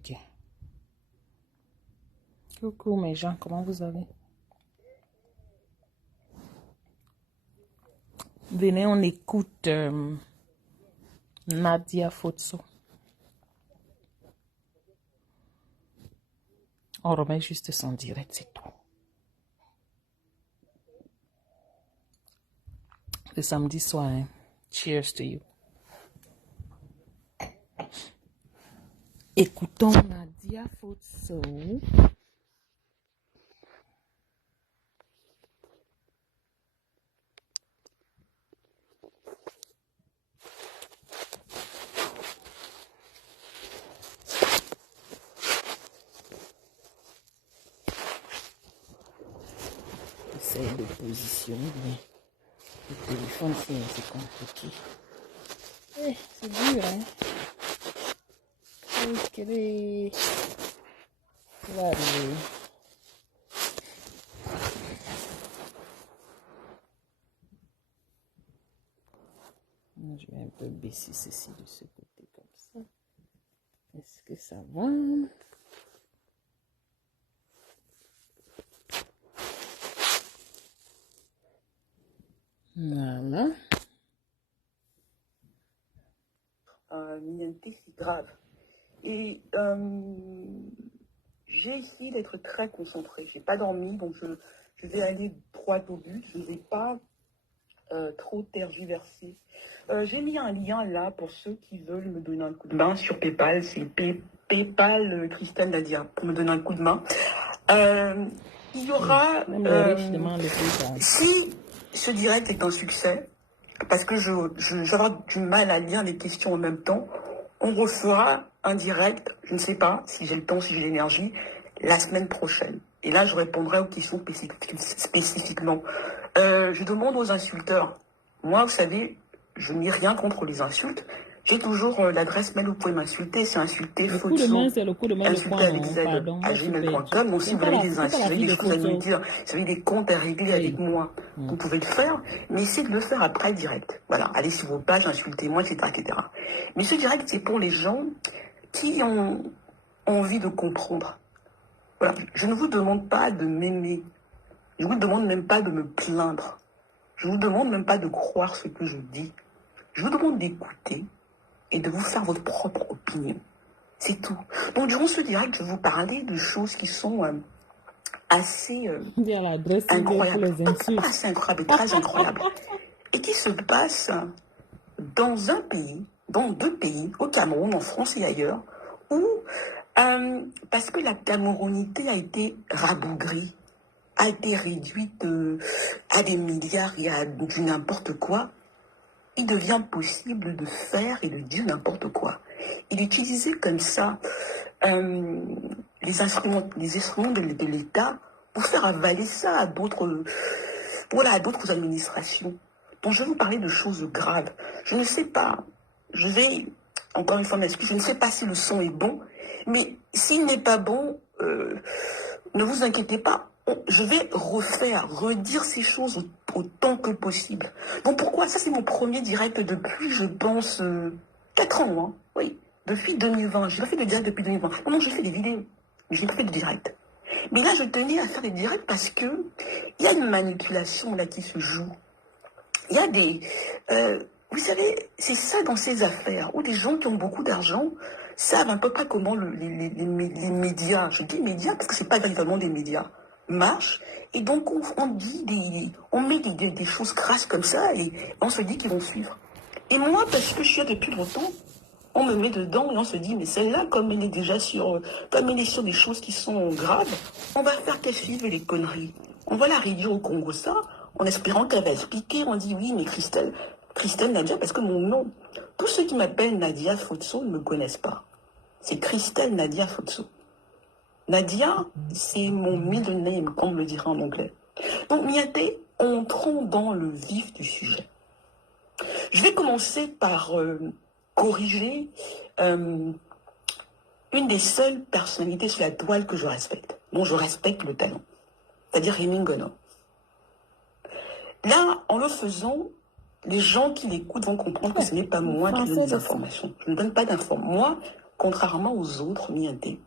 Ok. Coucou mes gens, comment vous allez? Venez, on écoute Nadia Fotso. On remet juste son direct, c'est tout. Le samedi soir, hein. Cheers to you. Écoutons Nadia Fotso. J'essaie de positionner, mais le téléphone, c'est compliqué. C'est dur, hein? Ok, ça va arriver. Je vais un peu baisser ceci de ce côté comme ça. Est-ce que ça va? Voilà. Niente, c'est grave. Et j'ai essayé d'être très concentrée. Je n'ai pas dormi, donc je vais aller droit au but. Je ne vais pas trop tergiverser. J'ai mis un lien là pour ceux qui veulent me donner un coup de main sur PayPal. C'est PayPal Christelle Nadia pour me donner un coup de main. Il y aura... Même les riches demandent le PayPal. Si ce direct est un succès, parce que je vais avoir du mal à lire les questions en même temps, on refera un direct, je ne sais pas si j'ai le temps, si j'ai l'énergie, la semaine prochaine. Et là, je répondrai aux questions spécifiquement. Je demande aux insulteurs. Moi, vous savez, je n'ai rien contre les insultes. J'ai toujours l'adresse mail où vous pouvez m'insulter. C'est insulter Le coup de main, Fotso, c'est le coup de main de insulter quoi, avec non? Z Pardon, à je suis perdue. gmail.com. Donc, si vous avez des insultes, vous avez des choses à me dire, si vous avez des comptes à régler avec moi, vous pouvez le faire. Mais essayez de le faire après direct. Voilà, allez sur vos pages, insultez-moi, etc., etc. Mais ce direct, c'est pour les gens qui ont envie de comprendre. Voilà. Je ne vous demande pas de m'aimer. Je ne vous demande même pas de me plaindre. Je ne vous demande même pas de croire ce que je dis. Je vous demande d'écouter et de vous faire votre propre opinion. C'est tout. Donc, durant ce direct, je vais vous parler de choses qui sont assez incroyables. Pas assez incroyables, très incroyables. Et qui se passent dans un pays, dans deux pays, au Cameroun, en France et ailleurs, où, parce que la camerounité a été rabougrie, a été réduite à des milliards et à du n'importe quoi, il devient possible de faire et de dire n'importe quoi. Il utilisait comme ça les instruments de l'État pour faire avaler ça à d'autres administrations. Donc je vais vous parler de choses graves. Je ne sais pas, je vais, encore une fois m'excuser, je ne sais pas si le son est bon, mais s'il n'est pas bon, ne vous inquiétez pas. Je vais redire ces choses autant que possible. Donc pourquoi? Ça, c'est mon premier direct depuis, je pense, 4 ans. Hein. Oui, depuis 2020. Je n'ai pas fait de direct depuis 2020. Non, j'ai fait des vidéos. Je n'ai pas fait de direct. Mais là, je tenais à faire des directs parce que il y a une manipulation là qui se joue. Il y a des... vous savez, c'est ça dans ces affaires, où des gens qui ont beaucoup d'argent savent à peu près comment les médias, je dis médias parce que c'est pas véritablement des médias, marchent. Et donc, on met des choses crasses comme ça et on se dit qu'ils vont suivre. Et moi, parce que je suis là depuis longtemps, on me met dedans et on se dit, mais celle-là, comme elle est déjà comme elle est sur des choses qui sont graves, on va faire qu'elle suive les conneries. On va la réduire au Congo, ça, en espérant qu'elle va expliquer. On dit, oui, mais Christelle Nadia, parce que mon nom, tous ceux qui m'appellent Nadia Fotso ne me connaissent pas. C'est Christelle Nadia Fotso. Nadia, c'est mon middle name, comme on le dirait en anglais. Donc, Miaté, entrons dans le vif du sujet. Je vais commencer par corriger une des seules personnalités sur la toile que je respecte, dont je respecte le talent, c'est-à-dire Rémi Ngono. Là, en le faisant, les gens qui l'écoutent vont comprendre que ce n'est pas moi qui donne des informations. Je ne donne pas d'informations. Moi, contrairement aux autres, Nienté,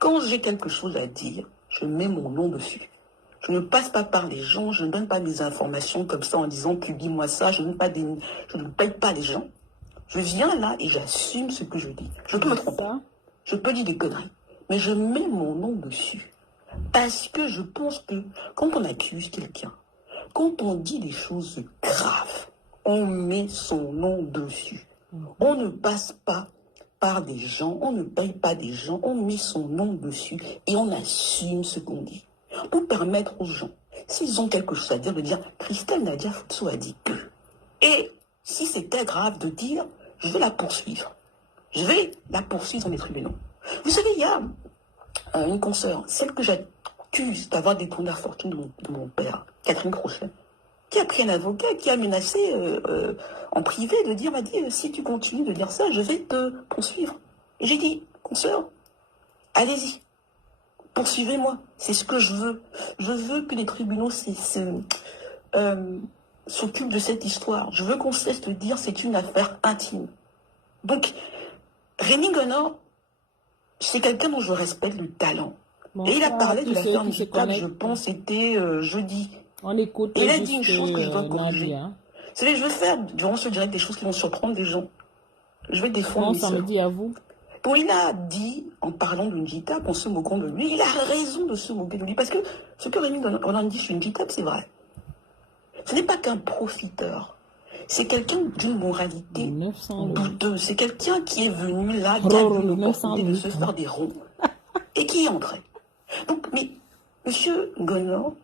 quand j'ai quelque chose à dire, je mets mon nom dessus. Je ne passe pas par les gens, je ne donne pas des informations comme ça en disant publie-moi ça, je ne paye pas les gens. Je viens là et j'assume ce que je dis. Je peux me tromper, je peux dire des conneries, mais je mets mon nom dessus. Parce que je pense que quand on accuse quelqu'un, quand on dit des choses graves, on met son nom dessus. On ne passe pas par des gens, on ne paye pas des gens, on met son nom dessus et on assume ce qu'on dit. Pour permettre aux gens, s'ils ont quelque chose à dire, de dire Christelle Nadia Foutso a dit que. Et si c'était grave de dire, je vais la poursuivre. Je vais la poursuivre dans les tribunaux. Vous savez, il y a une consoeur, celle que j'accuse d'avoir détourné la fortune de mon père, Catherine Crochet, qui a pris un avocat, qui a menacé en privé de dire, m'a dit, si tu continues de dire ça, je vais te poursuivre. J'ai dit, consoeur, allez-y, poursuivez-moi, c'est ce que je veux. Je veux que les tribunaux s'occupent de cette histoire. Je veux qu'on cesse de dire c'est une affaire intime. Donc, Rémi Gonor, c'est quelqu'un dont je respecte le talent. Bon, et il a parlé de l'affaire qui musicale, je pense, c'était jeudi. On écoute. Et il a dit une chose que je dois corriger. Nadia. Vous savez, je vais faire durant ce direct des choses qui vont surprendre les gens. Je vais défendre mes ça me dit à vous. Bon, il a dit, en parlant de Njitap, en se moquant de lui, il a raison de se moquer de lui. Parce que ce que Rémi Gonor dit sur Njitap, c'est vrai. Ce n'est pas qu'un profiteur. C'est quelqu'un d'une moralité douteuse. C'est quelqu'un qui est venu là, qui a eu l'opportunité de se faire des ronds et qui est entré. Donc, mais, monsieur Gonor,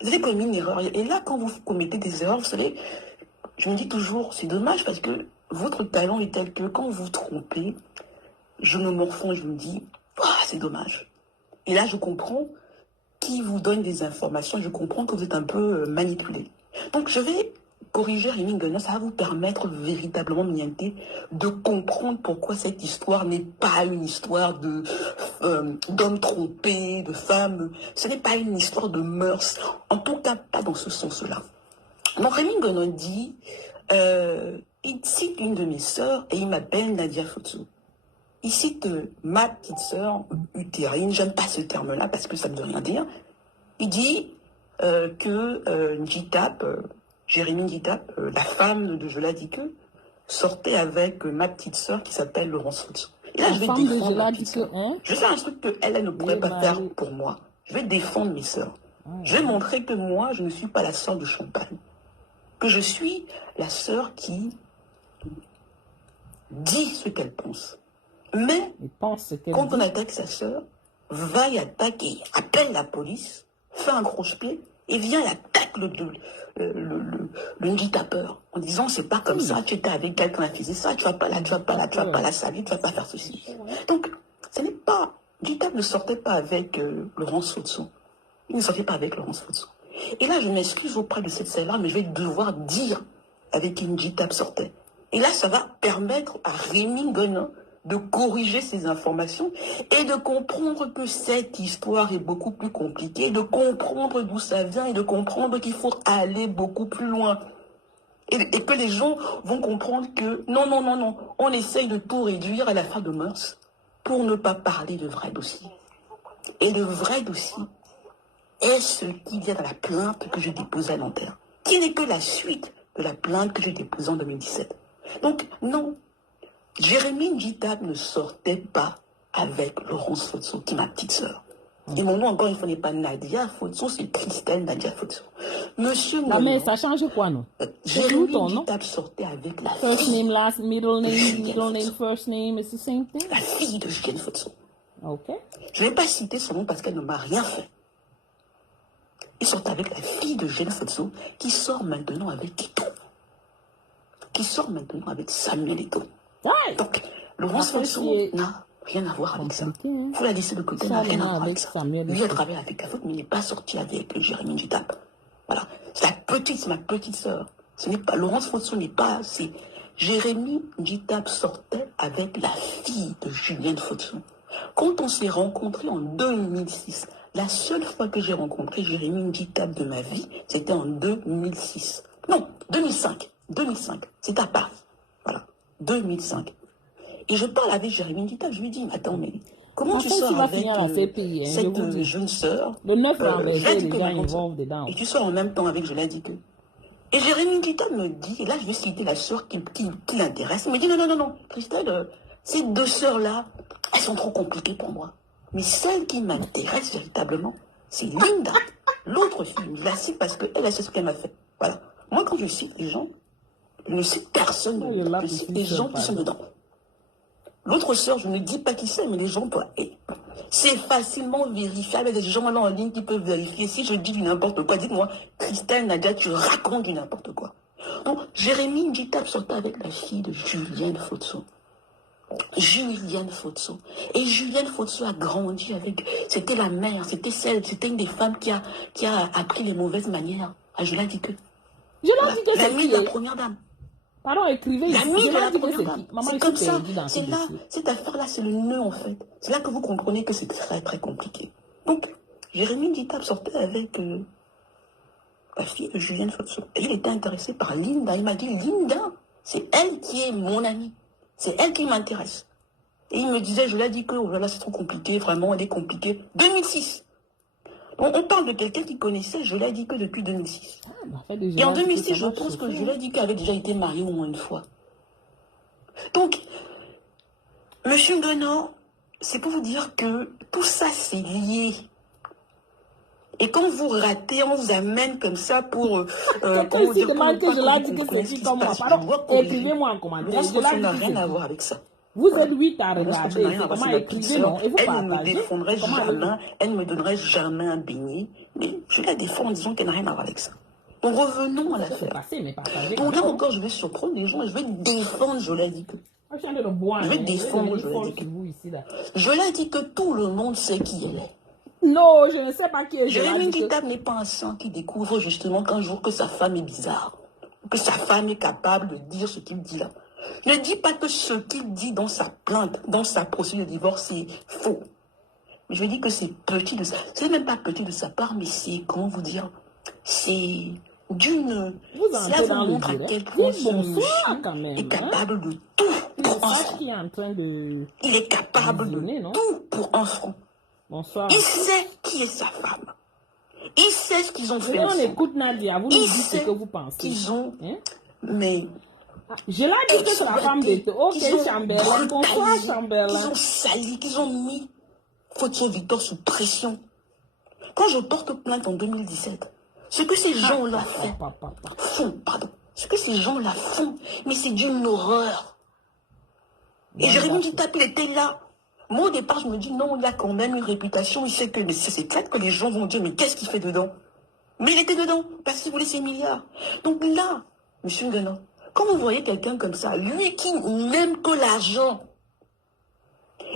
vous avez commis une erreur. Et là, quand vous commettez des erreurs, vous savez, je me dis toujours, c'est dommage parce que votre talent est tel que quand vous trompez, je me morfonds et je me dis, c'est dommage. Et là, je comprends qui vous donne des informations, je comprends que vous êtes un peu manipulé. Donc, je vais corriger Rémi Gonor, ça va vous permettre véritablement, Nienté, de comprendre pourquoi cette histoire n'est pas une histoire d'hommes trompés, de femmes. Ce n'est pas une histoire de mœurs. En tout cas, pas dans ce sens-là. Donc, Rémi Gonor dit, il cite une de mes sœurs et il m'appelle Nadia Foutso. Il cite ma petite sœur utérine, j'aime pas ce terme-là parce que ça ne veut rien dire. Il dit que Njitap, Jérémy Njitap, la femme de Jeladike, sortait avec ma petite sœur qui s'appelle Laurence Foutso. Et là, je vais défendre ma petite sœur. Je vais faire un truc qu'elle ne pourrait pas faire pour moi. Je vais défendre mes sœurs. Je vais montrer que moi, je ne suis pas la sœur de Champagne. Que je suis la sœur qui dit ce qu'elle pense. Mais quand on attaque sa sœur, va y attaquer, appelle la police, fait un croche-pied et vient et attaque le Njitapeur en disant c'est pas comme ça, tu étais avec quelqu'un qui faisait ça, tu vas pas là, tu vas pas là, tu vas pas la saluer, tu vas pas faire ceci. Donc, ce n'est pas, Njitap ne sortait pas avec Laurence Foutso. Il ne sortait pas avec Laurence Foutso. Et là, je m'excuse auprès de cette sœur-là, mais je vais devoir dire avec qui Njitap sortait. Et là, ça va permettre à Rémi Gonor de corriger ces informations et de comprendre que cette histoire est beaucoup plus compliquée, de comprendre d'où ça vient et de comprendre qu'il faut aller beaucoup plus loin. Et que les gens vont comprendre que non, non, non, non, on essaye de tout réduire à l'affaire de mœurs pour ne pas parler de vrai dossier. Et le vrai dossier est ce qu'il y a dans la plainte que j'ai déposée à Nanterre, qui n'est que la suite de la plainte que j'ai déposée en 2017. Donc, non, Jérémy Njitap ne sortait pas avec Laurence Foutso, qui est ma petite sœur. Et mon nom, encore une fois, n'est pas Nadia Foutso, c'est Christelle Nadia Foutso. Monsieur non, mais ça change quoi, non? Jérémy Njitap sortait avec la first fille. Name, last, middle name, first name, it's the same thing? La fille de Julienne Foutso. Ok. Je n'ai pas cité son nom parce qu'elle ne m'a rien fait. Il sort avec la fille de Julienne Foutso, qui sort maintenant avec Ito. Qui sort maintenant avec Samuel Ito. Ouais. Donc, Laurence Foutso n'a rien à voir avec ça. Il faut la laisser de côté, elle n'a rien à voir avec ça. Lui, elle travaille avec la faute, mais il n'est pas sorti avec Jérémy Njitap. Voilà. C'est ma petite sœur. Ce n'est pas, Laurence Foutso n'est pas, c'est Jérémy Njitap sortait avec la fille de Julienne Foutso. Quand on s'est rencontrés en 2006, la seule fois que j'ai rencontré Jérémy Njitap de ma vie, c'était en 2006. Non, 2005. 2005. C'est à Paris. Voilà. 2005. Et je parle avec Jérémy Ndita, je lui dis, attends, mais comment tu Enfin, tu sors vas avec finir la CPI, hein, je cette vous dis. jeune sœur Le 9 je renversé, l'ai dit les que gens maintenant, involved dedans. et tu sors en même temps avec, je l'ai dit que. Et Jérémy Ndita me dit, et là je vais citer la sœur qui l'intéresse, il me dit, non, non, non, non, Christelle, ces deux sœurs-là, elles sont trop compliquées pour moi. Mais celle qui m'intéresse véritablement, c'est Linda. L'autre fille, je la cite parce qu'elle, elle sait ce qu'elle m'a fait. Voilà. Moi, quand je cite les gens, je ne cite personne de Linda, je cite les gens qui sont dedans. L'autre sœur, je ne dis pas qui c'est, mais les gens peuvent. C'est facilement vérifiable. Il y a des gens là en ligne qui peuvent vérifier. Si je dis du n'importe quoi, dites-moi, Christelle, Nadia, tu racontes du n'importe quoi. Donc, Jérémy Ndita sortait avec la fille de Julienne Fotso. Julienne Fotso. Et Julienne Fotso a grandi avec. C'était la mère, c'était une des femmes qui a appris les mauvaises manières à Julienne Dike. Je l'ai dit que c'est L'amie de la première dame. Pardon, écrivez ici. L'amie Je de la l'ai dit que première c'est dame. qui. Maman, C'est je comme suis ça. perdue dans ce C'est là, dossier. cette affaire-là, c'est le nœud en fait. C'est là que vous comprenez que c'est très très compliqué. Donc, Jérémy Ndita sortait avec la fille de Julienne Fotso. Et il était intéressé par Linda. Il m'a dit, Linda, c'est elle qui est mon amie. C'est elle qui m'intéresse. Et il me disait, je l'ai dit que, oh là là, c'est trop compliqué, vraiment, elle est compliquée. 2006. Donc, on parle de quelqu'un qui connaissait, je l'ai dit que depuis 2006. Ah, bah, en fait, déjà, Et en tu peux 2006, je savoir pense ce que fait, je l'ai dit qu'elle avait déjà été mariée au moins une fois. Donc, Monsieur Ngonor, c'est pour vous dire que tout ça, c'est lié. Et quand vous ratez, on vous amène comme ça pour... Quelqu'un ici demande que je l'ai dit que c'est qui comme moi. Pardon, écrivez-moi en commentaire. Laurence Je l'ai Fosson n'a dit que rien c'est à qui. voir avec ça. Vous êtes 8 à Laurence Fosson regarder. n'a rien à C'est voir, comment c'est la écrivez, petite sœur. non? Et vous Elle ne me partagez. défendrait Comment jamais, elle ne me donnerait jamais un beignet. Mais je la défends en disant qu'elle n'a rien à voir avec ça. Donc revenons à c'est l'affaire. passé, mais partagez. Donc là encore, je vais surprendre les gens et je vais défendre, je l'ai dit que. Moi, je suis en train de boire. Je vais hein. défendre, je l'ai folle dit que. sur vous ici, là. Je l'ai dit que tout le monde sait qui elle est. Non, je ne sais pas qui est. Jérémy Ndita n'est pas un saint qui découvre justement qu'un jour que sa femme est bizarre, que sa femme est capable de dire ce qu'il dit là. Ne dis pas que ce qu'il dit dans sa plainte, dans sa procédure de divorce, c'est faux. Mais je dis que c'est petit de sa... C'est même pas petit de sa part, mais c'est, comment vous dire, c'est d'une... Cela vous montre à quel point ce monsieur est capable de tout pour un franc. Il est capable de tout pour un franc. Bonsoir. Il sait qui est sa femme. Il sait ce qu'ils ont fait. On écoute Nadia, vous nous dites ce que vous pensez. Qu'ils ont... Mais... Je l'ai dit que c'est la femme de... Ok, Chamberlain. Bonsoir, Chamberlain. Qu'ils ont sali, qu'ils ont mis Fotso Victor sous pression. Quand je porte plainte en 2017, ce que ces gens-là font, ce que ces gens-là font, mais c'est d'une horreur. Et Jérémy Ndita, il était là. Moi, au départ, je me dis, non, il a quand même une réputation, il sait que, mais c'est clair que les gens vont dire, mais qu'est-ce qu'il fait dedans? Mais il était dedans, parce qu'il voulait ses milliards. Donc là, monsieur Ngonor, quand vous voyez quelqu'un comme ça, lui qui n'aime que l'argent,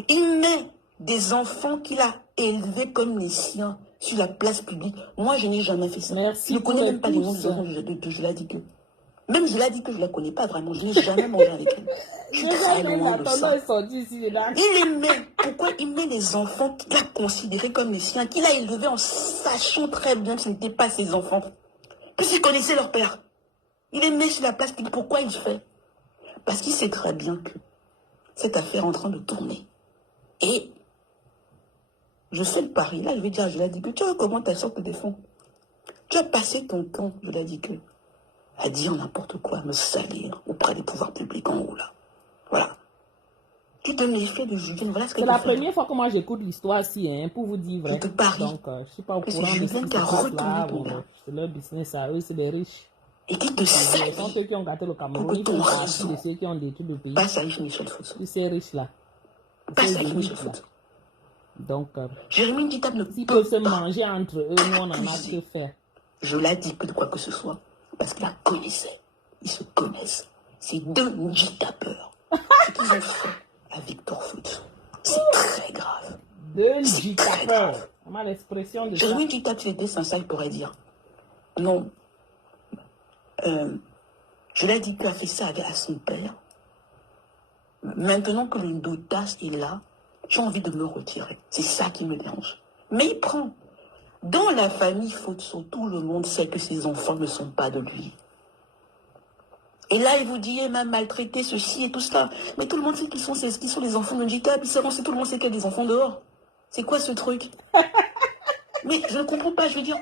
il met des enfants qu'il a élevés comme les siens sur la place publique. Moi, je n'ai jamais fait ça. Merci. Je ne connais même pas les noms des enfants de je l'ai dit que. Même je l'ai dit que je ne la connais pas vraiment. Je n'ai jamais mangé avec elle. Je suis très loin de ça. Il aimait. Pourquoi il met les enfants qu'il a considérés comme les siens, qu'il a élevés en sachant très bien que ce n'étaient pas ses enfants, puisqu'il connaissait leur père. Il est mis sur la place. Pourquoi il fait? Parce qu'il sait très bien que cette affaire est en train de tourner. Et je fais le pari. Là, je vais dire, je l'ai dit que tu vois comment ta soeur te défend. Tu as passé ton temps, je l'ai dit que, à dire n'importe quoi, à me salir auprès des pouvoirs publics en haut là. Voilà. Tu te méfies de Julien. Voilà ce que c'est la première fois que moi j'écoute l'histoire ici, hein, pour vous dire vrai. Je te parie. Donc, je ne suis pas au courant de ce qui se passe là. C'est leur business à eux, c'est des riches. Et qui te salit. Ce sont ceux qui ont gâté le Cameroun, ils font partie de ceux qui ont détruit le pays. Passe avec Michel Fotso. Tous ces riches-là. Passe avec Michel Fotso. Donc, Jérémy Ndita ne s'ils peuvent se manger entre eux, nous on en a que faire. Je l'ai dit peu de quoi que ce soit. Parce qu'ils la connaissaient. Ils se connaissent. C'est deux dictateurs. Ce qu'ils ont fait à Victor Fotso. C'est très grave. Deux dictateurs. Comment l'expression de ça? Jérémy Ndita, tu étais sincère, il pourrait dire. Non. Je l'ai dit qu'il a fait ça à son père. Maintenant que le dotas est là, j'ai envie de me retirer. C'est ça qui me dérange. Mais il prend. Dans la famille Fotso, tout le monde sait que ses enfants ne sont pas de lui. Et là, il vous dit, il m'a maltraité, ceci et tout cela. Mais tout le monde sait qui sont les enfants de Njita. Puis tout le monde sait qu'il y a des enfants dehors. C'est quoi ce truc? Mais je ne comprends pas, je veux dire,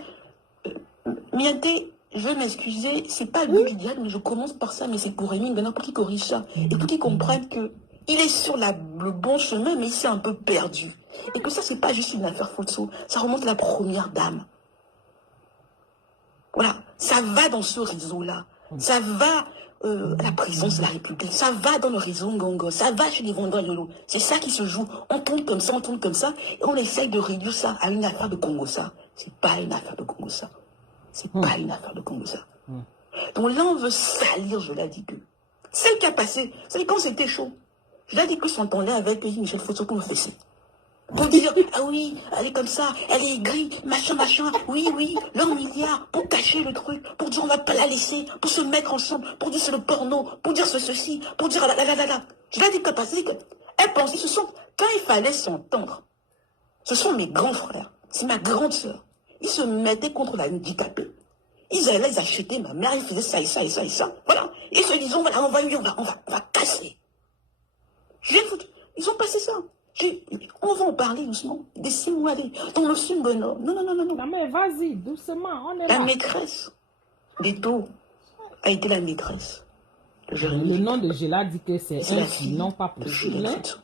Mianté, je vais m'excuser, c'est pas lui l'idéal, mais je commence par ça, mais c'est pour Rémi maintenant pour qu'il corrige ça. Et pour qu'il comprenne que il est sur le bon chemin, mais il s'est un peu perdu. Et que ça, c'est pas juste une affaire photo, ça remonte à la première dame. Voilà, ça va dans ce réseau-là. Ça va à la présence de la République. Ça va dans le réseau Ngongo. Ça va chez les vendeurs Lolo. C'est ça qui se joue. On tourne comme ça, et on essaye de réduire ça à une affaire de Congo, ça. C'est pas une affaire de Congo, ça. C'est pas une affaire de Congo, ça. Donc là, on veut salir, je l'ai dit que. Celle qui a passé, c'est quand c'était chaud. Je l'ai dit que son temps-là avec Michel Fosso pour me fesser. Pour dire, ah oui, elle est comme ça, elle est aigrie, machin, oui, leur milliard, pour cacher le truc, pour dire on va pas la laisser, pour se mettre ensemble, pour dire c'est le porno, pour dire ceci, pour dire là. Je l'ai dit que parce qu'elle pensait, quand il fallait s'entendre, ce sont mes grands frères, c'est ma grande sœur, ils se mettaient contre la handicapée. Ils allaient, ils achetaient, ma mère, ils faisaient ça et ça et ça et ça, voilà. Ils se disaient, voilà, on va casser. Ils ont passé ça. On va en parler doucement. Laissez-moi aller. Dans le film Bonhomme. Non. Non, mais vas-y, doucement, on est La là. maîtresse d'Eto a été la maîtresse de Jérémy. Le nom de Géla dit que c'est C'est un la fille nom pas de possible. Juliette Hein? Foot.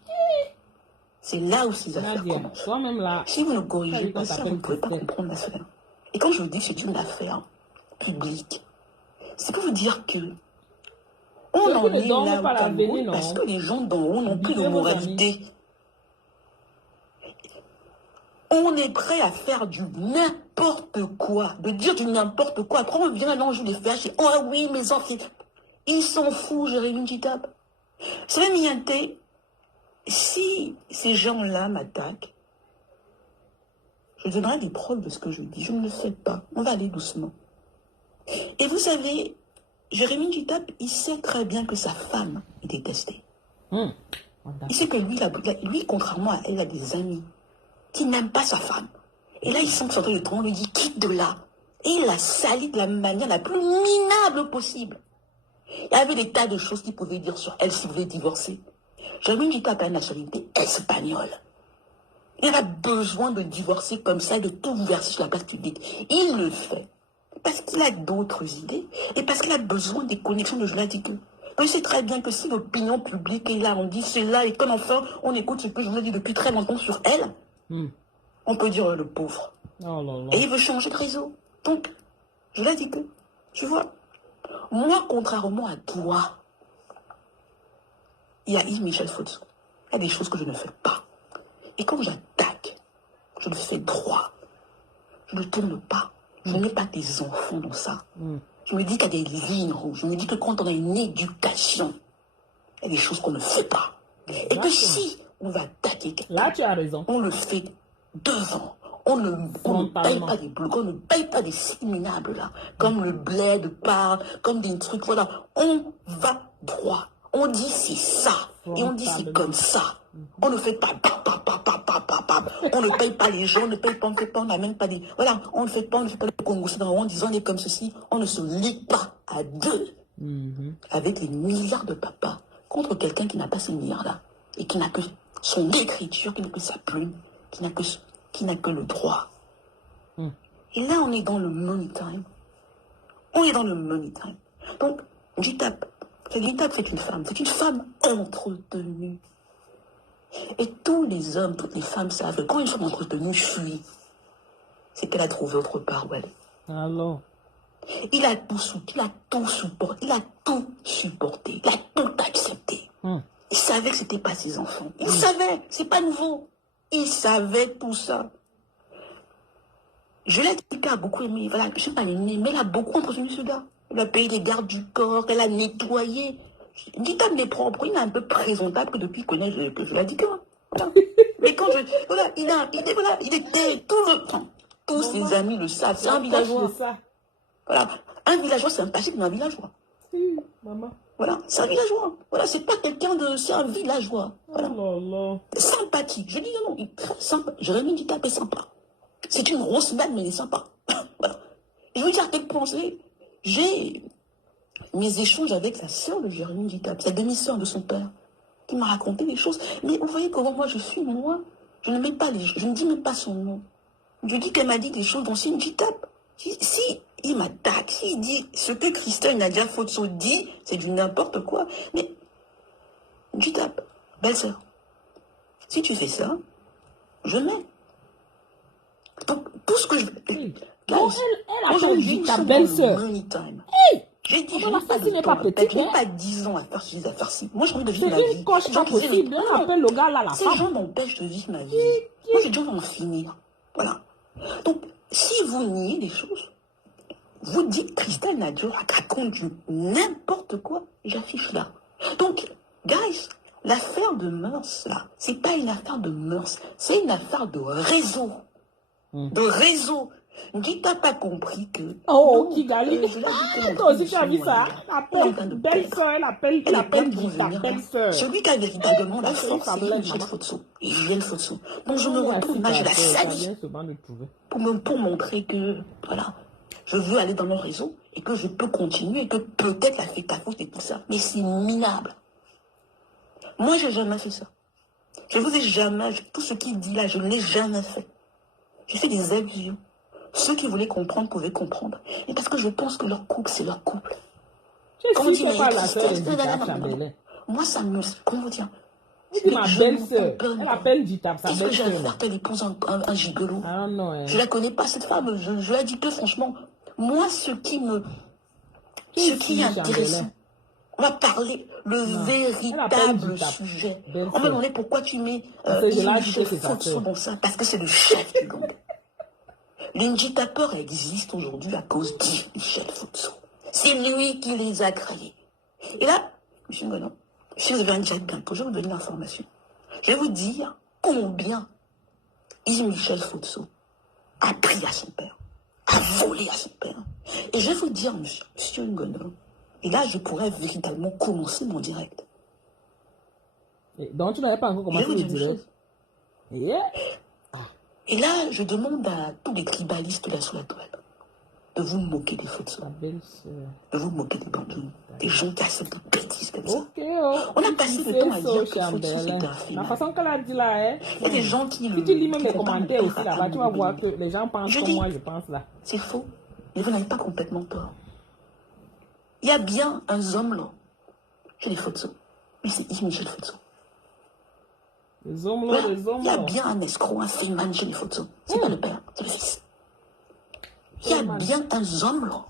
C'est là où ces affaires Nadia, commencent. toi-même là, Si vous ne corrigez pas on ça, vous t'appelle ne pouvez pas Christelle. comprendre l'affaire. Et quand je vous dis que c'est une affaire publique, c'est pour vous dire que on Ceux en qui ne est dorment là au pas la Cameroun veille, parce non. que les gens d'en haut n'ont plus de Visez vos moralité. On est prêt à faire du n'importe quoi, de dire du n'importe quoi. Après, on vient l'ange les faire chez oh oui, mes enfants. Ils s'en foutent, Jérémy Kitap. C'est même Mianté, si ces gens-là m'attaquent, je donnerai des preuves de ce que je dis. Je ne le fais pas. On va aller doucement. Et vous savez, Jérémy Kitap, il sait très bien que sa femme est détestée. Il sait que lui, contrairement à elle, a des amis qui n'aiment pas sa femme. Et là, il sent que le temps, on lui dit quitte de là. Et il la salit de la manière la plus minable possible. Il y avait des tas de choses qu'il pouvait dire sur elle s'il voulait divorcer. Jérémy Kitap a une nationalité espagnole. Il a besoin de divorcer comme ça, de tout verser sur la place publique. Il le fait parce qu'il a d'autres idées et parce qu'il a besoin des connexions de Joladique. Je sais très bien que si l'opinion publique est là, on dit c'est là, et comme enfin on écoute ce que je vous ai dit depuis très longtemps sur elle, on peut dire le pauvre. Oh là là. Et il veut changer de réseau. Donc, je l'ai dit que, tu vois, moi, contrairement à toi, il y a Yves Michel Fosso. Il y a des choses que je ne fais pas. Et quand j'attaque, je le fais droit. Je ne tourne pas. Je ne mets pas des enfants dans ça. Je me dis qu'il y a des lignes rouges. Je me dis que quand on a une éducation, il y a des choses qu'on ne fait pas. Et que si on va attaquer quelqu'un, Là, tu as raison. on le fait devant. On ne paye pas des blocs, on ne paye pas des minables là, comme le bled part, comme des trucs, voilà. On va droit. On dit c'est ça. Et on dit c'est comme ça. On ne fait pas, on ne paye pas les gens, on ne paye pas, on ne fait pas, on n'amène pas des... Voilà, on ne fait pas le Congo, c'est en disant on est comme ceci, on ne se lie pas à deux, avec les milliards de papas, contre quelqu'un qui n'a pas ces milliards-là, et qui n'a que son écriture, qui n'a que sa plume, qui n'a que le droit. Et là, on est dans le money time. On est dans le money time. Donc, Gitap, c'est une femme. C'est une femme entretenue. Et tous les hommes, toutes les femmes savent que quand une femme entretenue fuit, c'est qu'elle a trouvé autre part où elle est. Alors. Il a tout supporté. Il a tout accepté. Il savait que c'était pas ses enfants. Il savait, c'est pas nouveau. Il savait tout ça. Je l'ai dit qu'elle a beaucoup aimé, voilà, je sais pas aimé, mais elle a beaucoup entretenu ce gars. Elle a payé les gardes du corps, elle a nettoyé. Dit-elle n'est propre, il est un peu présentable que depuis qu'il connaît que je l'ai dit que. Voilà. Mais quand voilà, il était tout le temps. Tous ses amis le savent, c'est un villageois. Voilà, un villageois sympathique, mais un villageois. Oui, maman. Voilà, c'est un villageois. Voilà, c'est pas quelqu'un de... C'est un villageois. Voilà. Oh là là. Sympathique. Je dis non, il est très sympa. Jérémy Kitap est sympa. C'est une grosse dame, mais il est sympa. Voilà. Je veux dire à quel point j'ai mes échanges avec la sœur de Jérémy Gitap, sa demi-sœur de son père, qui m'a raconté des choses. Mais vous voyez comment moi je suis, moi, je ne mets pas je ne dis même pas son nom. Je dis qu'elle m'a dit des choses dont c'est une Gitap. Si il m'attaque, s'il dit ce que Christelle Nadia Fotso dit, c'est du n'importe quoi. Mais Gitap, belle-sœur, si tu fais ça, je mets. Donc, tout ce que je... Oui. Guys, Non, elle appelle aujourd'hui, nous ta sommes dans le belle-sœur. money time. Hey! J'ai dit, je Maman, n'ai pas ça, de n'est temps pas à perdre. petit, Je n'ai hein? pas 10 ans à faire ces affaires-ci. Moi, j'ai envie de C'est vivre ma vie. une coche Les gens pas qui disaient, possible. Elle non, appelle le gars là, la ces femme. gens m'empêchent de vivre ma vie. Moi, j'ai déjà envie d'en finir. Voilà. Donc, si vous niez des choses, vous dites Christelle Nadia raconte du n'importe quoi, j'affiche là. Donc, guys, l'affaire de mœurs, là, c'est pas une affaire de mœurs, c'est une affaire de réseau. De réseau. Gita pas compris que... Oh, non, Kigali. je l'ai dit que mon Toi aussi, fils, tu as vu son ça? moyen, Elle il est en train appelle de belle-sœur, elle appelle et les plaintes Gita, vont venir, hein. belle-sœur. Celui qui a véritablement la Ça, c'est une force, c'est femme, Michel maman. Fotso. Et Julienne Fotso. Donc je me On est retourne, assis là, je par la terre, ça salue vient souvent de trouver. pour montrer que, voilà, je veux aller dans mon réseau et que je peux continuer et que peut-être la fait ta faute et tout ça. Mais c'est minable. Moi, j'ai jamais fait ça. Je vous ai jamais, tout ce qu'il dit là, je ne l'ai jamais fait. J'ai fait des avions. Ceux qui voulaient comprendre pouvaient comprendre. Et parce que je pense que leur couple, c'est leur couple. Je Quand on suis dit, pas mais la sœur de Christelle, Gita non. Chambelin. Moi, ça me... Comment dire? Elle dit ma Je belle-sœur. m'en donne Elle pas. appelle Gita, sa Qu'est-ce que j'ai à belle-sœur. faire qu'elle épouse un gigolo? Ah non, hein. Je la connais pas, cette femme. Je la dis que franchement, moi, ce qui Qui est est intéressant, Chambelin? on va parler le Non. véritable Elle appelle sujet. Belle On va sœur. demander pourquoi tu mets Parce que je l'ai dit Michel que c'est sa Fotso sœur. dans ça, parce que c'est le chef du gang. L'Inji Tapper existe aujourd'hui à cause de Michel Fotso. C'est lui qui les a créés. Et là, M. Ngono, si vous avez un jet bientôt, je vais vous donner l'information. Je vais vous dire combien Yves Michel Fotso a pris à son père, a volé à son père. Et je vais vous dire, monsieur Ngono, et là, je pourrais véritablement commencer mon direct. Et donc, tu n'avais pas encore Je vais commencé vous le dire une direct. chose. Yeah. Et là, je demande à tous les tribalistes là sur la toile de vous moquer des Fotso, Ta belle-sœur. de vous moquer des bandits, des gens qui acceptent des bêtises comme ça. Ok, oh. On a passé Tu le temps à sais dire ça, que Fotso, Chambelin. c'était un La phénomène. façon qu'elle a dit là, hein. Il y a des gens qui... Si tu lis même qui les font pas commentaires mon aussi père là-bas, à tu vas mon voir bébé. que les gens pensent Je comme dis- moi, je pense là. C'est faux. Mais vous n'avez pas complètement tort. Il y a bien un homme là, chez les Fotso. Mais c'est Yves Michel Fotso. Les hommes Voilà. là, les hommes Il y a là. bien un escroc, un féman chez les Fotso. C'est pas le père, c'est le fils. Il y a Féman. bien un homme là.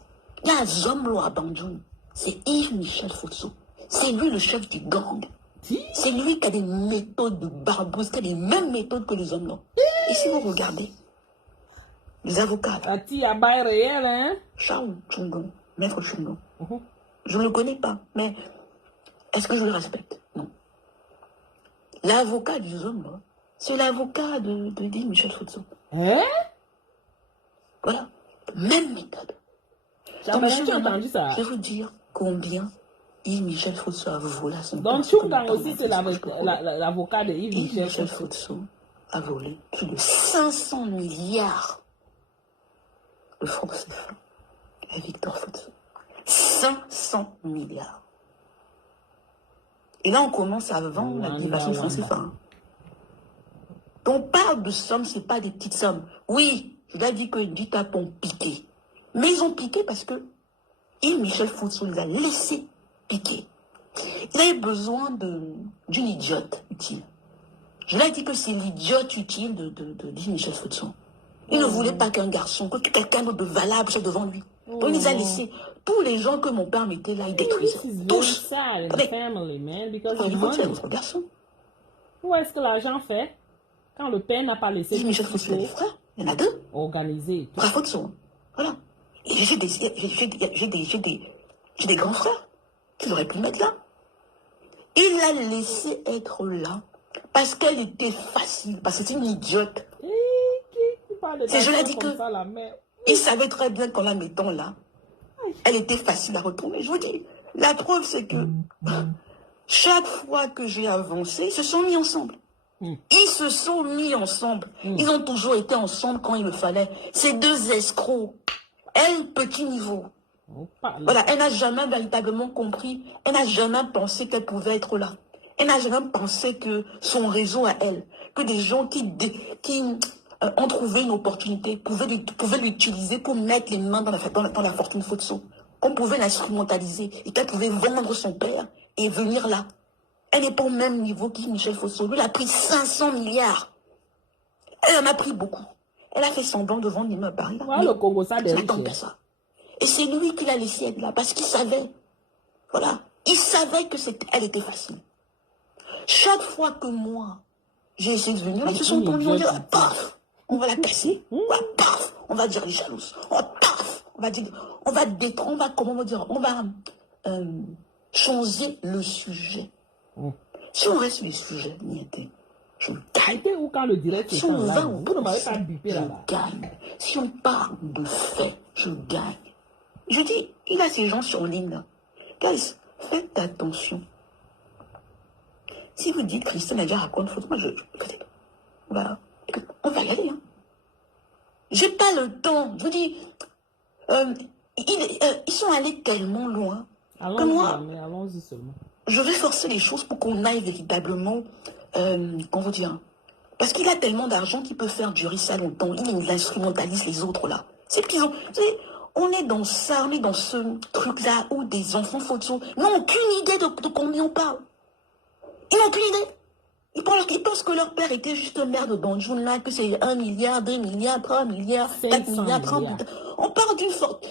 Il y a un homme là à Banjoun. C'est Yves Michel Fotso. C'est lui le chef du gang. Si. C'est lui qui a des méthodes de barbouze, qui a les mêmes méthodes que les hommes là. Et si vous regardez, les avocats, là, La tia à bail réel, hein. Charles Chungon, Maître Chungon, Mhm. je ne le connais pas, mais est-ce que je le respecte? Non. L'avocat des hommes, là, c'est l'avocat de Yves Michel Fotso. Hein? Voilà. Même méthode. Donc, Chambelin, monsieur tu as Maman, entendu ça? je vais vous dire combien Yves Michel Fotso a volé à son père. Donc, Ce que Chungang mon père aussi, m'a c'est dit, ce que je peux l'avocat de Yves Yves Michel Michel Fotso. Fotso a volé plus de 500 milliards de francs CFA à Victor Fotso. 500 milliards. Et là, on commence à vendre la division francs CFA. Hein. On parle de sommes, ce n'est pas des petites sommes. Oui, je l'ai dit que les Gitap ont piqué. Mais ils ont piqué parce que Yves Michel Fotso les a laissés piquer. Il avait besoin d'une idiote utile. Je l'ai dit que c'est l'idiote utile de Yves Michel Fotso. Il ne voulait pas qu'un garçon, que quelqu'un de valable soit devant lui. Donc il les a laissés. Tous les gens que mon père mettait là, ils détruisaient. This is very Tous. sad in the Attendez. family, man, because of Il faut que c'est money. votre garçon. Où est-ce que l'argent fait quand le père n'a pas laissé Yves tout Michel ce qu'il Fotso, il a des faut frères. Il y en a deux. organiser? Frère Fotso. Voilà. Et j'ai des grands frères qui auraient pu mettre là. Il l'a laissé être là parce qu'elle était facile, parce que c'est une idiote. Qui parle de C'est- je l'ai l'argent dit comme que- ça, la mère? Il savait très bien qu'en la mettant là, elle était facile à retourner. Je vous dis, la preuve, c'est que chaque fois que j'ai avancé, ils se sont mis ensemble. Ils se sont mis ensemble. Ils ont toujours été ensemble quand il me fallait. Ces deux escrocs, elle, petit niveau. On parle. Voilà, elle n'a jamais véritablement compris, elle n'a jamais pensé qu'elle pouvait être là. Elle n'a jamais pensé que son réseau à elle, que des gens qui ont trouvé une opportunité pouvaient l'utiliser pour mettre les mains dans la fortune Fotso, qu'on pouvait l'instrumentaliser et qu'elle pouvait vendre son père et venir là. Elle n'est pas au même niveau que Michel Fotso. Lui, il a pris 500 milliards. Elle en a pris beaucoup. Elle a fait semblant de vendre l'immeuble à Paris. Ouais, le Congo, ça Je des m'attends riches. à ça. Et c'est lui qui l'a laissé être là, parce qu'il savait. Voilà. Il savait que elle était facile. Chaque fois que moi, j'ai essayé de venir, ils se sont tendus, on dit, paf, on va la casser. Voilà, paf, on va dire elle est jalouse. Oh, paf, on va dire, on va détendre, on va, comment dire, on va changer le sujet. Si on reste sur le sujet, je gagne. C'était où quand le direct Si était on en va live? au Vous ne m'avez pas procès, bipé je là-bas. gagne. Si on parle de faits, je gagne. Je dis, il a ces gens sur ligne là. Guys, faites attention. Si vous dites Christian a déjà raconté une faute, moi on va y aller. Hein. J'ai pas le temps. Je vous dis, ils sont allés tellement loin que moi, Allons-y seulement. je vais forcer les choses pour qu'on aille véritablement, comment vous dire, parce qu'il a tellement d'argent qu'il peut faire durer ça longtemps. Il instrumentalise les autres là. C'est pire. On est dans ça, on est dans ce truc-là où des enfants Fotso n'ont aucune idée de combien on parle. Ils n'ont aucune idée. Ils pensent que leur père était juste un maire de Banjoun, là, que c'est 1 milliard, 2 milliards, 3 milliards, 4 milliards, 30 milliards. On parle d'une forte.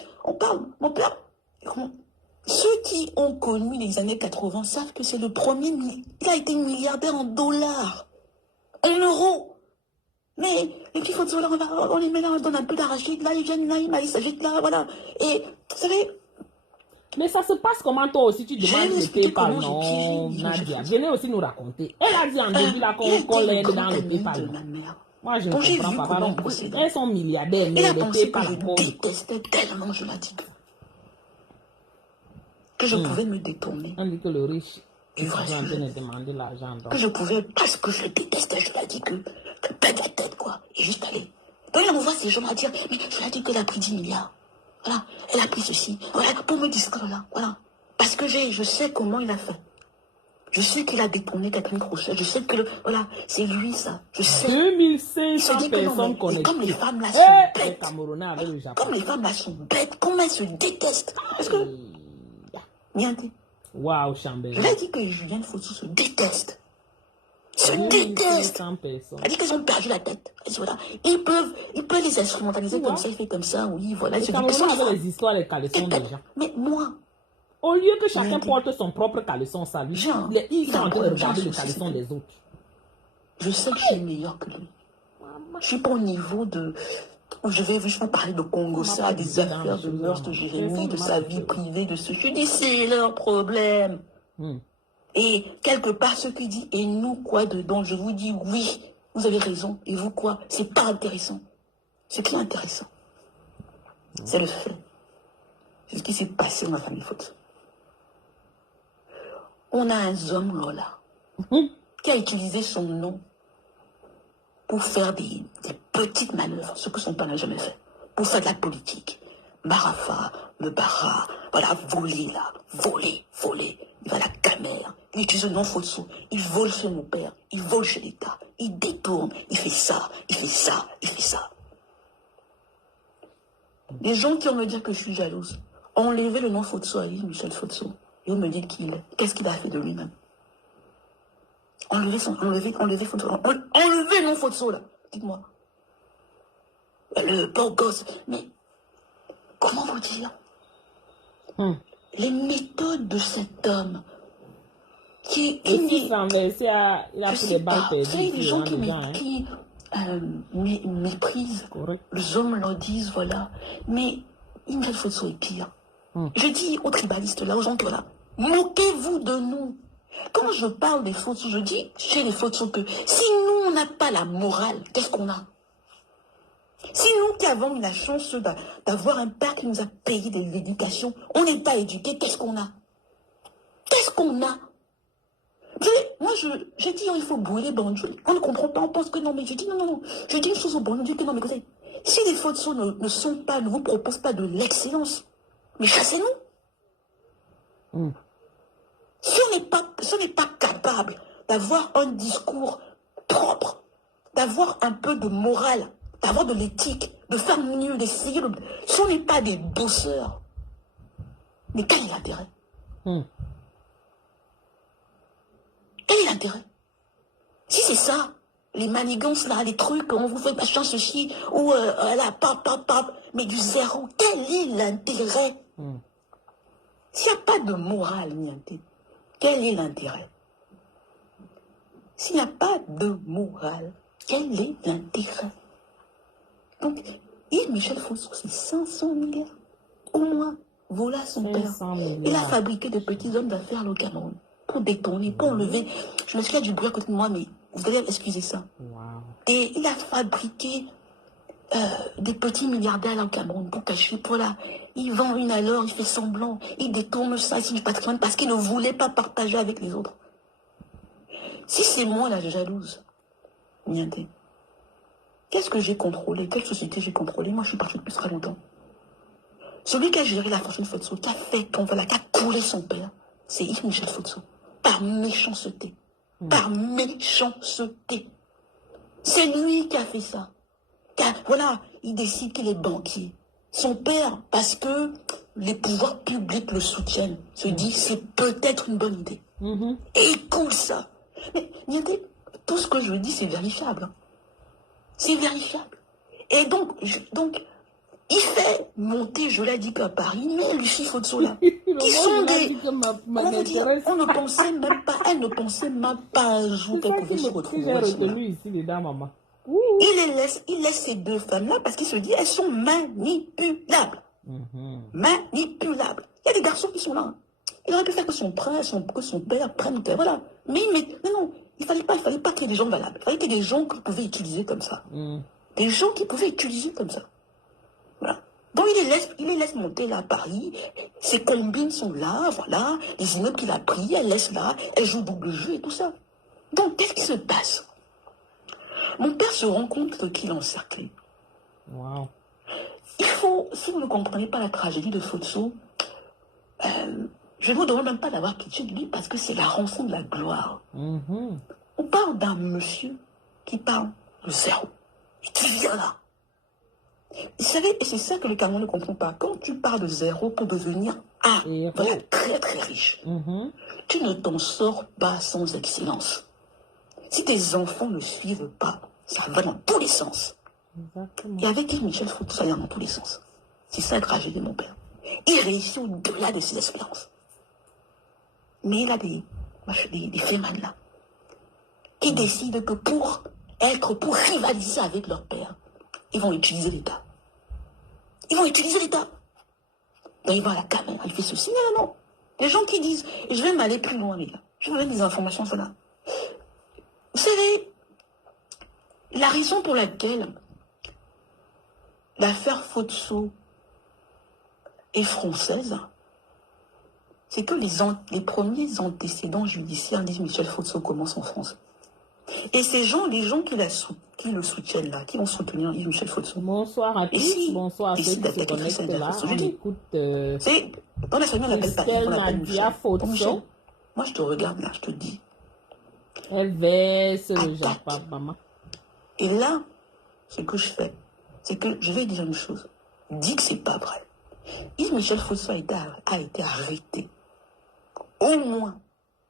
Mon père. Ceux qui ont connu les années 80 savent que c'est le premier. Il a été milliardaire en dollars, en euros. Mais les petits Fotso, là, on les met là, on donne un peu d'arachide, là, ils viennent là, ils s'agitent là, voilà. Et, vous savez. Mais ça se passe comment toi aussi tu demandes le PayPal? Non, j'ai Nadia, venez aussi nous raconter. Elle a dit en début là qu'on l'aide dans le PayPal. Moi je ne comprends pas. Donc, elles sont milliardaires, mais le le PayPal. Je détestais tellement, je l'ai dit, que je pouvais me détourner. On dit que le riche Du vrai est en train sujet. de demander l'argent. Que je pouvais, parce que je le détestais, je l'ai dit que pète la tête, quoi. Et juste aller. Donc là, on voit ces gens à dire, mais je l'ai dit qu'elle a pris 10 milliards. Voilà, elle a pris ceci. Voilà, pour me distraire là. Voilà. Parce que je sais comment il a fait. Je sais qu'il a détourné Catherine Crochet. Je sais que, voilà, c'est lui ça. Je sais. 2500 Je dis que non, personnes mais connectées. comme les femmes là sont Les bêtes. Camerounais avec le Japon. Comme les femmes là sont bêtes. Comment elles se détestent. Parce que, bien dit. Waouh, Je Chambéry. l'ai dit que Julienne Fotso se déteste. Se déteste. 2500 personnes. Elle dit qu'elles ont perdu la tête. Elle dit, voilà. Ils peuvent les instrumentaliser comme ça, il fait comme ça, oui, voilà. Les Je dis, Camerounais avec les histoires des caleçons des gens. mais moi, Au lieu que chacun porte son propre caleçon sale, Jean, ils sont en train de regarder Jean, le caleçon des autres. je sais que je suis meilleur que lui. Je suis pas au niveau de... Je vais parler de Congo, ça, des affaires de mœurs de Jérémy, de sa vie privée, de ce... Je dis, c'est leur problème. Et quelque part, ce qui dit, et nous, quoi dedans? Je vous dis, oui, vous avez raison. Et vous, quoi? C'est pas intéressant. Ce qui est intéressant, c'est le fait. C'est ce qui s'est passé dans ma famille Fotso. On a un homme, Lola, qui a utilisé son nom pour faire des petites manœuvres, ce que son père n'a jamais fait, pour faire de la politique. Marafa, me barra, voilà, voler là, voler. Il va à la caméra, il utilise le nom Fotso, il vole chez mon père, il vole chez l'État, il détourne, il fait ça. Les gens qui vont me dire que je suis jalouse ont enlevé le nom Fotso à lui, Michel Fotso, et on me dit qui il est. Qu'est-ce qu'il a fait de lui-même? Enlever Fotso, enlever le nom Fotso là, dites-moi. Le beau gosse, mais comment vous dire? Les méthodes de cet homme qui renversé, il a pris les balles perdues. les gens qui méprisent les hommes leur disent voilà, mais Michel Fotso est pire. Je dis aux tribalistes là, aux gens là, moquez-vous de nous. Quand je parle des Fotso, je dis chez les Fotso que si nous on n'a pas la morale, qu'est-ce qu'on a? Si nous qui avons eu la chance d'avoir un père qui nous a payé de l'éducation, on n'est pas éduqué, qu'est-ce qu'on a? Qu'est-ce qu'on a? Moi, j'ai dit, il faut brûler Banjoul. On ne comprend pas, on pense que non, mais je dis non. Je dis une chose au Banjoul, je dis que non, mais écoutez, si les Fotso ne vous proposent pas de l'excellence, Mais chassez-nous. Si on n'est pas capable d'avoir un discours propre, d'avoir un peu de morale, d'avoir de l'éthique, de faire mieux, d'essayer de... Si on n'est pas des bosseurs, mais quel est l'intérêt? Quel est l'intérêt? Si c'est ça, les manigances là, les trucs, on vous fait machin ceci, ou là, pap, mais du zéro, quel est l'intérêt? S'il n'y a pas de morale, niente, quel est l'intérêt? S'il n'y a pas de morale, quel est l'intérêt? Donc, Yves Michel Fosso, c'est 500 milliards. Au moins, voilà son père. Il a fabriqué de petits hommes d'affaires au Cameroun pour détourner, pour enlever. Je me suis fait du bruit à côté de moi, mais vous allez excuser ça. Et il a fabriqué des petits milliardaires là au Cameroun pour cacher, pour là. Il vend une alors, il fait semblant, il détourne ça ici du patrimoine parce qu'il ne voulait pas partager avec les autres. Si c'est moi la jalouse, niente, qu'est-ce que j'ai contrôlé? Quelle société j'ai contrôlé? Moi, je suis partie depuis très longtemps. Celui qui a géré la fortune Fosso, qui a fait tomber là, qui a coulé son père, c'est Yves Michel Fosso. Par méchanceté. Par méchanceté. C'est lui qui a fait ça. Car, voilà, il décide qu'il est banquier. Son père, parce que les pouvoirs publics le soutiennent, se dit c'est peut-être une bonne idée. Et il coule ça. Mais tout ce que je dis, c'est vérifiable. C'est vérifiable. Et donc, il fait monter, je l'ai dit qu'à Paris, mais Lucie Fosso là, qui sont des... Comment dire, on ne pensait même pas, elle ne pensait même pas un jour qu'elle pouvait se retrouver. Il laisse ces deux femmes-là parce qu'il se dit, elles sont manipulables. Manipulables. Il y a des garçons qui sont là. Il aurait pu faire que son père prenne, voilà. Mais non, il fallait pas qu'il y ait des gens valables. Il fallait qu'il y ait des gens qu'on pouvait utiliser comme ça. Des gens qui pouvaient utiliser comme ça. Voilà. Donc il les laisse monter là à Paris, ses combines sont là, voilà, les immeubles qu'il a pris, elle laisse là, elle joue double jeu et tout ça. Donc qu'est-ce qui se passe? Mon père se rend compte qu'il est encerclé. Il faut, si vous ne comprenez pas la tragédie de Fosso, je ne vous demande même pas d'avoir pitié de lui parce que c'est la rançon de la gloire. On parle d'un monsieur qui parle de zéro, qui vient là. Vous savez, et c'est ça que le Cameroun ne comprend pas. Quand tu pars de zéro pour devenir voilà, très très riche, tu ne t'en sors pas sans excellence. Si tes enfants ne suivent pas, ça va dans tous les sens. Et avec Yves Michel Fosso, ça va dans tous les sens. C'est ça la tragédie de mon père. Il réussit au-delà de ses espérances. Mais il a des fémans là, qui décident que pour rivaliser avec leur père, ils vont utiliser l'État. Ils vont utiliser l'État. Donc, il va à la caméra, il fait ceci. Non. Les gens qui disent, je vais m'aller plus loin, les gars. Je vous donne des informations, voilà. Vous savez, la raison pour laquelle l'affaire Fosso est française, c'est que les premiers antécédents judiciaires d'Yves Michel Fosso commencent en France. Et ces gens, les gens qui le soutiennent là, qui vont soutenir Yves Michel Fosso. Bonsoir à tous, bonsoir à ceux qui se connectent là. On écoute dans la famille, on l'appelle pas Yves, on l'appelle Michel. Fosso. Moi, je te regarde là, je te dis. Elle verse le Japon, maman. Et là, ce que je fais, c'est que je vais dire une chose. Dis que c'est pas vrai. Yves Michel Fosso a été arrêté au moins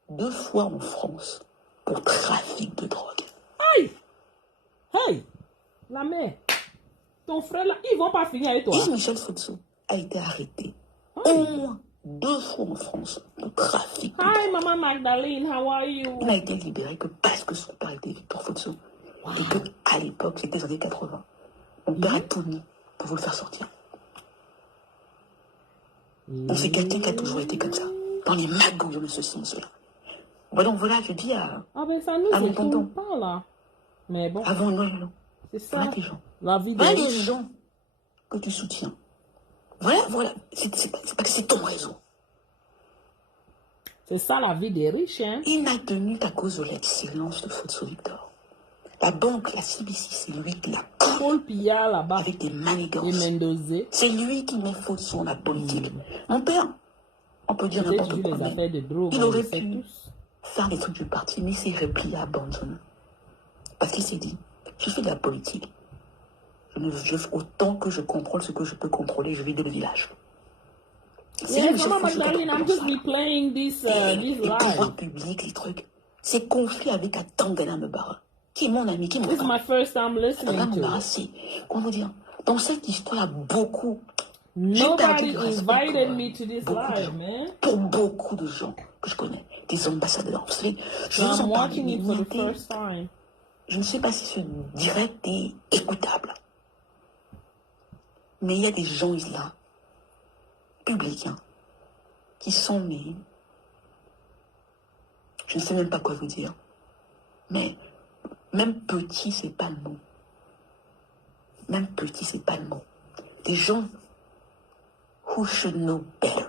2 fois en France pour trafic de drogue. Hey, la mère, ton frère là, ils vont pas finir avec toi. Yves Michel Fosso a été arrêté au moins 2 fois en France pour trafic de drogue. Hi, Maman Magdalene, how are you? Il n'a été libéré que parce que son père était Victor Fosso. Et que à l'époque, c'était les années 80. Mon père a tout mis pour vous le faire sortir. Donc c'est quelqu'un qui a toujours été comme ça, dans les magouilles de ceci et cela. Bon, donc voilà, je dis à... Ah ben ça nous mon tonton. pas là. Mais bon. Avant, non. C'est ça. Voilà des gens. La vie voilà des gens que tu soutiens. Voilà. C'est pas que c'est ton réseau. C'est ça la vie des riches, hein. Il n'a tenu qu'à cause de l'excellence de Fosso Victor. La banque, la CBC, c'est lui qui l'a Paul Pia là-bas. avec des manigances. Et Mendoza. C'est lui qui met faute sur la politique. Mon père, on peut dire C'est n'importe toujours quoi, les affaires de drogue, il on aurait le sait pu tous. faire les trucs du parti, mais il s'est replié, abandonné. Parce qu'il s'est dit, je fais de la politique. Autant que je contrôle ce que je peux contrôler, je vis dans le village. C'est Yes, Michel Mama Foucault qui a Magdalene, I'm commencé just ça. replaying this Les pouvoirs live. publics, les trucs. Ces conflits avec Atangana Mbara, qui est mon ami, qui est mon This is my frère. first time listening Atangana to Mbara, it. c'est, comment dire, dans cette histoire, il y a beaucoup. J'ai Nobody perdu du respect invited pour me to this beaucoup de live, gens. man. Pour beaucoup de gens que je connais, des ambassadeurs. Vous savez, je So vous I'm en parle watching it for the d'immunité. first time. Je ne sais pas si ce direct est écoutable. Mais il y a des gens là, publics, hein, qui sont mais je ne sais même pas quoi vous dire. Mais même petit, c'est pas le mot. Même petit, c'est pas le mot. Des gens who should know better.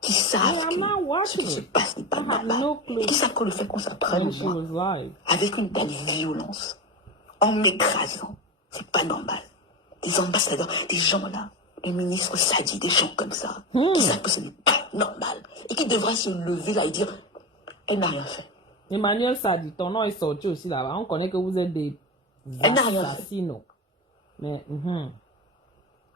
Qui savent No, I'm not que ce watching qui se it. passe n'est pas I have normal. no clue Et qui savent que le fait qu'on s'apprenne when she moi was live. avec une telle violence, en m'écrasant, c'est pas normal. Des ambassadeurs, des gens là, les ministres sadis, des gens comme ça, qui savent que ce n'est pas normal et qui devraient se lever là et dire, elle n'a rien fait. Emmanuel Sadi, ton nom est sorti aussi là-bas. On connaît que vous êtes des Elle n'a rien fait. assassinos. Mais,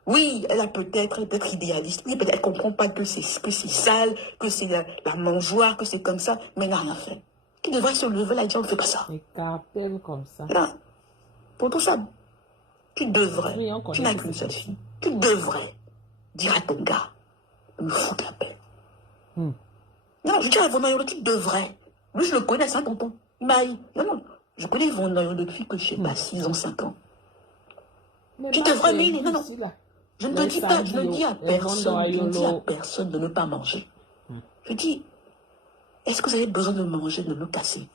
Oui, elle a peut-être idéaliste. Oui, peut-être elle comprend pas que c'est sale, que c'est la mangeoire, que c'est comme ça, mais elle n'a rien fait. Qui devrait se lever là et dire, on ne fait pas ça. les cartels comme ça. Là, pour tout ça, tu devrais, Oui, on tu connaît n'as que qu'une c'est seule comme ça. fille, tu devrais dire à ton gars de me foutre la paix. Non, je dis à Von Noyolo, tu devrais. Lui, je le connais, c'est un tonton. Il m'a dit, non, je connais Von Noyolo depuis que je sais pas, 6 ans, 5 ans. Mais Tu pas devrais, que mais ici, non. là. Je ne te Les dis pas, je ne Sadio, dis à les personne, je ne dis à Vondoyolo. personne de ne pas manger. Je dis, est-ce que vous avez besoin de manger, de me casser?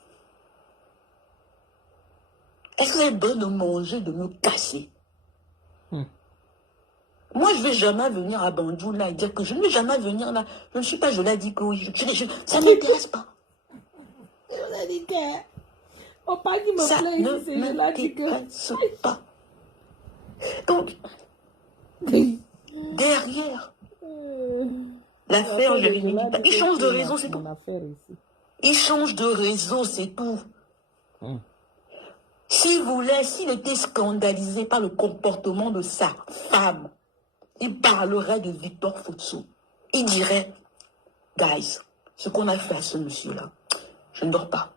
Est-ce que vous avez besoin de manger, de me casser? Moi, je ne vais jamais venir à Bandjoun là et dire que je ne vais jamais venir là. Je ne suis pas, je l'ai dit que oui. Ça ne m'intéresse pas. Oh, pas qui me Ça plaît ici, c'est je l'ai dit que... m'intéresse pas. Donc, derrière l'affaire Jérémy Guita, il change de réseau, c'est tout. Mon affaire ici. Il change de réseau, c'est tout. S'il était scandalisé par le comportement de sa femme, il parlerait de Victor Fotso. Il dirait, guys, ce qu'on a fait à ce monsieur-là, je ne dors pas.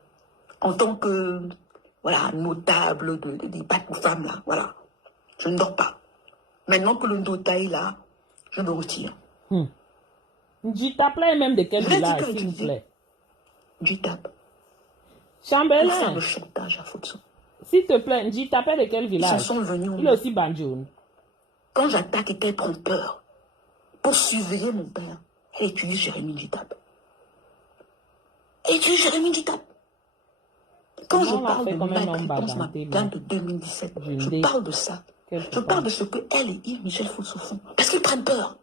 En tant que, voilà, notable des femmes là, voilà, je ne dors pas. Maintenant que le nota est là, je me retire. Je t'appelais même de quel Je l'ai dit village, que s'il vous plaît? Du tape. Pour Chambellan, faire le chantage à Fotso. s'il te plaît, je t'appelle de quel Ils village? s'en sont venus. Il est aussi Banjoun. Quand j'attaque et qu'elle prend peur, pour surveiller mon père, elle utilise Jérémy Dutap. Elle utilise Jérémy Dutap. Quand Comment je on a parle fait de comme un homme maltraitance, ma baganté, plainte de 2017, je Jundé. parle de ça. Quelque Je part. parle de ce que elle et Yves Michel Fotso font. Parce qu'ils prennent peur.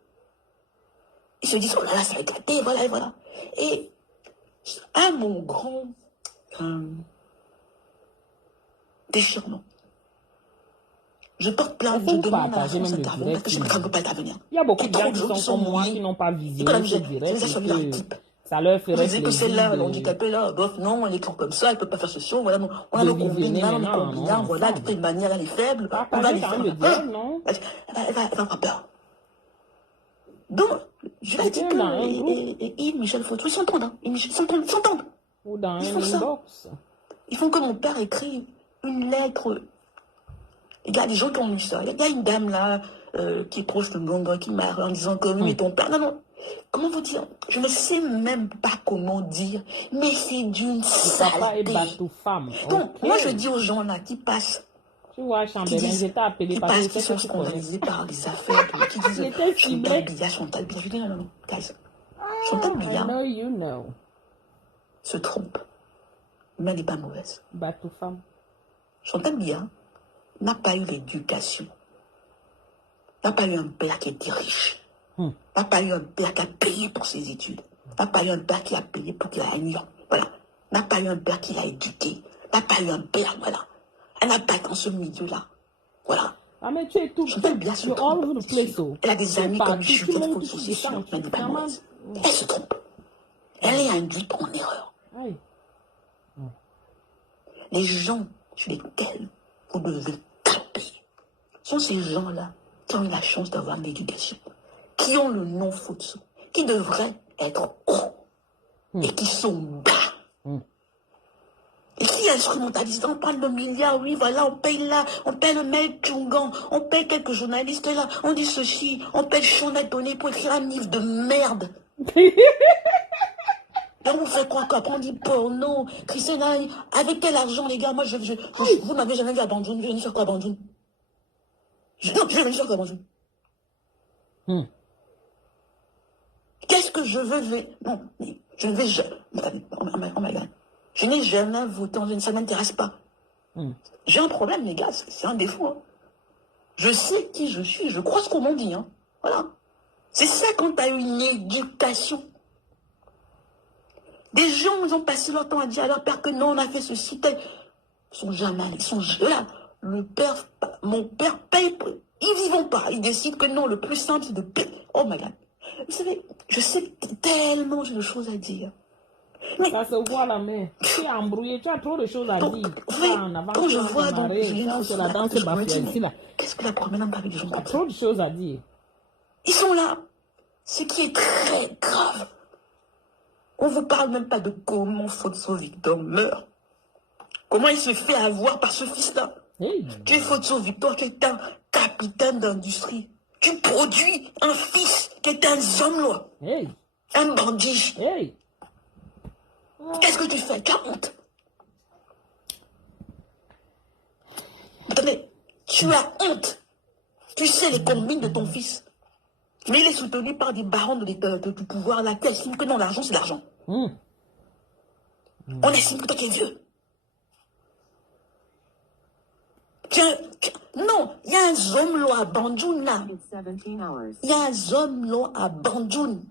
Ils se disent, oh là là, ça a éclaté, voilà, et voilà. Et à mon grand déchirement, je porte plainte, Est-ce que je vous demande à la partagez France même le d'intervenir parce que je direct, ne peux pas intervenir. Il y a beaucoup Il y de a gens trop qui de gens sont comme moi, mouillés. qui n'ont pas Et visionné comme ce j'ai direct déjà et suivi leur que équipe. ça leur Vous ferait disiez que plaisir celle-là, de, l'handicapée là, bof, non, elle est comme ça, elle ne peut pas faire ceci, voilà, non. On a de nos combines, visionner là, on a nos maintenant, combines, non, voilà, de ensemble. toute manière, elle est faible, on va Partagez les quand faire. même le direct, non? Elle va avoir peur. Donc, je l'ai dit Quelqu'un dans un groupe que, et Yves Michel Fotso, ils s'entendent, hein. Ils s'entendent. ou dans Ils un font ça. inbox. Ils font que mon père écrit une lettre. Il y a des gens qui ont lu ça. Il y a une dame là, qui est proche de Ngongo, qui m'a en disant que oui, ton père. Non. Comment vous dire? Je ne sais même pas comment dire, mais c'est d'une Papa est saleté. bateau femme. Donc, Ok. moi je dis aux gens là qui passent, Tu vois, qui Chambellan, disent, je t'ai appelé qui parce que passent, je qui sais sont que tu connais. scandalisés par les affaires, qui disent J'étais ciblée. Chantal Biya. Je dis non, guys. Ah, Chantal I Biya know you know. se trompe, mais elle n'est pas mauvaise. Bateau femme. Chantal Biya n'a pas eu l'éducation, n'a pas eu un père qui était riche, n'a pas eu un père qui a payé pour ses études, n'a pas eu un père qui a payé pour qu'il aille à New York, voilà, n'a pas eu un père qui l'a éduqué, n'a pas eu un père, voilà. Elle n'a pas dans ce milieu-là. Voilà. Ah, mais tu es tout. Je peux bien se You're all tromper. over the c'est place, sûr. so. Elle a des amis comme Tout Juliette le monde Photo, qui c'est sûr. descend, Elle n'est pas vraiment. mauvaise. Elle se trompe. Elle est induite en erreur. Aïe. Les gens sur lesquels vous devez taper sont ces gens-là qui ont eu la chance d'avoir une éducation, qui ont le nom Fotso, qui devraient être hauts et qui sont bas. Et qui instrumentalisent, on parle de milliards, oui, voilà, on paye là, on paye le mail Tchungan, on paye quelques journalistes là, on dit ceci, on paye Chonette Donné pour écrire un livre de merde. Et on vous fait croire qu'après on dit porno, Christiane, avec quel argent, les gars, moi, vous m'avez jamais vu à Banjoun, je vais venir faire quoi à Banjoun? Non, je vais venir faire quoi à Banjoun? Qu'est-ce que je veux? Non, je ne vais jamais. Oh my God. Je n'ai jamais voté, ça ne m'intéresse pas. J'ai un problème, les gars, c'est un défaut. Hein. Je sais qui je suis, je crois ce qu'on m'a dit. Hein. Voilà. C'est ça quand tu as une éducation. Des gens, ils ont passé leur temps à dire à leur père que non, on a fait ceci, tel. Ils sont jamais, ils sont là. Mon père paye, ils n'y vont pas. Ils décident que non, le plus simple, c'est de payer. Oh my God. Vous savez, je sais tellement de choses à dire. Mais, ça se voit là, mais tu es embrouillé, tu as trop de choses à dire. Quand je vois donc qu'est-ce que la promenade parle des gens comme ça? Trop de choses à dire. Ils sont là. Ce qui est très grave. On ne vous parle même pas de comment Fotso Victor meurt. Comment il se fait avoir par ce fils-là. Tu es Fotso Victor, tu es un capitaine d'industrie. Tu produis un fils qui est un zombie. Un bandit. Qu'est-ce que tu fais? Tu as honte. Attendez, tu as honte. Tu sais les combines de ton fils. Mais il est soutenu par des barons du pouvoir là qui estiment que non, l'argent c'est l'argent. On estime que toi tu es Dieu. Non, il y a un zombie à Banjoun là. Il y a un zombie à Banjoun.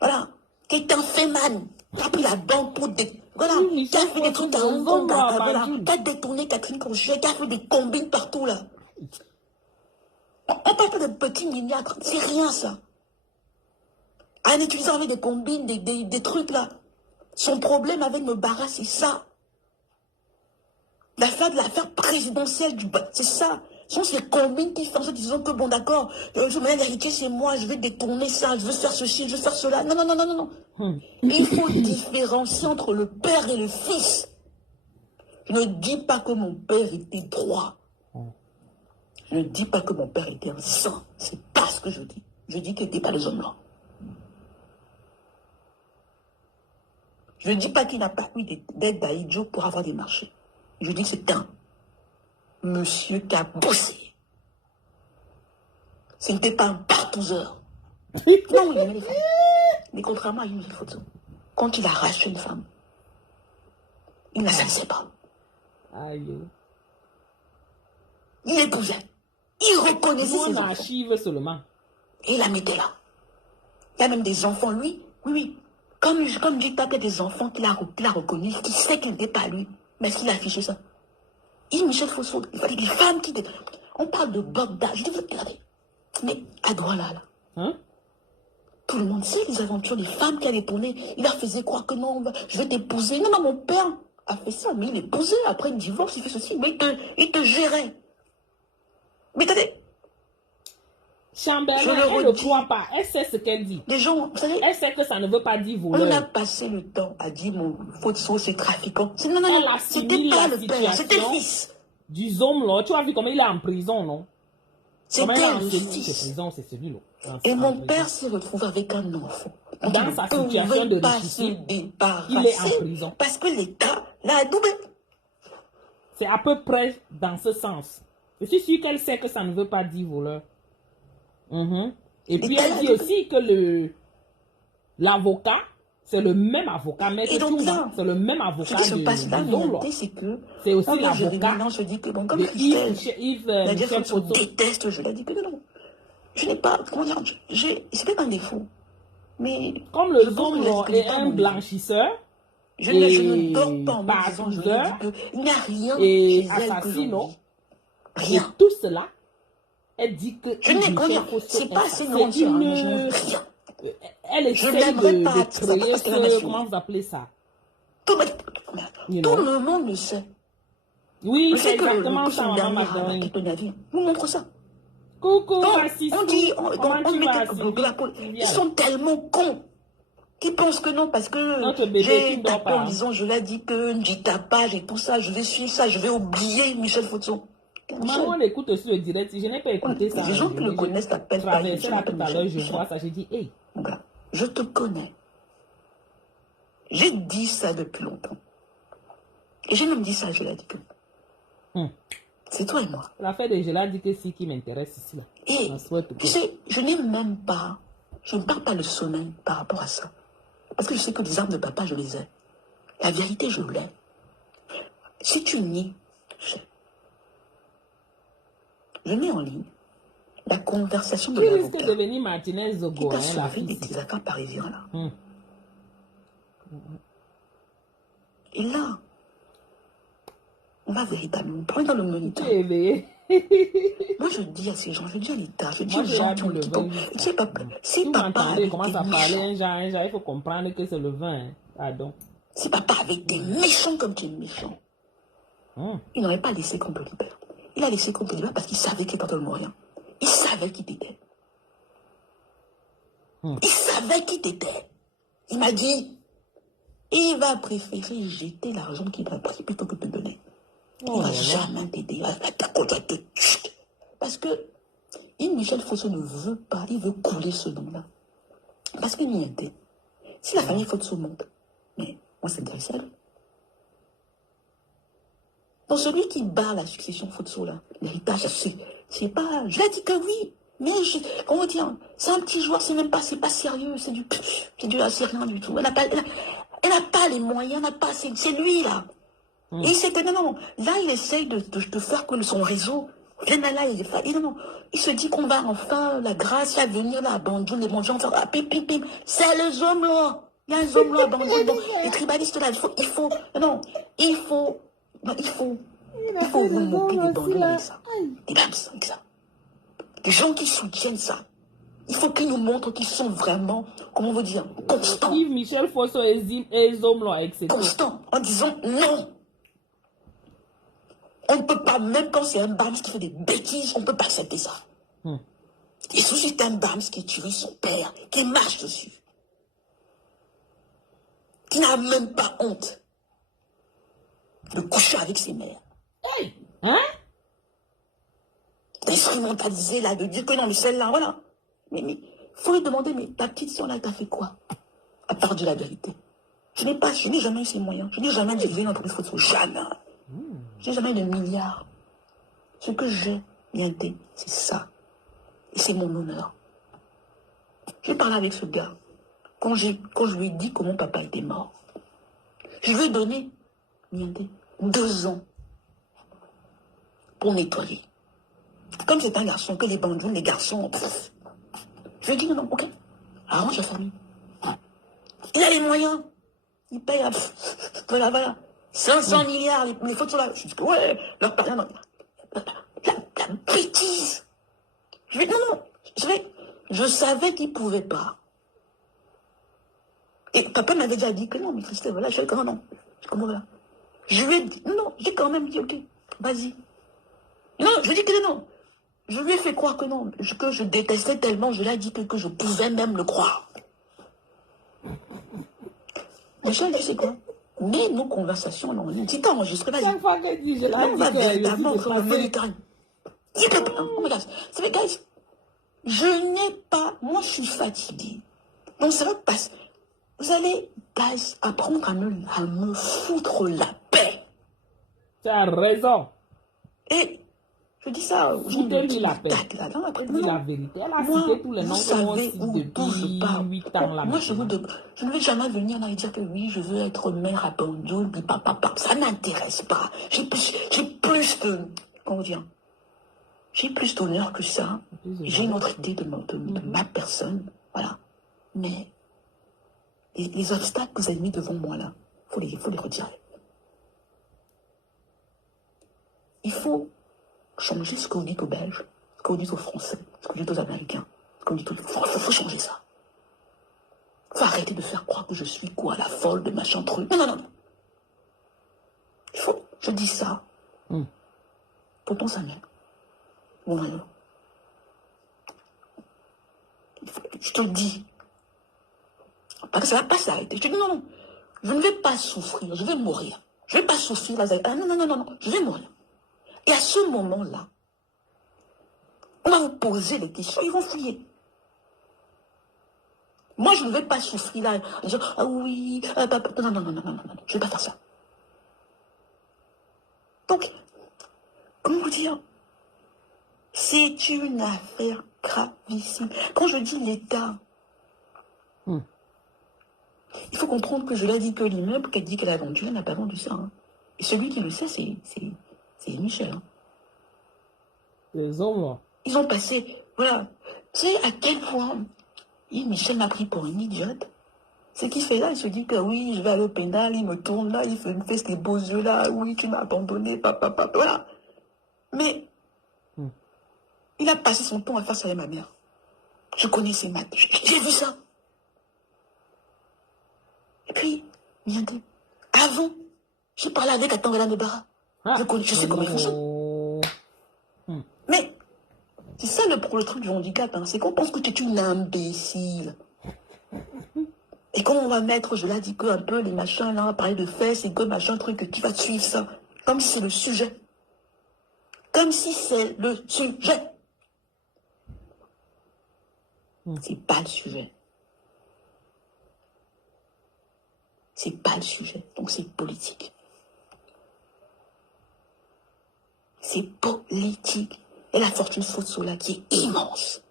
Voilà. Qui est un féman. Qui a pris la banque pour des... Voilà. Qui a fait des trucs à Hong Kong. Voilà. Qui a détourné Catherine Crochet. Qui a fait des combines partout là. On parle pas de petits miniatres. C'est rien ça. En utilisant avec des combines, des trucs là. Son problème avec Mebara, c'est ça. L'affaire présidentielle du bas, c'est ça. Ce sont ces combines qui font en disant que bon d'accord, je vais l'héritier c'est moi, je vais détourner ça, je veux faire ceci, je veux faire cela. Non, non, non, non, non, non. Il faut différencier entre le père et le fils. Je ne dis pas que mon père était droit. Je ne dis pas que mon père était un saint. C'est pas ce que je dis. Je dis qu'il n'était pas les hommes-là. Je ne dis pas qu'il n'a pas eu d'aide d'Aïdjo pour avoir des marchés. Je dis que c'est un monsieur qui a bossé. Ce n'était pas un partouzeur. Non, il aimait les femmes. Mais contrairement à une photo, quand il arrache une femme, il ne la salissait pas. Aïe. Il épousait. Il reconnaissait ses enfants. Archive seulement. Et il la mettait là. Il y a même des enfants, lui. Oui, oui. Comme dit, il y a des enfants qu'il a reconnus, qui sait qu'il n'était pas lui. Mais est-ce qu'il a affiché ça? Et Michel Fosso, il fallait des femmes qui... On parle de Bogda. Je dis, regardez. Mais à droite là. Hein? Tout le monde sait les aventures des femmes qu'il a détournées. Il leur faisait croire que non, je vais t'épouser. Non, non, mon père a fait ça. Mais il épousait. Après le divorce, il fait ceci. Mais il te gérait. Mais attendez. Chamberlain, elle ne croit pas. Elle sait ce qu'elle dit. Les gens, vous savez, elle sait que ça ne veut pas dire voleur. On a passé le temps à dire mon Fotso, c'est trafiquant. Non, non, non, c'était pas le père, c'était le fils. Du homme là, tu as vu comment il est en prison, non? C'était le fils. C'est celui-là. Et mon père s'est retrouvé avec un enfant. Dans sa situation de difficile, il est en prison. Parce que l'État l'a adoubé. C'est à peu près dans ce sens. Je suis sûr qu'elle sait que ça ne veut pas dire voleur. Et puis elle dit aussi que l'avocat, c'est le même avocat, mais c'est le même avocat de c'est aussi l'avocat. Je dis que bon, comme Yves déteste, je l'ai dit que non. Je n'ai pas, comment dire, c'était pas un défaut. Mais comme le Zomblo est un blanchisseur, Je ne dors et pas en me disant, je lui ai dit Partouzeur, qu'il n'y a rien et chez elle que Assassino, j'envie. et Rien. tout cela, elle dit que Je n'ai Michel rien. Fosso C'est est pas ça. assez C'est grande sœur, hein, je n'ai une... rien. Elle Je essaye n'aimerais de pas ça, pas créer parce qu'elle en a ce... su. Comment vous appelez ça? Tout, You tout know? le monde le sait. Oui, Le c'est fait exactement que ça, son maman dernier a Magdalene. quitté la vie vous montre ça. Coucou, Donc, Racistou. on dit, Comment on tu met vas, quelques Sylvie? blocs là. Ils sont tellement cons qu'ils pensent que non, parce que Notre bébé, tu j'ai ne dors tapé en pas. disant, je l'ai dit que j'ai tapage et tout ça, je vais suivre ça, je vais oublier Michel Fotso. Maman, on l'écoute aussi au direct. Je n'ai pas écouté ça. Les gens qui le connaissent t'appellent pas Traversé là tout à l'heure, je Michel. vois ça. J'ai dit, hey. Mon gars, je te connais. J'ai dit ça depuis longtemps. Et j'ai même dit ça, je l'ai dit que. C'est toi et moi. L'affaire de Gela dit que si qui m'intéresse ici là. Et On souhaite tu que- sais, je n'ai même pas, je ne parle pas le sommeil par rapport à ça. Parce que je sais que les armes de papa, je les ai. La vérité, je l'ai. Si tu nies, je mets en ligne la conversation de Tu risques l'avocat de devenir Martinez qui Zogo, t'a hein, la sauvé fille. des petits accords parisiens là. Hum. Et là, on va véritablement prendre dans le Tu moniteur. es éveillé. Moi, je dis à ces gens, je dis à l'État, je dis Moi, aux je gens l'ai qui dit ont le qui vin. tu sais, papa, Si si vous papa m'entendez, avait commence été à parler méchant, un genre, il faut comprendre que c'est le vin. Hein. Pardon. si papa avait été méchant comme tu es méchant, il n'aurait pas laissé Comte Libère. Il a laissé Comte Libère parce qu'il savait qu'il était dans le moyen. Il savait qui t'étais. Il savait qui t'étais. Il m'a dit, il va préférer jeter l'argent qu'il a pris plutôt que de te donner. Il ne va jamais t'aider. Il va te tuer. Parce que Michel Fosso ne veut pas, il veut couler ce nom-là. Parce qu'il n'y était. Si la famille Fosso monte, mais moi c'est intéressé à lui. Donc celui qui bat la succession Fosso là, l'héritage, c'est pas. Je l'ai dit que oui. Mais comment dire, c'est un petit joueur, c'est pas sérieux, c'est rien du tout. Elle n'a pas les moyens, elle n'a pas, c'est lui là. Et c'était non. Là, il essaye de faire que son réseau vienne là, il se dit qu'on va enfin, la grâce à venir là, à Bandjoun, les gens faire pim. C'est les hommes là. Il y a un homme là à Bandjoun. Les tribalistes là, il faut vous moquer des Bandjoun avec ça. Des bams avec ça. Les gens qui soutiennent ça. Il faut qu'ils nous montrent qu'ils sont vraiment, comment on veut dire, constants. Yves Michel Fosso et Zomlo, etc. Constants, en disant non. On ne peut pas, même quand c'est un Bams qui fait des bêtises, on ne peut pas accepter ça. Et si c'est un Bams qui tue son père, qui marche dessus, qui n'a même pas honte de coucher avec ses mères, Hein? d'instrumentaliser là, de dire que non, mais celle-là, voilà. Mais faut lui demander, mais ta petite soeur là, t'as fait quoi? À part de la vérité. Je n'ai jamais eu ces moyens. Je n'ai jamais élevé une entreprise photo. Jamais. Je n'ai jamais eu de milliards. Ce que j'ai, bien dit, c'est ça. Et c'est mon honneur. J'ai parlé avec ce gars. Quand je lui ai dit que mon papa était mort, je lui ai donné, bien dit, 2 ans pour nettoyer. Comme c'est un garçon, que les bandits, les garçons, je lui ai dit non, ok. Arrange la famille. Il a les moyens. Il paye, voilà. 500 milliards, les photos là. Je dis que ouais, leur parler, la bêtise. Je savais qu'il ne pouvait pas. Et papa m'avait déjà dit que non, mais Christelle, voilà, je fais comment non. Comment voilà. Je lui ai dit, non, j'ai quand même dit, ok, vas-y. Non, je lui ai dit que non. Je lui ai fait croire que non, que je détestais tellement, je lui ai dit que je pouvais même le croire. Mais ça, tu sais quoi? Mais nos conversations, on dit t'as enregistré, vas-y. Chaque fois que je Là, on va l'ai dit, véritablement que faire le monitoring. S'il te plaît, oh my gosh. C'est vrai, guys, je n'ai pas, moi je suis fatiguée. Donc ça va passer. Vous allez, guys, apprendre à me foutre la paix. Tu as raison. Et je dis ça aux gens Foutez-lui qui la paix. m'attaquent là. Non, après, Elle dit non. la vérité. Elle a Moi, cité tous les vous noms que l'on savez cite où je depuis parle. 8 ans là. Moi, je ne vais jamais venir là et dire que oui, je veux être mère à Bandoul, puis papa. Ça m'intéresse pas. J'ai plus de, comment dire, j'ai plus d'honneur que ça. J'ai une autre idée de ma personne. Voilà. Mais les obstacles que vous avez mis devant moi là, faut les retirer. Il faut changer ce que vous dites aux Belges, ce que vous dites aux Français, ce que vous dites aux Américains, ce que vous dites aux... faut changer ça. Faut arrêter de faire croire que je suis quoi, la folle de machin truc. Non, non, non, non. Je dis ça. Pour ton sa mère. Bon, alors. Je te le dis. Parce que ça va pas s'arrêter. Je te dis non, non. Je ne vais pas souffrir. Je vais mourir. Je ne vais pas souffrir. Ah, non, non, non, non, non. Je vais mourir. Et à ce moment-là, on va vous poser des questions. Ils vont fouiller. Moi, je ne vais pas souffrir là. Ah oui. Non, non, non, non, non, non, non. Je ne vais pas faire ça. Donc, comment vous dire? C'est une affaire gravissime. Quand je dis l'État, il faut comprendre que je leur dis que l'immeuble qu'elle dit qu'elle a vendu, elle n'a pas vendu ça. Hein. Et celui qui le sait, c'est Michel. Hein. Les hommes. Ils ont passé, voilà. Tu sais à quel point Michel m'a pris pour une idiote. Ce qu'il fait là, il se dit que oui, je vais aller au pénal, il me tourne là, il me fait ces beaux yeux là, oui, tu m'as abandonné, papa, voilà. Mais il a passé son temps à faire ça avec ma mère. Je connais ses maths, j'ai vu ça. Et puis, il a dit, avant, j'ai parlé avec Atangala Nebara. Je sais comment il fonctionne. Mais, c'est ça le truc du handicap, hein, c'est qu'on pense que tu es une imbécile. Et quand on va mettre, je l'ai dit que un peu les machins là, parler de fesses et que machin truc, que tu vas suivre ça. Comme si c'est le sujet. Comme si c'est le sujet. C'est pas le sujet. C'est pas le sujet. Donc c'est politique. C'est politique. Et la fortune Fotsola qui est immense.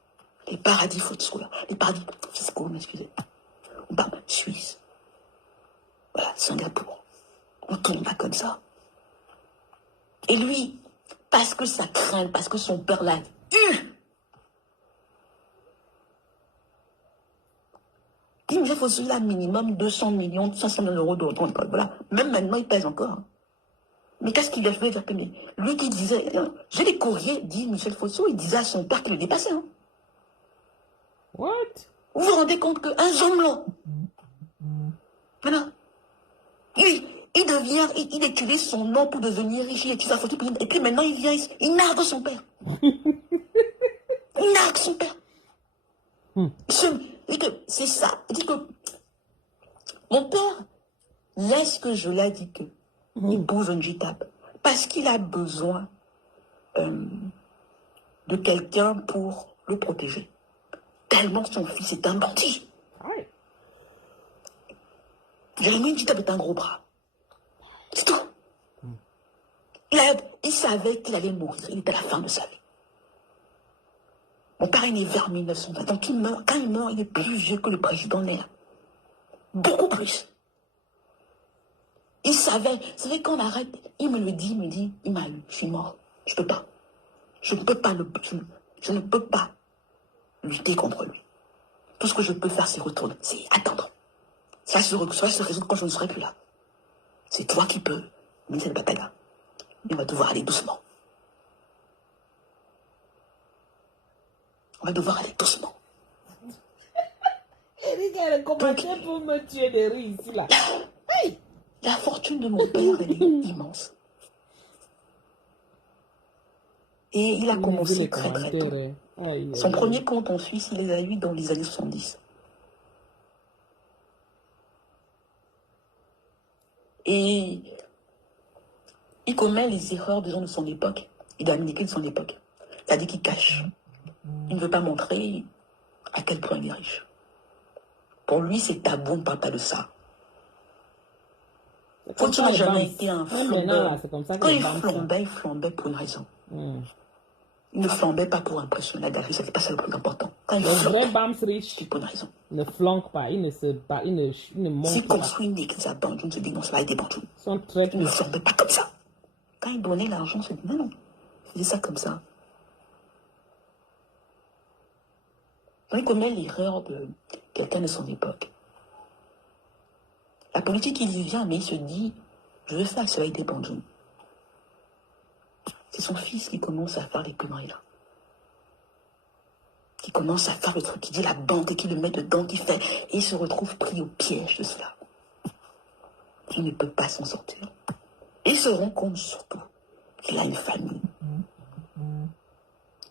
Les paradis Fotsola. Les paradis fiscaux, excusez. On parle Suisse. Voilà, Singapour. On tourne pas comme ça. Et lui, parce que ça craint, parce que son père l'a eu. Il me faut celui-là minimum 200 millions, 500 000 euros de école. Voilà. Même maintenant, il pèse encore. Mais qu'est-ce qu'il a fait? Lui qui disait, j'ai des courriers, dit Michel Fosso, il disait à son père qu'il le dépassait. Hein. What? Vous vous rendez compte qu'un jomelot, voilà, il devient, il utilise son nom pour devenir riche, il utilise sa photo, et puis maintenant il vient, il nargue son père. Il nargue son père. C'est ça. Il dit que mon père laisse que je l'ai dit que épouse une J-Tap parce qu'il a besoin de quelqu'un pour le protéger. Tellement son fils est un bandit. Ouais. Jérémy J-Tap est un gros bras. C'est tout. Il savait qu'il allait mourir. Il était à la fin de sa vie. Mon père est né vers 1920. Donc quand il meurt, il est plus vieux que le président Néa. Beaucoup plus. Il savait qu'on arrête. Il me le dit, il m'a eu, je suis mort. Je peux pas. Je ne peux pas lutter contre lui. Tout ce que je peux faire, c'est retourner, c'est attendre. Ça se résoudre quand je ne serai plus là. C'est toi qui peux. Mais c'est le papa là. Il va devoir aller doucement. On va devoir aller doucement. Eric, elle est commencé pour me tuer de rire ici, là. Hey, la fortune de mon père, elle est immense. Et il a commencé très très tôt. Son premier compte en Suisse, il les a eu dans les années 70. Et il commet les erreurs des gens de son époque et de l'américain de son époque. C'est-à-dire qu'il cache. Il ne veut pas montrer à quel point il est riche. Pour lui, c'est tabou, on ne parle pas de ça. Faut-il n'a jamais été un flambeur. Quand il flambait pour une raison. Il ne flambait pas pour impressionner la galerie, c'était pas ça le plus important. Quand il vrai Bams riche c'est pour une raison. Ne flanque pas, il ne se bat, il ne monte S'il pas. construit une église à Bandung, se dit non, ça va être des Bandung. Il ne flambait pas comme ça. Quand il donnait l'argent, il se dit non, il faisait ça comme ça. Il commet l'erreur de quelqu'un de son époque. La politique, il y vient, mais il se dit, je veux faire cela des bandits. C'est son fils qui commence à faire les conneries là. Qui commence à faire le truc, qui dit la bande, et qui le met dedans, qui fait, et il se retrouve pris au piège de cela. Il ne peut pas s'en sortir. Il se rend compte surtout qu'il a une famille.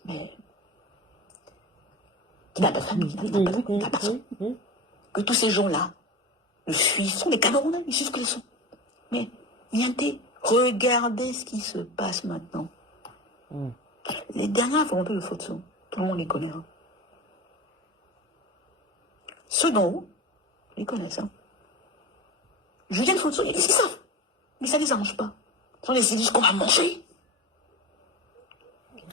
Mais il n'a pas de famille, il n'a personne. Que tous ces gens-là le suivent, sont des Camerounais, ils suivent ce qu'ils sont. Mais viens-t'y, regardez ce qui se passe maintenant. Les dernières volontés de Fosso, tout le monde les connaît. Hein. Ceux d'en haut, ils connaissent. Hein. Julien Fosso, ils savent. Mais ça ne les arrange pas. On les dit ce qu'on va manger.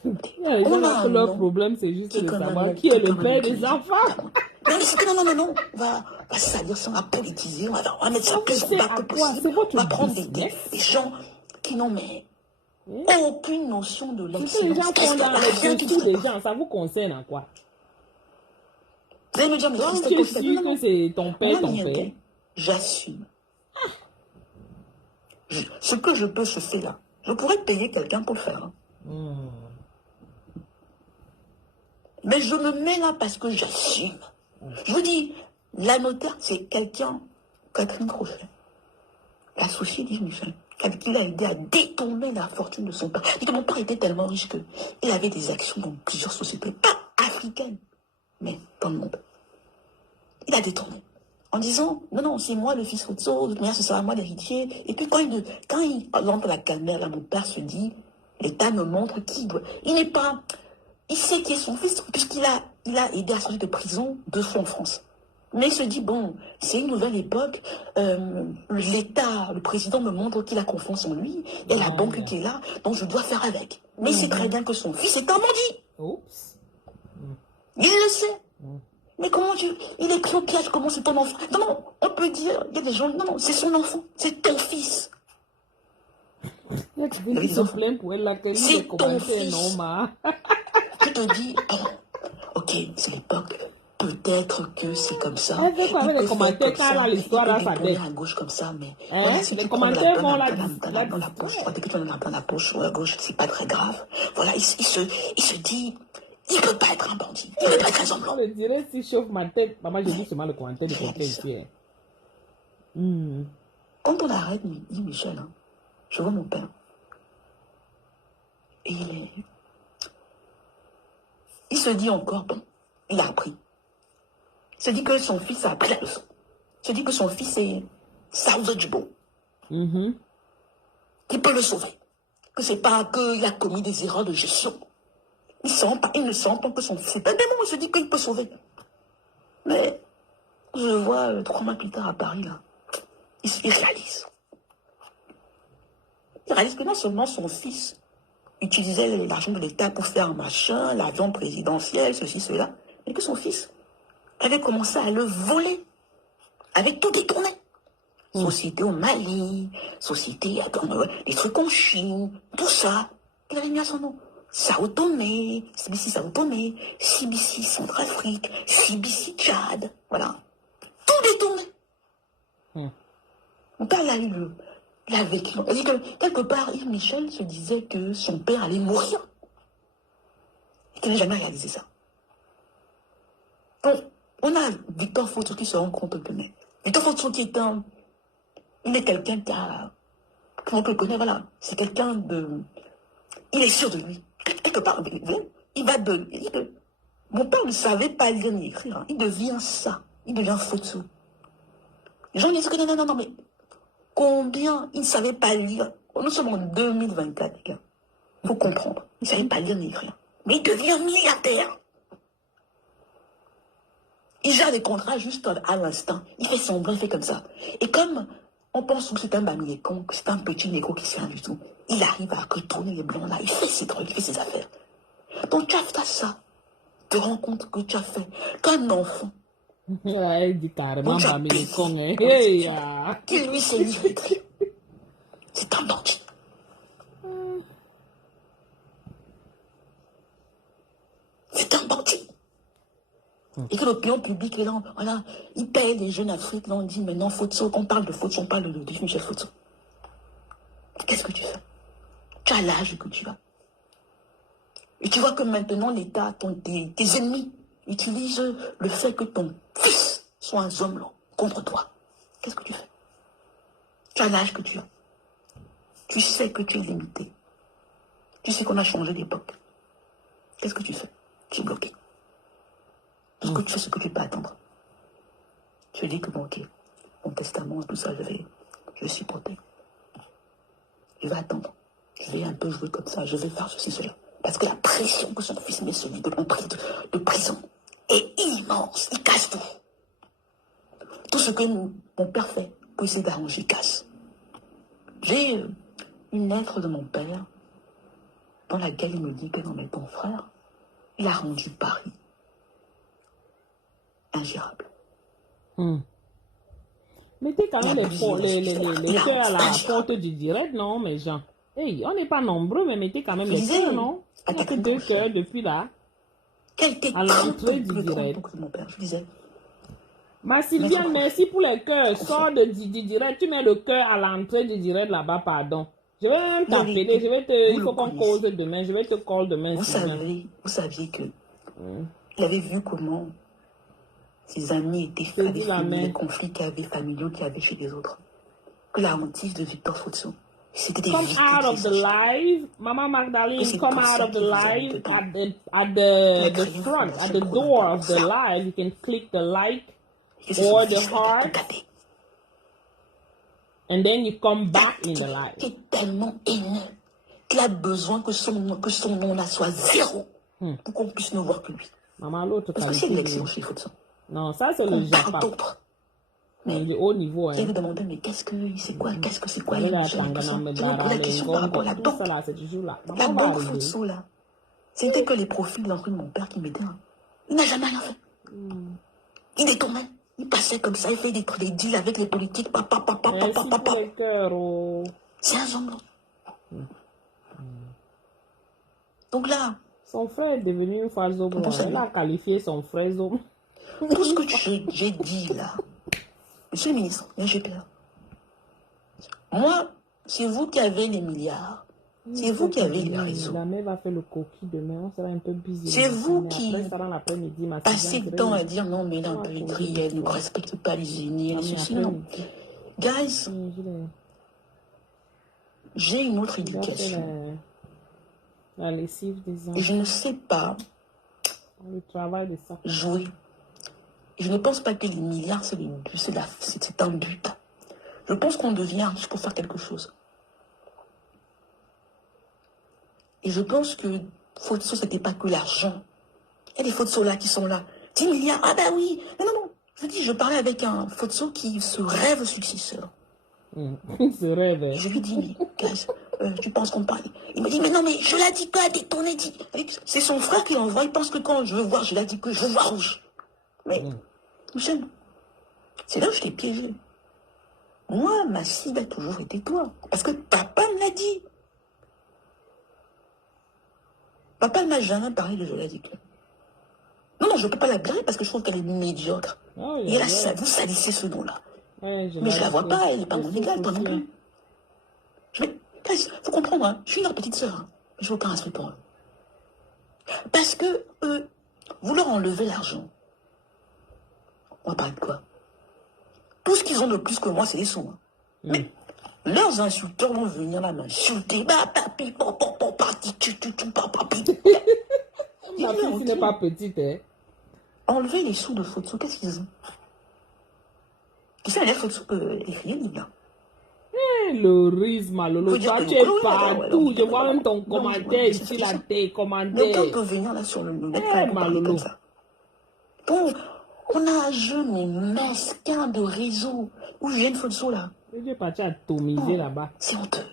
On a leur problème, c'est juste de savoir qui est le père des enfants. Non. On va salir ça, on va politiser, on va mettre ça plus bas que possible. On va prendre des gens qui n'ont aucune notion de l'excellence. Les gens font dans les dessous des gens, ça vous concerne quoi? Vous allez me dire, mais donc tu es sûr que c'est ton père, J'assume. Ce que je peux, je fais là. Je pourrais payer quelqu'un pour le faire. Hein. Mais je me mets là parce que j'assume. Je vous dis, la notaire, c'est quelqu'un, Catherine Crochet, l'associée d'Yves Michel, qui l'a aidé à détourner la fortune de son père. Et que mon père était tellement riche qu'il avait des actions dans plusieurs sociétés, pas africaines, mais dans le monde. Il a détourné. En disant, non, c'est moi le fils Fosso, de toute manière, ce sera moi l'héritier. Et puis quand il entre la caméra, là, mon père se dit, l'État me montre qui doit. Il n'est pas. Il sait qui est son fils, puisqu'il a aidé à sortir de prison 2 fois en France. Mais il se dit, bon, c'est une nouvelle époque, l'État, le président me montre qu'il a confiance en lui, et la banque qui est là, donc je dois faire avec. Mais il sait très bien que son fils est un bandit. Oups. Il le sait. Mais comment il est pris au piège, comment c'est ton enfant? Non, on peut dire, il y a des gens, non, c'est son enfant, c'est ton fils. Il se plaint pour elle, c'est ton fils. Je te dis, ok, c'est l'époque. Peut-être que c'est comme ça. Elle fait quoi avec les commentaires quand l'histoire dans sa tête? À gauche comme ça, mais voilà, les commentaires vont la dans la poche. Dès que tu en as dans la poche ou à gauche, c'est pas très grave. Voilà, il se dit, il peut pas être un bandit. Il peut pas être un semblant. Je dirais si je chauffe ma tête. Maman, je dis seulement le commentaire de quelqu'un ici. Quand on arrête, dit Michel, hein, je vois mon père. Et il se dit encore, bon, il a appris. Il se dit que son fils a appris la leçon. Il se dit que son fils est salvageable. Qu'il peut le sauver. Que c'est pas qu'il a commis des erreurs de gestion. Il ne sent pas que son fils est un démon. Il se dit qu'il peut sauver. Mais je vois 3 mois plus tard à Paris, là, il réalise. Il réalise que non seulement son fils utilisait l'argent de l'État pour faire un machin, l'avion présidentiel, ceci, cela, mais que son fils avait commencé à le voler, avait tout détourné. Société au Mali, société, des trucs en Chine, tout ça, il avait mis à son nom. Sao Tomé, CBC Sao Tomé, CBC Centrafrique, CBC Tchad, voilà. Tout détourné. Mon père l'a eu, il a vécu. Et quelque part, Yves Michel se disait que son père allait mourir. Et qu'il n'a jamais réalisé ça. Donc, on a Victor Fosso qui se rend compte que Victor Fosso qui est il est quelqu'un qu'on peut connaître, voilà. C'est quelqu'un de. Il est sûr de lui. Quelque part, il va de. Mon père ne savait pas lire ni écrire. Hein. Il devient ça. Il devient Fosso. Les gens disent que non, mais combien il ne savait pas lire. Nous sommes en 2024, les gars. Il faut comprendre. Il ne savait pas lire ni écrire. Mais il devient milliardaire. Il gère des contrats juste à l'instant. Il fait semblant, il fait comme ça. Et comme on pense que c'est un bamilécon, que c'est un petit négro qui sert du tout, il arrive à retourner les blancs là, il fait ses trucs, il fait ses affaires. Donc tu as fait ça. Tu te rends compte que tu as fait qu'un enfant. Ouais, il dit carrément bamilécon, hein. Qui lui se livre. C'est un bandit. C'est un bandit. Et que l'opinion publique est là, voilà, ils payent les jeunes Afrique, là on dit maintenant Fotso, quand on parle de Fotso, on parle de Michel Fotso. Qu'est-ce que tu fais? Tu as l'âge que tu as. Et tu vois que maintenant l'État, tes ennemis utilisent le fait que ton fils soit un homme là, contre toi. Qu'est-ce que tu fais? Tu as l'âge que tu as. Tu sais que tu es limité. Tu sais qu'on a changé d'époque. Qu'est-ce que tu fais? Tu es bloqué. Parce que tu fais ce que tu peux attendre. Tu dis que bon, ok, mon testament, tout ça, je vais supporter. Je vais attendre. Je vais un peu jouer comme ça. Je vais faire ceci, cela. Parce que la pression que son fils met sur lui de prison est immense. Il casse tout. Tout ce que mon père fait pour essayer d'arranger, il casse. J'ai une lettre de mon père dans laquelle il me dit que non, mais ton frère, il a rendu Paris ingérable. Mettez quand même les cœurs à la porte du direct, non, mes gens? Hey, on n'est pas nombreux, mais mettez quand même les cœurs, non? Il n'y a que 2 cœurs depuis là. À l'entrée du direct. Je disais. Ma Sylviane, merci pour les cœurs. Sors du direct. Tu mets le cœur à l'entrée du direct là-bas, pardon. Je vais même t'appeler. Il faut qu'on cause demain. Je vais te call demain. Vous saviez que il avait vu comment ses amis étaient avec les conflits familiaux qu'il y avait chez les autres. Que la hantise de Victor Fotso, c'était des come out of the live, Mama Magdalene, come out of the live at the front, at the door of the live. You can click the like or the heart, and then you come back in the live. Il est tellement haineux qu'il a besoin que son nom là soit 0 pour qu'on puisse ne voir que lui. Maman, l'autre parce que c'est l'élection chez Fotso. Non, ça c'est le Japon. Mais du haut niveau, hein. Il me demandait, mais c'est quoi Il la question par rapport à la banque. La banque Fotso, là, c'était que les profils de l'enfant de mon père qui m'aidaient. Il n'a jamais rien fait. Il détournait. Il passait comme ça, il fait des deals avec les politiques. C'est un zombie. Donc là... Son frère est devenu une fois zombie. Il a qualifié son frère zombie. Tout ce que j'ai dit là, monsieur le ministre, j'ai peur. Moi, c'est vous qui avez les milliards. C'est vous qui avez les réseaux. La mère va faire le coquille demain, on sera un peu busy. C'est vous qui passez le temps à dire non, mais là, elle ne respecte pas les unis, les ceci, non. Guys, j'ai une autre éducation. La lessive des enfants. Et je ne sais pas jouer. Je ne pense pas que les milliards, c'est un but. Je pense qu'on devient riche pour faire quelque chose. Et je pense que Fotso, ce n'était pas que l'argent. Il y a des Fotso là qui sont là. 10 milliards, ah ben oui. Non. Je parlais avec un Fotso qui se rêve successeur. Il se rêve. Je lui dis, mais tu penses qu'on parle? Il me dit, mais non, mais je l'ai dit quoi, détourné, dit. C'est son frère qui l'envoie, il pense que quand je veux voir, je l'ai dit que je vois rouge. Mais, Michel, c'est là où je t'ai piégé. Moi, ma cible a toujours été toi. Parce que papa me l'a dit. Papa ne m'a jamais parlé de Jola-Dick. Non, je ne peux pas la blâmer parce que je trouve qu'elle est médiocre. Et là, vous salissez ce nom-là. Mais je ne la vois pas, elle n'est pas mon égale, toi non plus. Il faut comprendre, hein, je suis leur petite sœur. Hein. Je n'ai aucun respect pour eux. Parce que vous leur enlevez l'argent. On va parler de quoi? Tout ce qu'ils ont de plus que moi, c'est les sous. Hein. Mais leurs insulteurs vont venir là m'insulter. Papi, Ma fille n'est pas petite, hein. Enlever les sous de Fotso, qu'est-ce qu'ils ont? Tu sais, les Fotso, les filles, là. Le risque, Malolo, toi tu es partout. Je vois même ton commentaire ici, là, tes commentaires. Le peut venir là sur le net, Malolo. Bon, on a un jeu, mais mesquin de réseau. Où vient Fotso, là? Je vais partir atomiser là-bas. C'est honteux.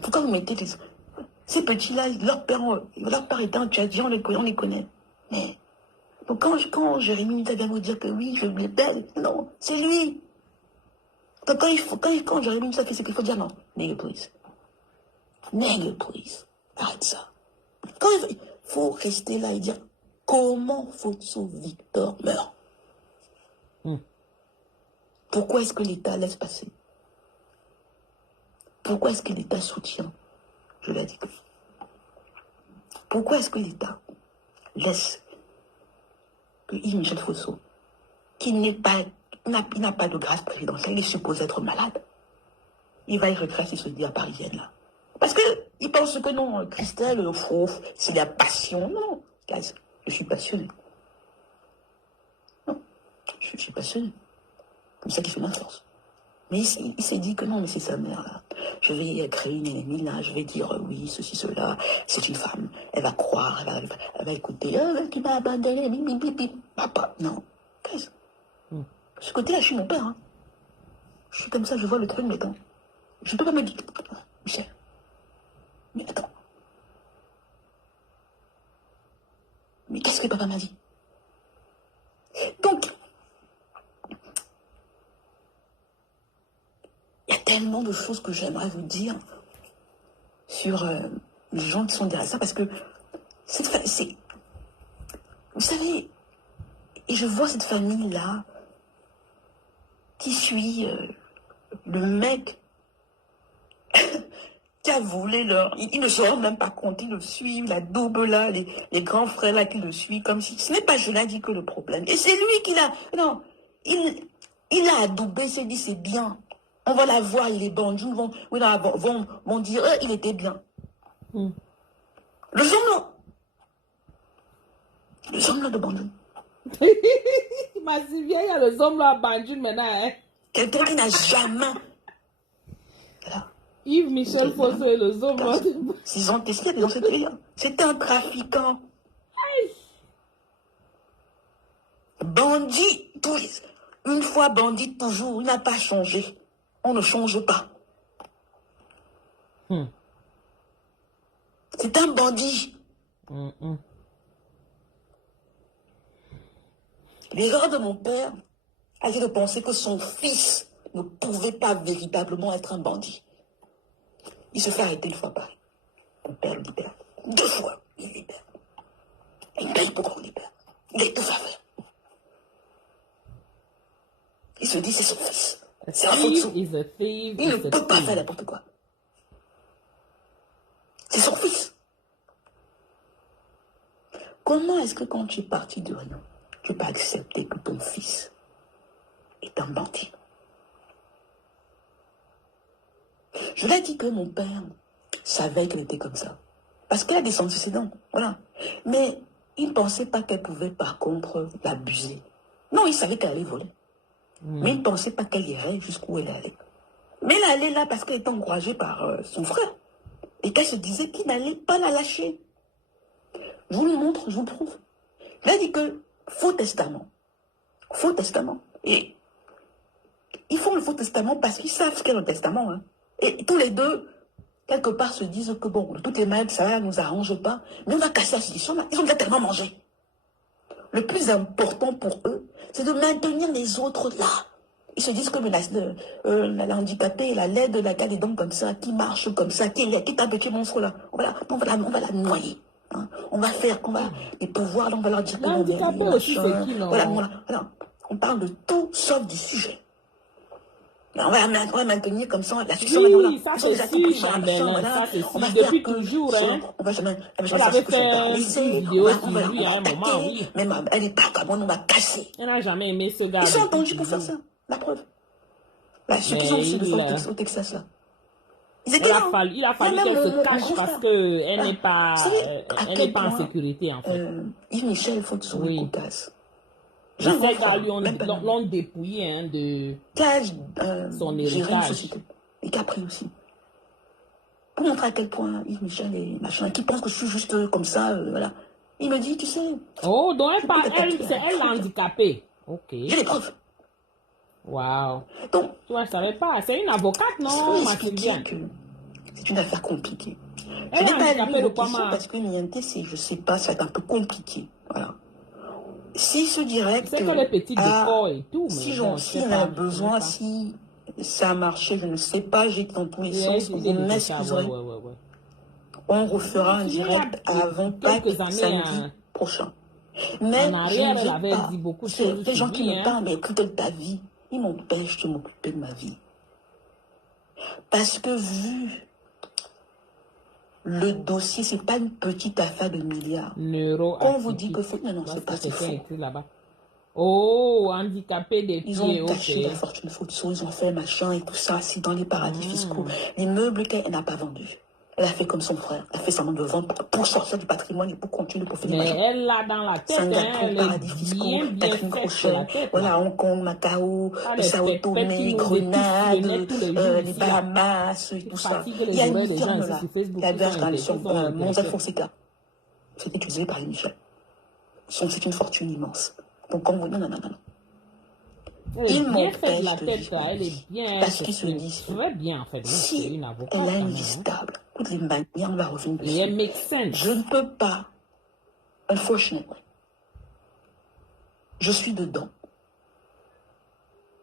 Pourquoi vous mettez ces petits-là, leur père était un Tchadien, on les connaît. Mais donc quand Jérémy vient vous dire que oui, je les belle, non, c'est lui. Donc quand Jérémy fait ce qu'il faut dire, non, nigga please. Nigga please. Arrête ça. Quand il faut rester là et dire, comment Fotso Victor meurt. Pourquoi est-ce que l'État laisse passer? Pourquoi est-ce que l'État soutient? Je l'ai dit. Pourquoi est-ce que l'État laisse que Yves Michel Fotso, qui n'a pas de grâce présidentielle, il est supposé être malade, il va y regretter s'il se dit à Parisienne là. Parce qu'il pense que non, Christelle, c'est la passion. Non, guys, je suis passionné. Non, je suis passionné. Comme ça qui fait ma force. Mais il s'est dit que non, mais c'est sa mère là. Je vais créer une ennemie là, je vais dire oui, ceci, cela. C'est une femme, elle va croire, elle va écouter. Tu m'as abandonné, papa. Non, guys. Ce côté-là, je suis mon père. Hein. Je suis comme ça, je vois le truc, mais attends. Je ne peux pas me dire. Michel. Mais attends. Mais qu'est-ce que papa m'a dit? Donc, il y a tellement de choses que j'aimerais vous dire sur les gens qui sont derrière ça, parce que c'est... Vous savez, et je vois cette famille-là qui suit le mec qui a volé leur... Il ne se rend même pas compte, il le suit, la double là, les grands frères là qui le suivent, comme si... Ce n'est pas je l'ai dit que le problème. Et c'est lui qui l'a... Non, il a adoubé, il s'est dit c'est bien. On va la voir, les bandits vont dire, il était bien. Le zombie de bandit. Ma Sylvia, il y a le zombie à bandit maintenant. Hein? Quelqu'un qui n'a jamais... Là. Yves Michel Fotso et le zombie. S'ils ont testé dans ce pays-là. C'était un trafiquant. Bandit, une fois bandit, toujours, il n'a pas changé. On ne change pas. C'est un bandit. L'erreur de mon père a été de penser que son fils ne pouvait pas véritablement être un bandit. Il se fait arrêter une fois par mon père le libère. 2 fois, il libère. Il paye pour qu'on libère. Il est tout fait. Il se dit c'est son fils. C'est un Fotso. Il ne peut pas faire n'importe quoi. C'est son fils. Comment est-ce que quand tu es parti de rien, tu peux accepter que ton fils est un bandit? Je l'ai dit que mon père savait qu'elle était comme ça. Parce qu'elle a des antécédents. Voilà. Mais il ne pensait pas qu'elle pouvait par contre l'abuser. Non, il savait qu'elle allait voler. Mais il ne pensait pas qu'elle irait jusqu'où elle allait. Mais elle allait là parce qu'elle était encouragée par son frère. Et qu'elle se disait qu'il n'allait pas la lâcher. Je vous le montre, je vous le prouve. Il a dit que faux testament. Faux testament. Et ils font le faux testament parce qu'ils savent ce qu'est le testament. Hein. Et tous les deux, quelque part, se disent que bon, de toutes les manières, ça ne nous arrange pas. Mais on va casser la situation là. Ils ont déjà tellement mangé. Le plus important pour eux, c'est de maintenir les autres là. Ils se disent que la handicapée, la laide, la gars des dents comme ça, qui marche comme ça, qui est un petit monstre là, on va la noyer. Hein. On va les pouvoirs, là, on va leur dire que l'handicapé aussi, c'est qui, non? Voilà, on parle de tout sauf du sujet. On va maintenir comme ça la situation. Oui, ça c'est sûr, Chambellan, ça c'est sûr. Depuis toujours, hein. On avait fait une vidéo sur lui à un moment, oui. Même elle n'est pas comme on va casser. Elle n'a jamais aimé ce gars. Ils sont entendus pour faire ça, la preuve. Là, ceux qui ont reçu le au Texas, là. Il a fallu qu'elle se cache parce qu'elle n'est pas en sécurité, en fait. Yves Michel Fotso, oui. Les gars lui l'ont dépouillé hein, de son héritage. Et Capri aussi. Pour montrer à quel point Yves Michel est machin, qui pense que je suis juste comme ça, voilà. Il me dit, tu sais... Oh, donc c'est elle l'handicapée. Ok. J'ai les preuves. Waouh. Donc, tu vois, je ne savais pas. C'est une avocate, non, ma Sylviane? C'est une affaire compliquée. Je n'ai pas lu le question parce que l'INT, je ne sais pas, ça va être un peu compliqué. Voilà. Si ce direct... C'est que les petits décors et tout, mais si j'en ai besoin, si ça a marché, je ne sais pas, j'ai dans tous les sens, vous m'excuserez. On refera un direct avant Pâques samedi prochain. Mais En je arrière, ne elle veux avait pas. dit beaucoup de C'est choses les sur gens qui lui, me hein. parlent, mais écoutez de ta vie. Ils m'empêchent de m'occuper de ma vie. Parce que vu le dossier, c'est pas une petite affaire de milliards. Quand on vous dit que Neuroatypique. non, non, c'est pas, Lorsque c'est quelqu'un faux. était là-bas. Oh, handicapé des Ils ont pieds, caché la ok. fortune Fotso, ils ont fait machin et tout ça, c'est dans les paradis fiscaux. L'immeuble qu'elle n'a pas vendu. Elle a fait comme son frère. Elle a fait semblant de vendre pour sortir du patrimoine et pour continuer pour faire des Mais machins. elle l'a dans la tête, hein. Singapour, Elle est paradis fiscaux, bien Catherine faite de la Crochet, tête, voilà, là. Hong Kong, Macao, Ah, les Sao pépettes qui Tomé, nous étouffent Grenade, tous les jours les ici, là. Bahamas, et Qui tout ça. fatiguent Il y les a une oreilles des gens firme ici là, sur Facebook qui qui sont avait sur Monza intéressés. Fonseca. C'était utilisé par les Michel. C'est une fortune immense. Donc, quand vous... Non, non, non, non. Elle est Ils bien faite de la m'empêchent de tête, vivre ma elle est vie. bien, Parce qu'ils se c'est disent que très bien, en fait. Oui, c'est si une avocate, elle a quand une même, vie hein. stable, toutes les manières, on va revenir Et elle dessus. make sense. Je ne peux pas, unfortunately, je suis dedans.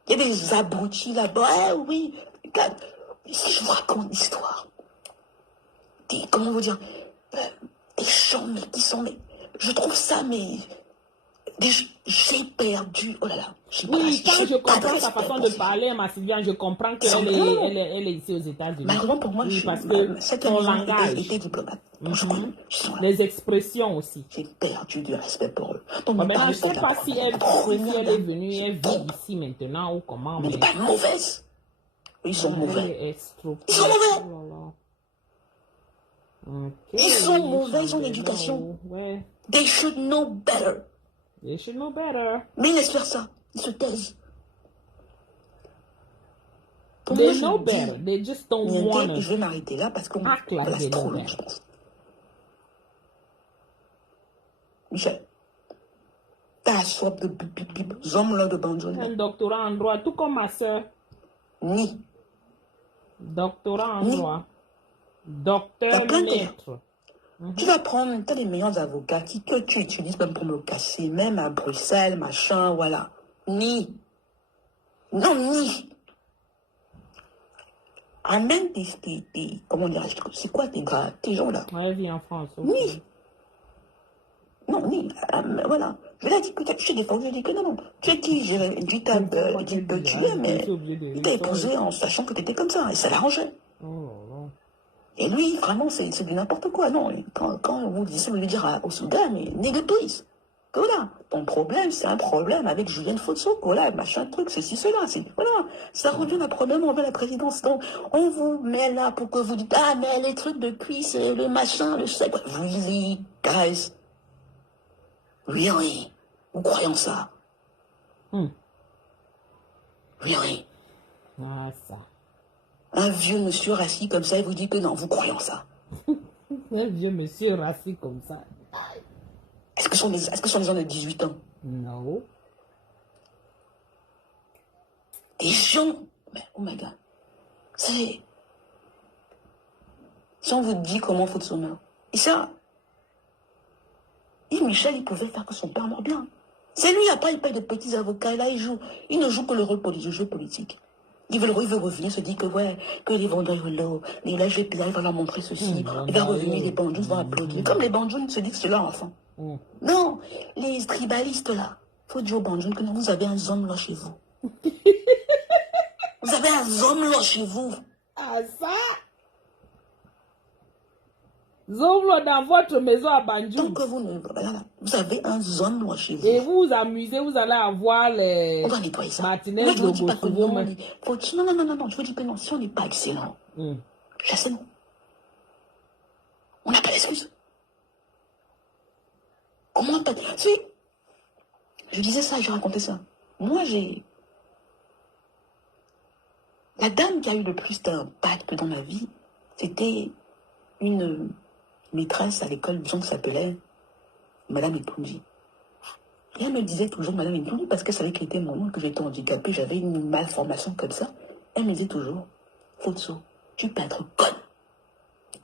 Il y a des abrutis là-bas. Eh oui, regarde, si je vous raconte l'histoire, comment vous dire, des gens, mais qui sont, mais, je trouve ça, mais, j'ai perdu, oh là là, Oui, quand je pas de comprends sa respect façon pour de ces gens. parler, ma Sylviane, je comprends Ils sont- qu'elle non, non, non. elle est ici aux États-Unis. Malheureusement pour moi, Oui, parce que cette son maison langage, était diplomate. Donc, je connais, ils sont là. les expressions aussi. J'ai perdu du respect pour eux. Donc, Bon, mon ben, je père, ne sais c'est pas si elle, si elle est venue, elle vit bon. ici maintenant ou comment, Mais mais elle n'est pas mauvaise. Ils sont elle mauvais. est estropiée. Ils sont mauvais. Oh là là. Ok, Ils sont mauvais, ils ont Chandela, l'éducation. ouais. They should know better. They should know better. Mais ils laissent faire ça. Ils se taisent. Pour They moi, know je better. dis, They just don't Nienke, want je vais m'arrêter là parce qu'on act like place they trop know long, je better. pense. Michel, t'as soif de bip bip bip, zombie là de banjo. Un doctorat en droit, tout comme ma soeur. Ni. Doctorat en Oui. droit. Il y a Docteur plein de... maître. Tu vas prendre, t'as les meilleurs avocats que tu utilises même pour me casser, même à Bruxelles, machin, voilà. Ni. Non, ni. Amène comment dirais-je, c'est quoi tes gens là? Ouais, elle vit en France. ok. Oui. Non, ni. Voilà. Je l'ai dit que je suis défendu, je dis que non, non. Tu es qui? J'ai dit Une fois que qu'elle tu dit, es, mais je suis obligée de il t'a rire. épousé en sachant que tu étais comme ça, et ça l'arrangeait. Oh Et lui, vraiment, c'est du n'importe quoi. Non, quand vous dites, vous lui dire au Soudan, mais nigga please. Que voilà, ton problème, c'est un problème avec Julienne Fotso, voilà, machin truc, ceci, cela. Voilà, ça revient à problème, on revient à la présidence. Donc, on vous met là pour que vous dites, ah, mais les trucs de cuisse, le machin, le sexe. Really, guys? Really? Vous croyez en ça? là. Really? Ah, ça. Un vieux monsieur assis comme ça, il vous dit que non, vous croyez en ça? Un vieux monsieur rassis comme ça. Est-ce que ce sont des gens de 18 ans? Non. Des gens, mais oh my god, c'est... Si on vous dit comment faut se meurt, et ça, Yves Michel, il pouvait faire que son père meure bien. C'est lui, après, il paye de petits avocats, et là, il ne joue que le rôle politique, le jeu politique. Il veut revenir, se dit que ouais, que les vendeurs l'eau, les LGP, il va leur montrer ceci, il va revenir, les bandits vont applaudir. Comme les bandits se disent que c'est leur enfant. Non, les tribalistes là, faut dire aux bandits que non, vous avez un homme là chez vous. Vous avez un homme là chez vous. Ah, ça? Zomlo dans votre maison à Banjou. Tant que vous avez un homme là chez vous. Et vous vous amusez, vous allez avoir les on va nettoyer ça. martinets Moi, je de ne dis pas que Bosovo, non, mais... non, je vous dis que non, si on n'est pas excellent, chassez nous. On n'a pas d'excuse. Comment on peut... Si, je disais ça, je racontais ça. Moi, la dame qui a eu le plus d'impact dans ma vie, c'était une maîtresse à l'école, disons, qui s'appelait Madame Epounji. Et elle me disait toujours Madame Epounji parce qu'elle savait qu'il était mon nom, que j'étais handicapée, j'avais une malformation comme ça. Elle me disait toujours, Fotso, tu peux être conne.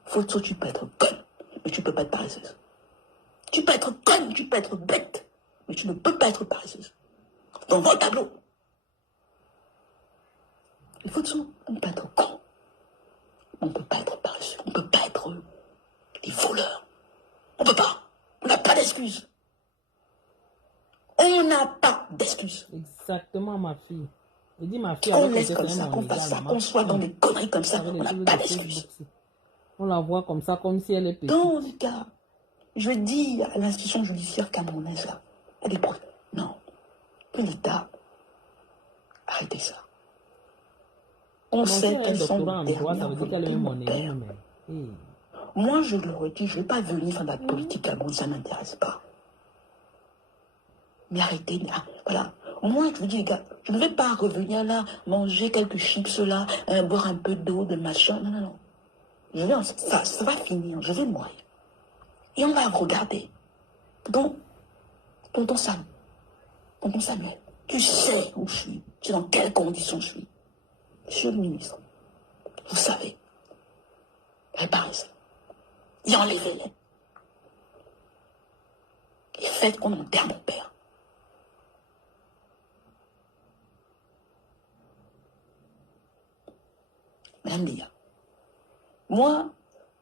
Fotso, tu peux être conne, mais tu peux pas être paresseuse. Tu peux être conne, tu peux être bête, mais tu ne peux pas être paresseuse. Dans votre tableau. Il faut on peut être con. On ne peut pas être paresseux. On ne peut pas être des voleurs. On ne peut pas. On n'a pas d'excuses. On n'a pas d'excuses. Exactement, ma fille. Je dis ma fille, Qu'on avec laisse le comme téléphone, ça, mon qu'on fasse égal, ça, maman. qu'on soit dans des conneries comme ça, Avec on les n'a choses pas de Facebook, d'excuses. on la voit comme ça, comme si elle est petite. Donc, je dis à l'institution judiciaire camerounaise, là, à des problèmes. Non, que l'État, arrêtez ça. On Non, si sait elle a un quelles sont doctorat en les droit, ça dernières veut dire qu'elle est volontés de mon mon ennemi, père. même. Hey. Moi, je leur ai dit, je ne vais pas venir faire de la politique à moi, ça ne m'intéresse pas. Mais arrêtez, voilà. Moi, je vous dis, les gars, je ne vais pas revenir là, manger quelques chips là, boire un peu d'eau, de machin. Non, non, non. Je vais, ça va finir, je vais mourir. Et on va regarder. Donc, tonton Samuel, tu sais où je suis, tu sais dans quelles conditions je suis. Monsieur le ministre, vous savez, réparez-ça. Et enlevez-les. Et faites qu'on enterre mon père. Madame Léa, moi,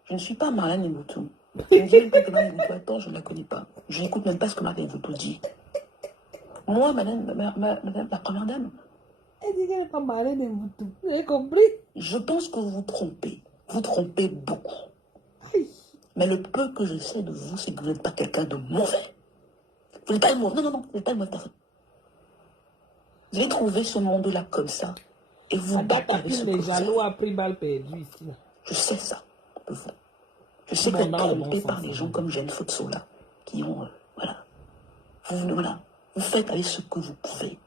je ne suis pas Marlène et Moutou. Je ne sais pas que Marlène Moutou attend, je ne la connais pas. Je n'écoute même pas ce que Marlène Moutou dit. Moi, madame, la première dame, Elle dit qu'elle n'est pas Marlène et Moutou. Vous avez compris? je pense que vous vous trompez. Vous trompez beaucoup. Mais le peu que je sais de vous, c'est que vous n'êtes pas quelqu'un de mauvais. Vous n'êtes pas le mauvais. Non, non, non, vous n'êtes pas le mauvais personne. Vous avez trouvé ce monde-là comme ça. Et vous La battez avec ce tapine que des vous avez. jaloux a pris balle perdue ici. Là. Je sais ça de vous. Je sais que Bon, vous êtes dans le bon trompé sens, par des gens comme Jeanne Fotso, là, qui ont, voilà. Voilà. Vous faites avec ce que vous pouvez,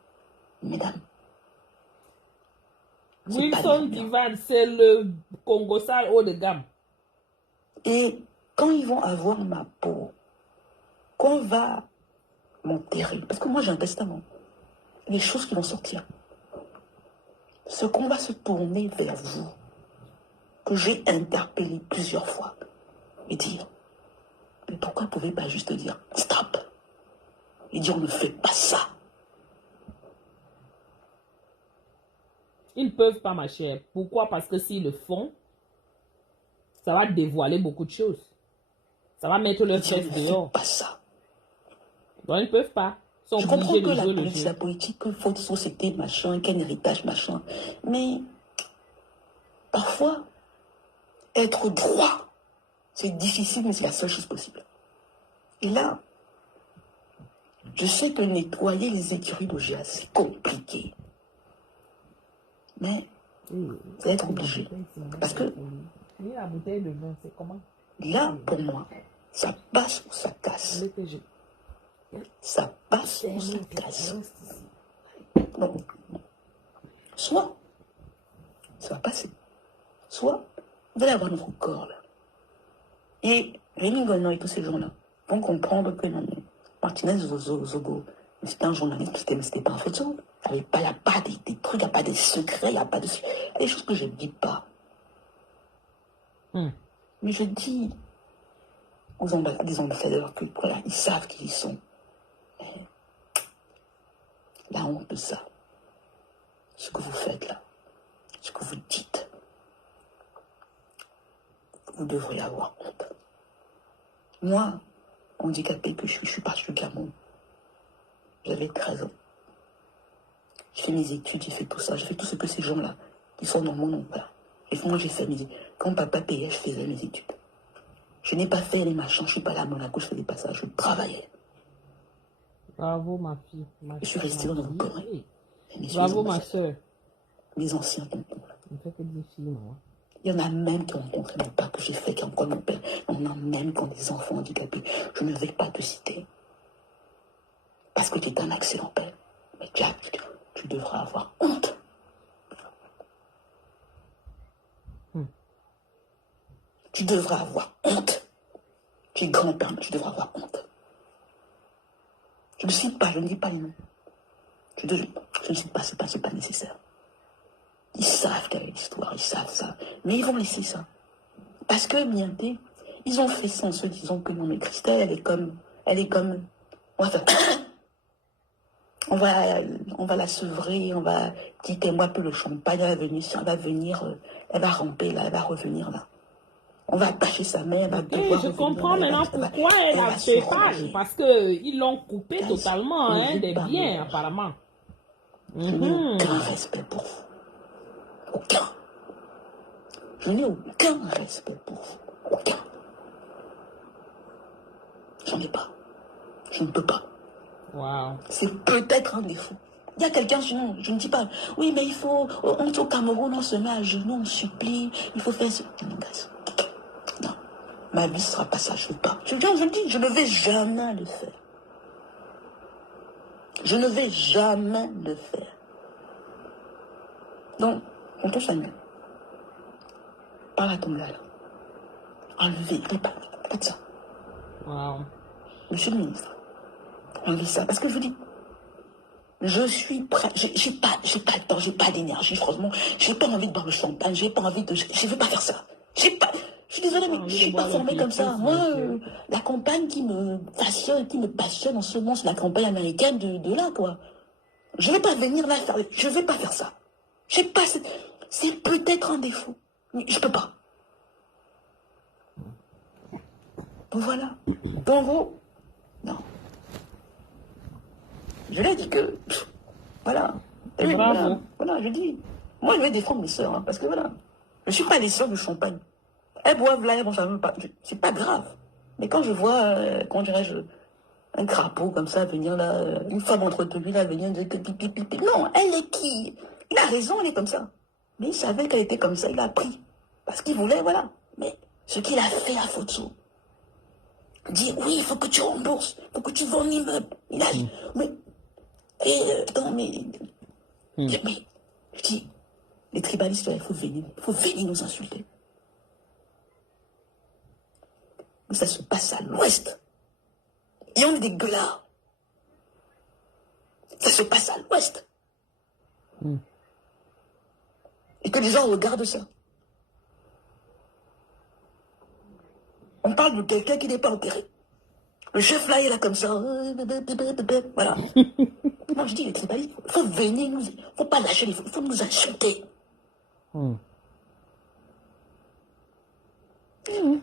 mesdames. C'est pas Wilson évident. Divan, c'est le Congo sale haut de gamme. Et quand ils vont avoir ma peau, qu'on va m'enterrer, parce que moi j'ai un testament, les choses qui vont sortir, ce qu'on va se tourner vers vous, que j'ai interpellé plusieurs fois, et dire, mais pourquoi vous ne pouvez pas juste dire stop, et dire on ne fait pas ça. Ils ne peuvent pas, ma chère. Pourquoi? Parce que s'ils le font, ça va dévoiler beaucoup de choses. Ça va mettre leurs Je ne fesses fais dehors. pas ça. Donc, ils ne peuvent pas. Ils sont Je comprends obligés que de la jouer le politique, jeu. la politique, qu'il faut une société, machin, qu'un héritage, machin. Mais parfois, être droit, c'est difficile, mais c'est la seule chose possible. Et là, je sais que nettoyer les écuries de GA, c'est compliqué. Mais vous allez être obligé. Parce que La bouteille de vin, c'est comment? là, pour moi, ça passe ou ça casse. Ça passe ou ça casse. Non. Soit ça va passer, soit vous allez avoir notre corps là. Et Rémi Gono et tous ces gens-là vont comprendre que non, mais Martinez Zogo, c'était un journaliste, c'était pas un fait de son. Il n'y a pas des trucs, il n'y a pas des secrets, il n'y a pas de... Il y a des choses que je ne dis pas. Mais je dis à des ambassadeurs que voilà, ils savent qui ils sont. Mais la honte de ça, ce que vous faites là, ce que vous dites, vous devriez avoir honte. Moi, handicapé que je suis parti du Cameroun. J'avais 13 ans. J'ai fait mes études, j'ai fait tout ça, j'ai fait tout ce que ces gens-là, qui sont dans mon nom, voilà. Et moi, j'ai fait mes études. Quand papa payait, je faisais mes études. Je n'ai pas fait les machins, je ne suis pas là à Monaco, je faisais pas ça, je travaillais. Bravo, ma fille. Je suis resté dans une connerie. Bravo, ma soeur. Mes anciens tontons. On fait que des filles, moi. Il y en a même qui ont rencontré mon père, que j'ai fait, qui ont encore mon père. Il y en a même qui ont des enfants handicapés. Je ne vais pas te citer. Parce que tu es un excellent père. Mais Jack, tu devras avoir honte. Tu devras avoir honte. Tu es grand-père, mais tu devras avoir honte. Je ne cite pas, je ne dis pas les noms. Je ne cite pas, c'est pas nécessaire. Ils savent quelle est l'histoire, ils savent ça. Mais ils vont laisser ça. Parce que, bien sûr, ils ont fait ça en se disant que non, mais Christelle, elle est comme, on va faire, on va la sevrer, on va quitter moi un peu le champagne, elle va venir, elle va ramper là, elle va revenir là. On va attacher sa main, elle va Et devoir je revenir, comprends elle va- maintenant elle va- pourquoi elle elle a va se fait pas, ranger. parce qu'ils l'ont coupé Guys, totalement ne hein, veux des pas me biens, ranger. apparemment. Je n'ai aucun Mhm. respect pour vous. Aucun. Je n'ai aucun respect pour vous. Aucun. J'en ai pas. Je ne peux pas. Wow. C'est peut-être un défaut. Il y a quelqu'un, sinon, je ne dis pas, oui, mais il faut, on est au Cameroun, on se met à genoux, on supplie, il faut faire ce. Non, guys. Non. Ma vie ne sera pas ça, je ne veux pas. Je le dis, je ne vais jamais le faire. Je ne vais jamais le faire. Donc, on touche à nous. Parle à ton gars, là. Enlevez, faites ça. Wow. Monsieur le ministre, enlevez ça. Parce que je vous dis, je suis prêt. J'ai pas le temps, j'ai pas d'énergie, franchement. J'ai pas envie de boire le champagne, j'ai pas envie de. Je veux pas faire ça. J'ai pas. Je suis désolée, mais je suis pas formée comme ça. Moi, la campagne qui me passionne en ce moment, c'est la campagne américaine de là, quoi. Je vais pas venir là faire. Je vais pas faire ça. J'ai pas. C'est peut-être un défaut. Mais je peux pas. Bon, voilà. Donc, vous. Non. Je l'ai dit que. Voilà. Et Bravo. voilà, je dis. Moi, je vais défendre mes soeurs, hein, parce que voilà. Je ne suis pas les soeurs du champagne. Elles boivent là, elles vont même pas. C'est pas grave. Mais quand je vois, comment dirais-je, un crapaud comme ça venir là, une femme entretenue là, venir dire que pipi. Non, elle est qui? Il a raison, elle est comme ça. Mais il savait qu'elle était comme ça, il a pris. Parce qu'il voulait, voilà. Mais ce qu'il a fait à Fotso, dire oui, il faut que tu rembourses, il faut que tu vends l'immeuble. Il a dit, mais. Attends, mais. Mais. Je dis, les tribalistes, il faut venir nous insulter. Mais ça se passe à l'ouest. Et on est des gueulards. Ça se passe à l'ouest. Et que les gens regardent ça. On parle de quelqu'un qui n'est pas enterré. Le chef là, il est là comme ça. Voilà. Moi, je dis, les tribalistes, il faut venir nous. Il ne faut pas lâcher, il faut nous insulter.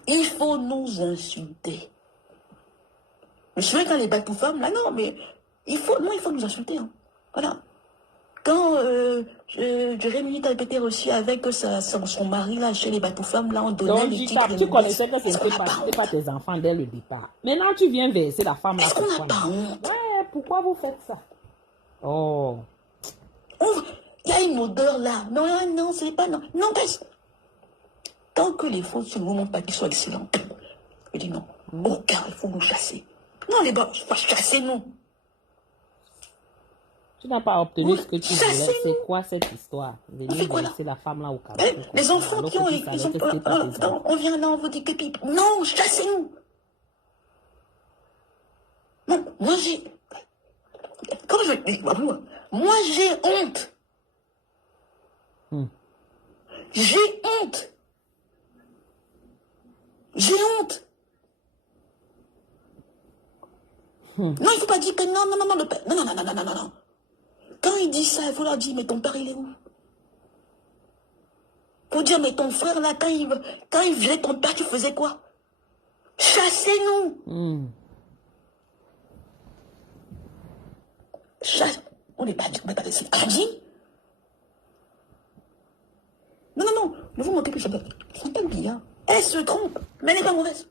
Il faut nous insulter. Je me souviens quand les bateaux femmes, là, non, mais il faut nous insulter. Hein. Voilà. Quand Jérémy Talpété reçu avec son mari, là, chez les bateaux femmes, là, on donnait Donc, les titres. tu connaissais que ce n'était pas tes enfants dès le départ. Maintenant, tu viens verser la femme là. Est-ce qu'on n'a pas honte? Ouais, pourquoi vous faites ça? Oh. Il y a une odeur là. Non, c'est pas. Non, guys. Tant que les fautes ne vous montrent pas qu'ils sont excellents, je dis non. Aucun, il faut nous chasser. Non, les gars, il faut chasser nous. Tu n'as pas obtenu Oui, ce que tu chassez-nous. voulais. C'est quoi cette histoire? Venir quoi, là? verser la femme là au Cameroun. Les enfants qui ont. Attends, on vient là, on vous dit pipi. Non, chassez-nous. Non, moi j'ai. Quand moi j'ai honte. J'ai honte. J'ai honte. Non, il ne faut pas dire que non, le père. Non. Quand il dit ça, il faut leur dire, mais ton père, il est où? Il faut dire, mais ton frère, là, quand il venait ton père, tu faisais quoi? Chassez-nous. On n'est pas laissé tranquille. Non. Ne vous moquez plus, Chantal Biya. Elle se trompe, mais elle n'est pas mauvaise.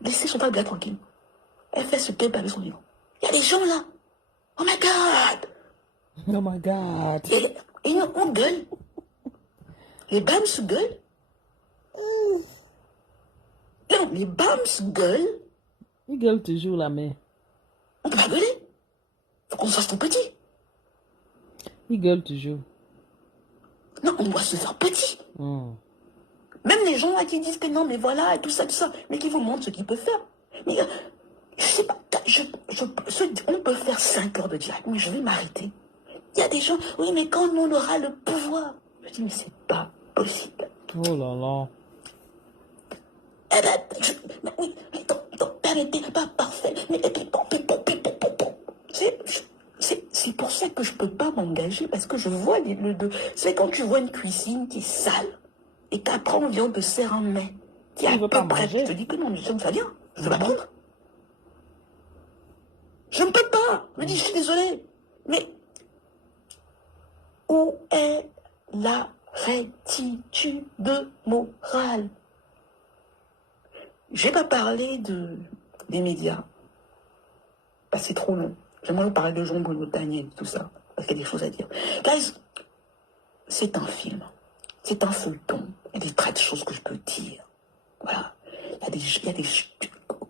Laissez Chantal Biya tranquille. Elle fait ce qu'elle peut avec son vivant. Il y a des gens là. Oh my God. Oh my God. Et on gueule. Les BAMS gueulent. Non, les BAMS gueulent. Ils gueulent toujours la main. On peut pas gueuler. Faut qu'on se fasse tout petit. Ils gueulent toujours. Non, on doit se faire petit. Même les gens là qui disent que non, mais voilà, et tout ça, mais qui vous montrent ce qu'ils peuvent faire. Mais je sais pas, on peut faire 5 heures de direct, mais je vais m'arrêter. Il y a des gens, oui, mais quand on aura le pouvoir, je dis, mais c'est pas possible. Oh là là. Eh ben, mais ton père n'était pas parfait. Mais c'est pour ça que je peux pas m'engager, parce que je vois c'est quand tu vois une cuisine qui est sale, et qu'après on vient, on te sert un mets qui est Il à veut peu pas près. manger. Je te dis que non, ça vient, je veux la prendre. Je ne peux pas. Je me dis, je suis désolé. Mais où est la rectitude morale? Je vais pas parler des médias. Parce que c'est trop long. J'aimerais vous parler de Jean-Bruno Daniel, tout ça. Parce qu'il y a des choses à dire. Guys, c'est un film. C'est un feuilleton. Il y a des tas de choses que je peux dire. Voilà. Il y a des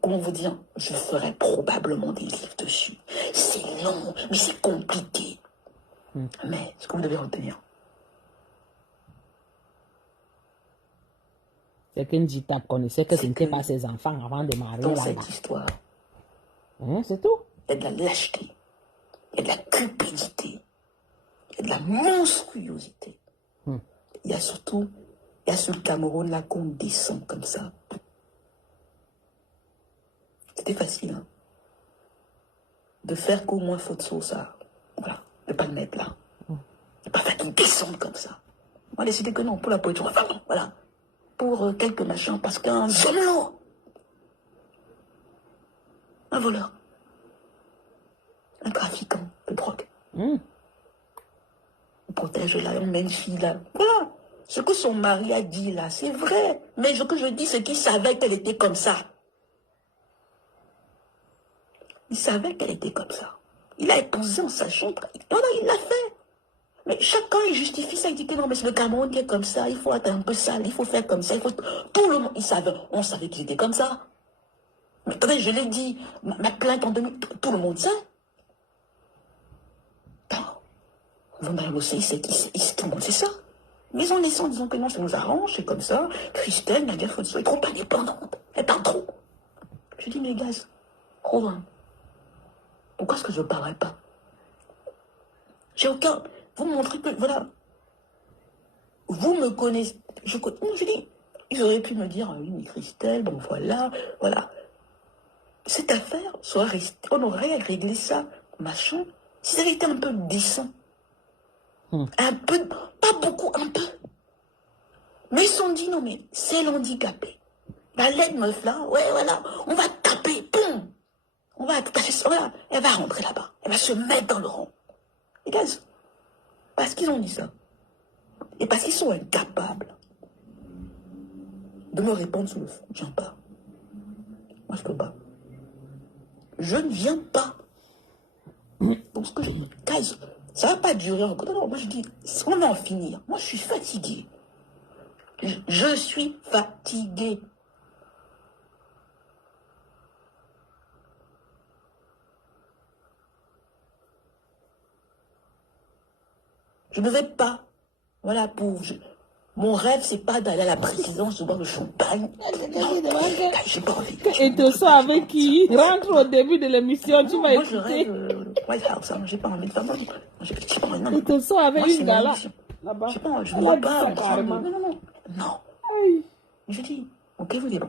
comment vous dire, je ferai probablement des livres dessus. C'est long, mais c'est compliqué. Mais ce que vous devez retenir, C'est qu'une Jita connaissait que ce C'est n'était que pas ses enfants avant de marier dans là-bas. cette histoire, Hein, c'est tout. il y a de la lâcheté, il y a de la cupidité, il y a de la monstruosité. Il y a surtout, il y a ce Cameroun-là qu'on descend comme ça. C'était facile, hein, de faire qu'au moins faute sur ça. Voilà, de ne pas le mettre là. De pas faire qu'il descende comme ça. On a décidé que non, pour la poétique, voilà. Pour quelques machins, parce qu'un zomlo, un voleur, un trafiquant de drogue, on protège là, on met une fille là. Voilà. Ce que son mari a dit là, c'est vrai. Mais ce que je dis, c'est qu'il savait qu'elle était comme ça. Il savait qu'elle était comme ça. Il a épousé en sachant. Non, il l'a fait. Mais chacun, il justifie ça. Il dit que non, mais c'est le Cameroun qui est comme ça. Il faut être un peu sale. Il faut faire comme ça. Tout le monde, on savait qu'il était comme ça. Mais attendez, je l'ai dit. Ma plainte en 2000, tout le monde sait. Non. Van der Lossé, tout le monde sait ça. Mais en laissant en disant que non, ça nous arrange, c'est comme ça. Christelle, Nadia Fonso est trop indépendante. Elle parle trop. Je dis, mais gars, Romain, pourquoi est-ce que je ne parlerai pas? J'ai aucun... Vous me montrez que, voilà, vous me connaissez. Je dis, ils auraient pu me dire, ah oui, mais Christelle, bon voilà, voilà. Cette affaire soit restée, on aurait réglé ça, machin, si ça avait été un peu décent. Un peu, pas beaucoup, un peu. Mais ils se sont dit, non mais, c'est l'handicapé. La laide meuf là, ouais, voilà, on va taper, boum. On va taper, voilà, elle va rentrer là-bas. Elle va se mettre dans le rang. Et gars, parce qu'ils ont dit ça, et parce qu'ils sont incapables de me répondre sur le fond, je viens pas. Moi, je peux pas. Je ne viens pas. Donc, ce que je dis, Kaz, ça va pas durer encore. Non, moi, je dis, on va en finir. Moi, je suis fatigué. Je suis fatigué. Je ne vais pas. Voilà, mon rêve, c'est pas d'aller à la présidence, de boire le champagne. J'ai pas envie. Et te sois avec qui rentre au début de l'émission, tu vas Moi, je écouter. rêve White House, hein, j'ai pas envie de faire ça. J'ai pas envie. Non, Et te sois avec moi, c'est une mon gala émission. là-bas. Je sais pas, je ne Elle a vois dit pas ça ensemble. carrément. Non. Aïe. Je dis, ok, vous dites,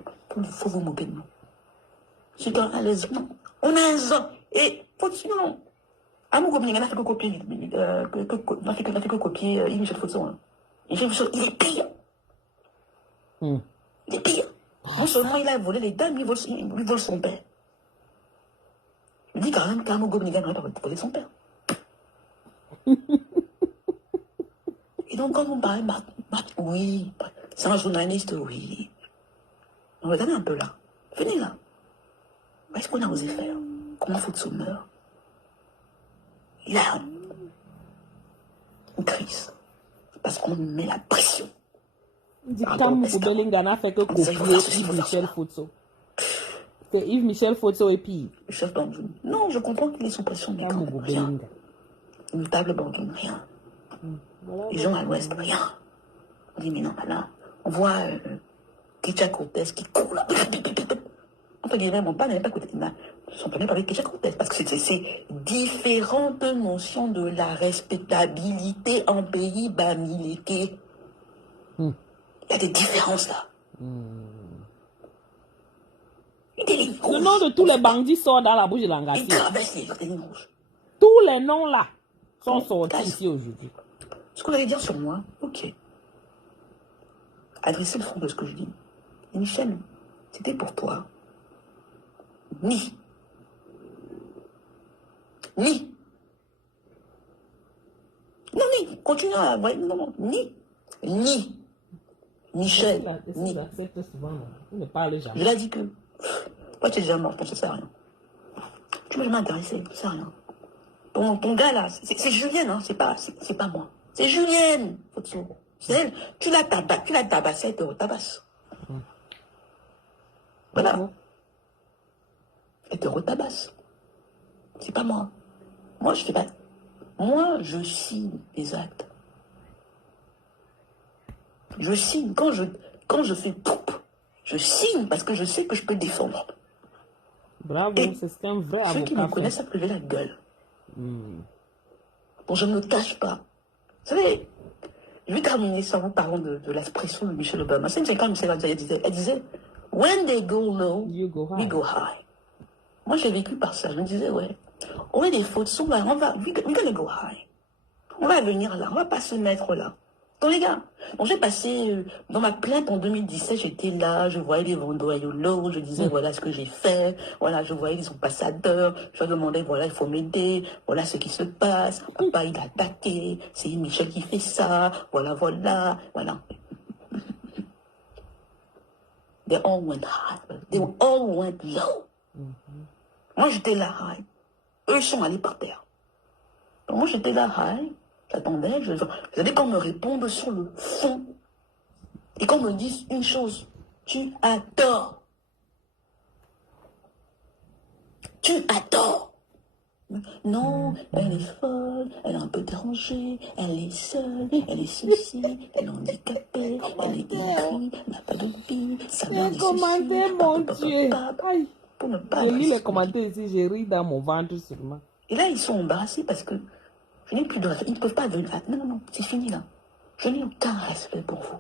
faut vous moquer de nous. C'est quand à l'aise, non. On a un an. Et, faut dire, non. À mon copain, il n'a fait que copier, n'a fait que copier Michel Fotson. Michel Fotson, il est pire. Il est pire. Non seulement il a volé les dames, il vole son père. Je dis quand même qu'Arnaud Gobnigan n'aurait pas volé son père. Et donc, quand on parle, oui, c'est un journaliste, oui. On regardez un peu là. Venez là. Qu'est-ce qu'on a osé faire? Comment Fotson meurt? Il a une crise. Parce qu'on met la pression. Il dit quand Moukoubeli n'a fait que copier Yves Michel Fotso. C'est Yves Michel Fotso et puis. Le chef Bandoum. Non, je comprends qu'il est sous pression, mais quand même, rien. Une table Bandoum, rien. Les gens à l'ouest, rien. On dit, mais non, là, on voit Kecha Cortez qui court là. On peut dire vraiment pas, n'est pas côté de là. Ils sont pas avec Kecha Cortez parce que c'est différentes notions de la respectabilité en pays bamileke. Il y a des différences là. Le nom de tous les bandits sort dans la bouche de Langassi. Ils traversent les lignes rouges. Tous les noms là sont sortis ici aujourd'hui. Ce qu'on allait dire sur moi, ok. à dresser le front de ce que je dis. Et Michel, c'était pour toi. Ni. Non, ni. Continue à... Ouais, non, ni. Michel, ni. Accepte souvent, il ne parle jamais. Je l'ai dit que... Toi, tu es déjà mort, ça ne sert à rien. Tu m'as jamais intéressé, ça ne sert à rien. Ton gars, là, c'est Julienne, hein, c'est pas moi. C'est Julienne, c'est elle. Tu l'as tabassée, elle te retabasse. Voilà. Elle te retabasse. C'est pas moi. Moi, je fais pas... Moi, je signe des actes. Je signe. Quand je fais poup, je signe parce que je sais que je peux défendre. Bravo, c'est ce qu'un vrai avocat fait. Ceux qui me connaissent savent que j'ai la gueule. Bon, je ne me cache pas. Vous savez, je vais terminer ça en vous parlant de l'expression de Michelle Obama. C'est quand Michelle Obama elle disait, when they go low, we go high. Moi, j'ai vécu par ça. Je me disais, ouais, on a des fautes, we're gonna go high. On va venir là, on va pas se mettre là. Donc les gars, donc j'ai passé dans ma plainte en 2017, j'étais là, je voyais les Vondoyolo, je disais voilà ce que j'ai fait, voilà, je voyais les ambassadeurs, je leur demandais voilà, il faut m'aider, voilà ce qui se passe, papa il a attaqué, c'est Michel qui fait ça, voilà. They all went high, they all went low. Moi j'étais là high, eux ils sont allés par terre. Donc moi j'étais là high. J'attendais, j'avais qu'on me réponde sur le fond. Et qu'on me dise une chose, tu as tort. Tu as tort. Non, elle est folle, elle est un peu dérangée, elle est seule, elle est ceci, elle est handicapée, elle est écrit, elle n'a pas de vie, ça mère Les commentaires, mon Dieu. Pour ne pas je lis les commentaires ici, j'ai ri dans mon ventre seulement. Et là, ils sont embarrassés parce que je n'ai plus de respect. Ils ne peuvent pas venir. Non, c'est fini là. Je n'ai aucun respect pour vous.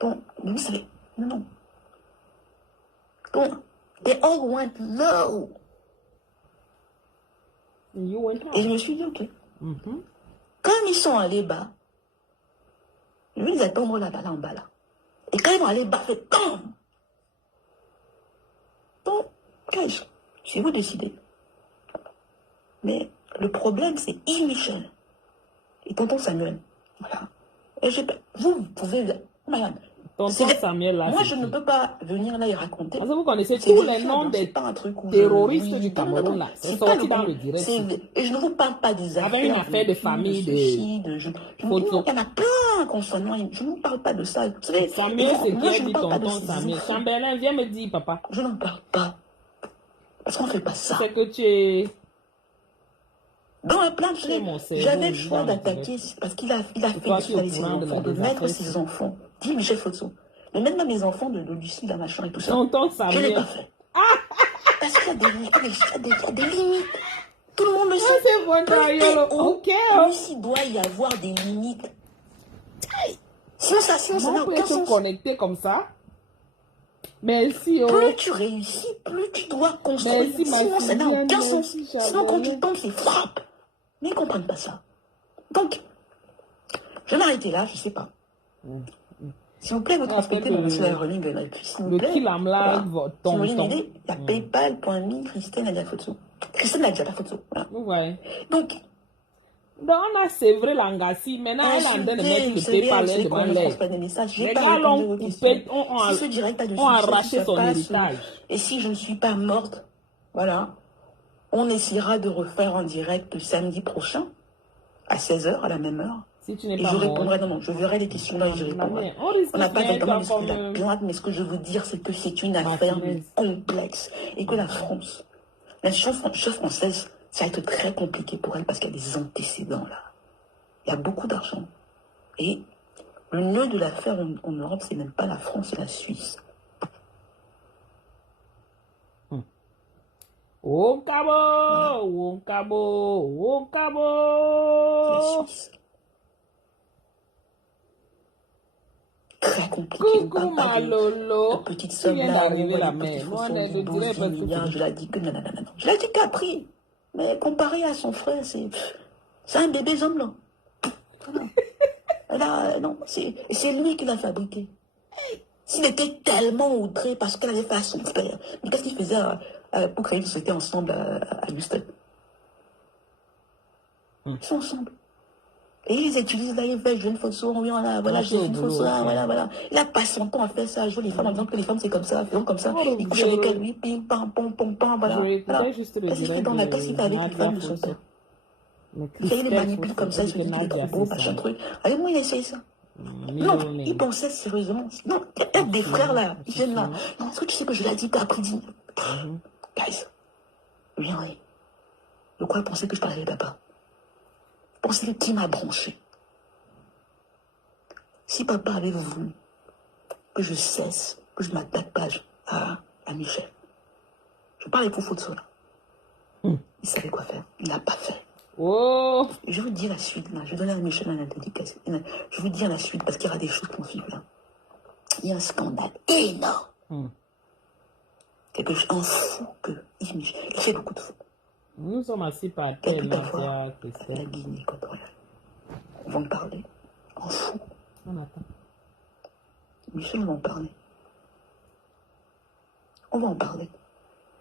Donc, vous savez, non. Donc, they all went low. You went low. Et je me suis dit, ok. Quand ils sont allés bas, je vais les attendre là-bas, là en bas là. Et quand ils vont aller bas, je fais BAM! Donc, guys, c'est vous décidez. Mais le problème, c'est Yves Michel et tonton Samuel. Voilà. Et vous pouvez... Madame, tonton Samuel, là, moi, je ne peux pas venir là et raconter. Parce que vous connaissez tous les noms des terroristes du Cameroun, là. C'est sorti dans le direct. Et je ne vous parle pas des affaires... Avec une affaire de famille, il y en a plein concernant... Je ne vous parle pas de ça. Vous savez, Samuel, c'est moi, qui je ne dit parle pas de tonton Samuel. Chamberlain, viens me dire, papa. Je n'en parle pas. Parce qu'on ne fait pas ça. C'est que tu es... Dans la plainte, j'avais le choix d'attaquer parce qu'il a fait ses enfants, de mettre ses enfants. Dis Michel Fotso. De mettre même mes enfants de Lucie dans ma chambre et tout ça. Tonton Je Samuel. ne l'ai pas fait. Parce qu'il y a des limites. Tout le monde le sait. C'est bon, ok. Il doit y avoir des limites. Sinon, ça n'a aucun sens. Connecter comme ça. Merci. Plus tu réussis, plus tu dois construire. Sinon, ça n'a aucun sens. Sinon, quand tu tombes, c'est frappe. Mais ils ne comprennent pas ça. Donc, je vais m'arrêter là, je ne sais pas. S'il vous plaît, vous transmettez mon monsieur Aéroline de la puce. S'il vous plaît. Si vous voulez une idée, il y a paypal.me Christine Nadia Fotso. Christine Nadia Fotso. Voilà. Donc, on a sévré l'angassi. Maintenant, elle est en train de mettre le PayPal devant l'air. Les gars l'ont coupé, ont arraché son héritage. Et si je ne suis pas morte, voilà. On essaiera de refaire en direct le samedi prochain, à 16h, à la même heure. Si tu n'es et pas je répondrai, non, je verrai les questions là et je répondrai. On n'a pas vraiment l'esprit de la plainte, mais ce que je veux dire, c'est que c'est une affaire complexe. Et que la France, la chef française, ça va être très compliqué pour elle parce qu'il y a des antécédents là. Il y a beaucoup d'argent. Et le nœud de l'affaire en Europe, c'est même pas la France, c'est la Suisse. Au Cabo. La Suisse. Très compliqué. Coucou Malolo. De petite somme là, je l'ai dit que non. Je l'ai dit qu'après. Mais comparé à son frère, c'est un bébé zombie. Voilà. Non, c'est lui qui l'a fabriqué. S'il était tellement outré parce qu'elle avait fait à son frère, mais qu'est-ce qu'il faisait pour créer une société ensemble à Houston? Ils sont ensemble. Et ils utilisent là, ils veulent jouer une photo, oui, voilà, j'ai fait une photo, voilà. Il a pas son temps à faire ça, jouer les femmes en disant que les femmes c'est comme ça, faisons comme ça. Il couche avec elle, lui, pim, pam, pom, pom, pam, voilà. Juste le Qu'est-ce qu'il fait dans la qu'est-ce qu'il fait avec les femmes de son père? Il les manipule comme ça, il se dit qu'il est trop beau, machin truc. Allez, moi, il a essayé ça. Non, il pensait sérieusement. Non, il y a des frères là, ils viennent là. Non, est-ce que tu sais que je l'ai dit, t'as appris dit. Guys, viens, allez. De quoi il pensait que je parlais papa? Pensez qui m'a branché. Si papa avait voulu que je cesse, que je m'attaque pas à Michel, je parlais pour foutre cela. Il savait quoi faire. Il n'a pas fait. Oh! Je vous dis la suite, là. Je vais donner à Michel un dédicace. Je vous dis la suite parce qu'il y aura des choses qu'on vit là. Il y a un scandale énorme. Quelque chose, un fou que Yves Michel. Il fait beaucoup de fous. Nous sommes assis par terre, Nadia, la Guinée équatoriale. On va en parler. En fou. On attend. Michel va en parler. On va en parler.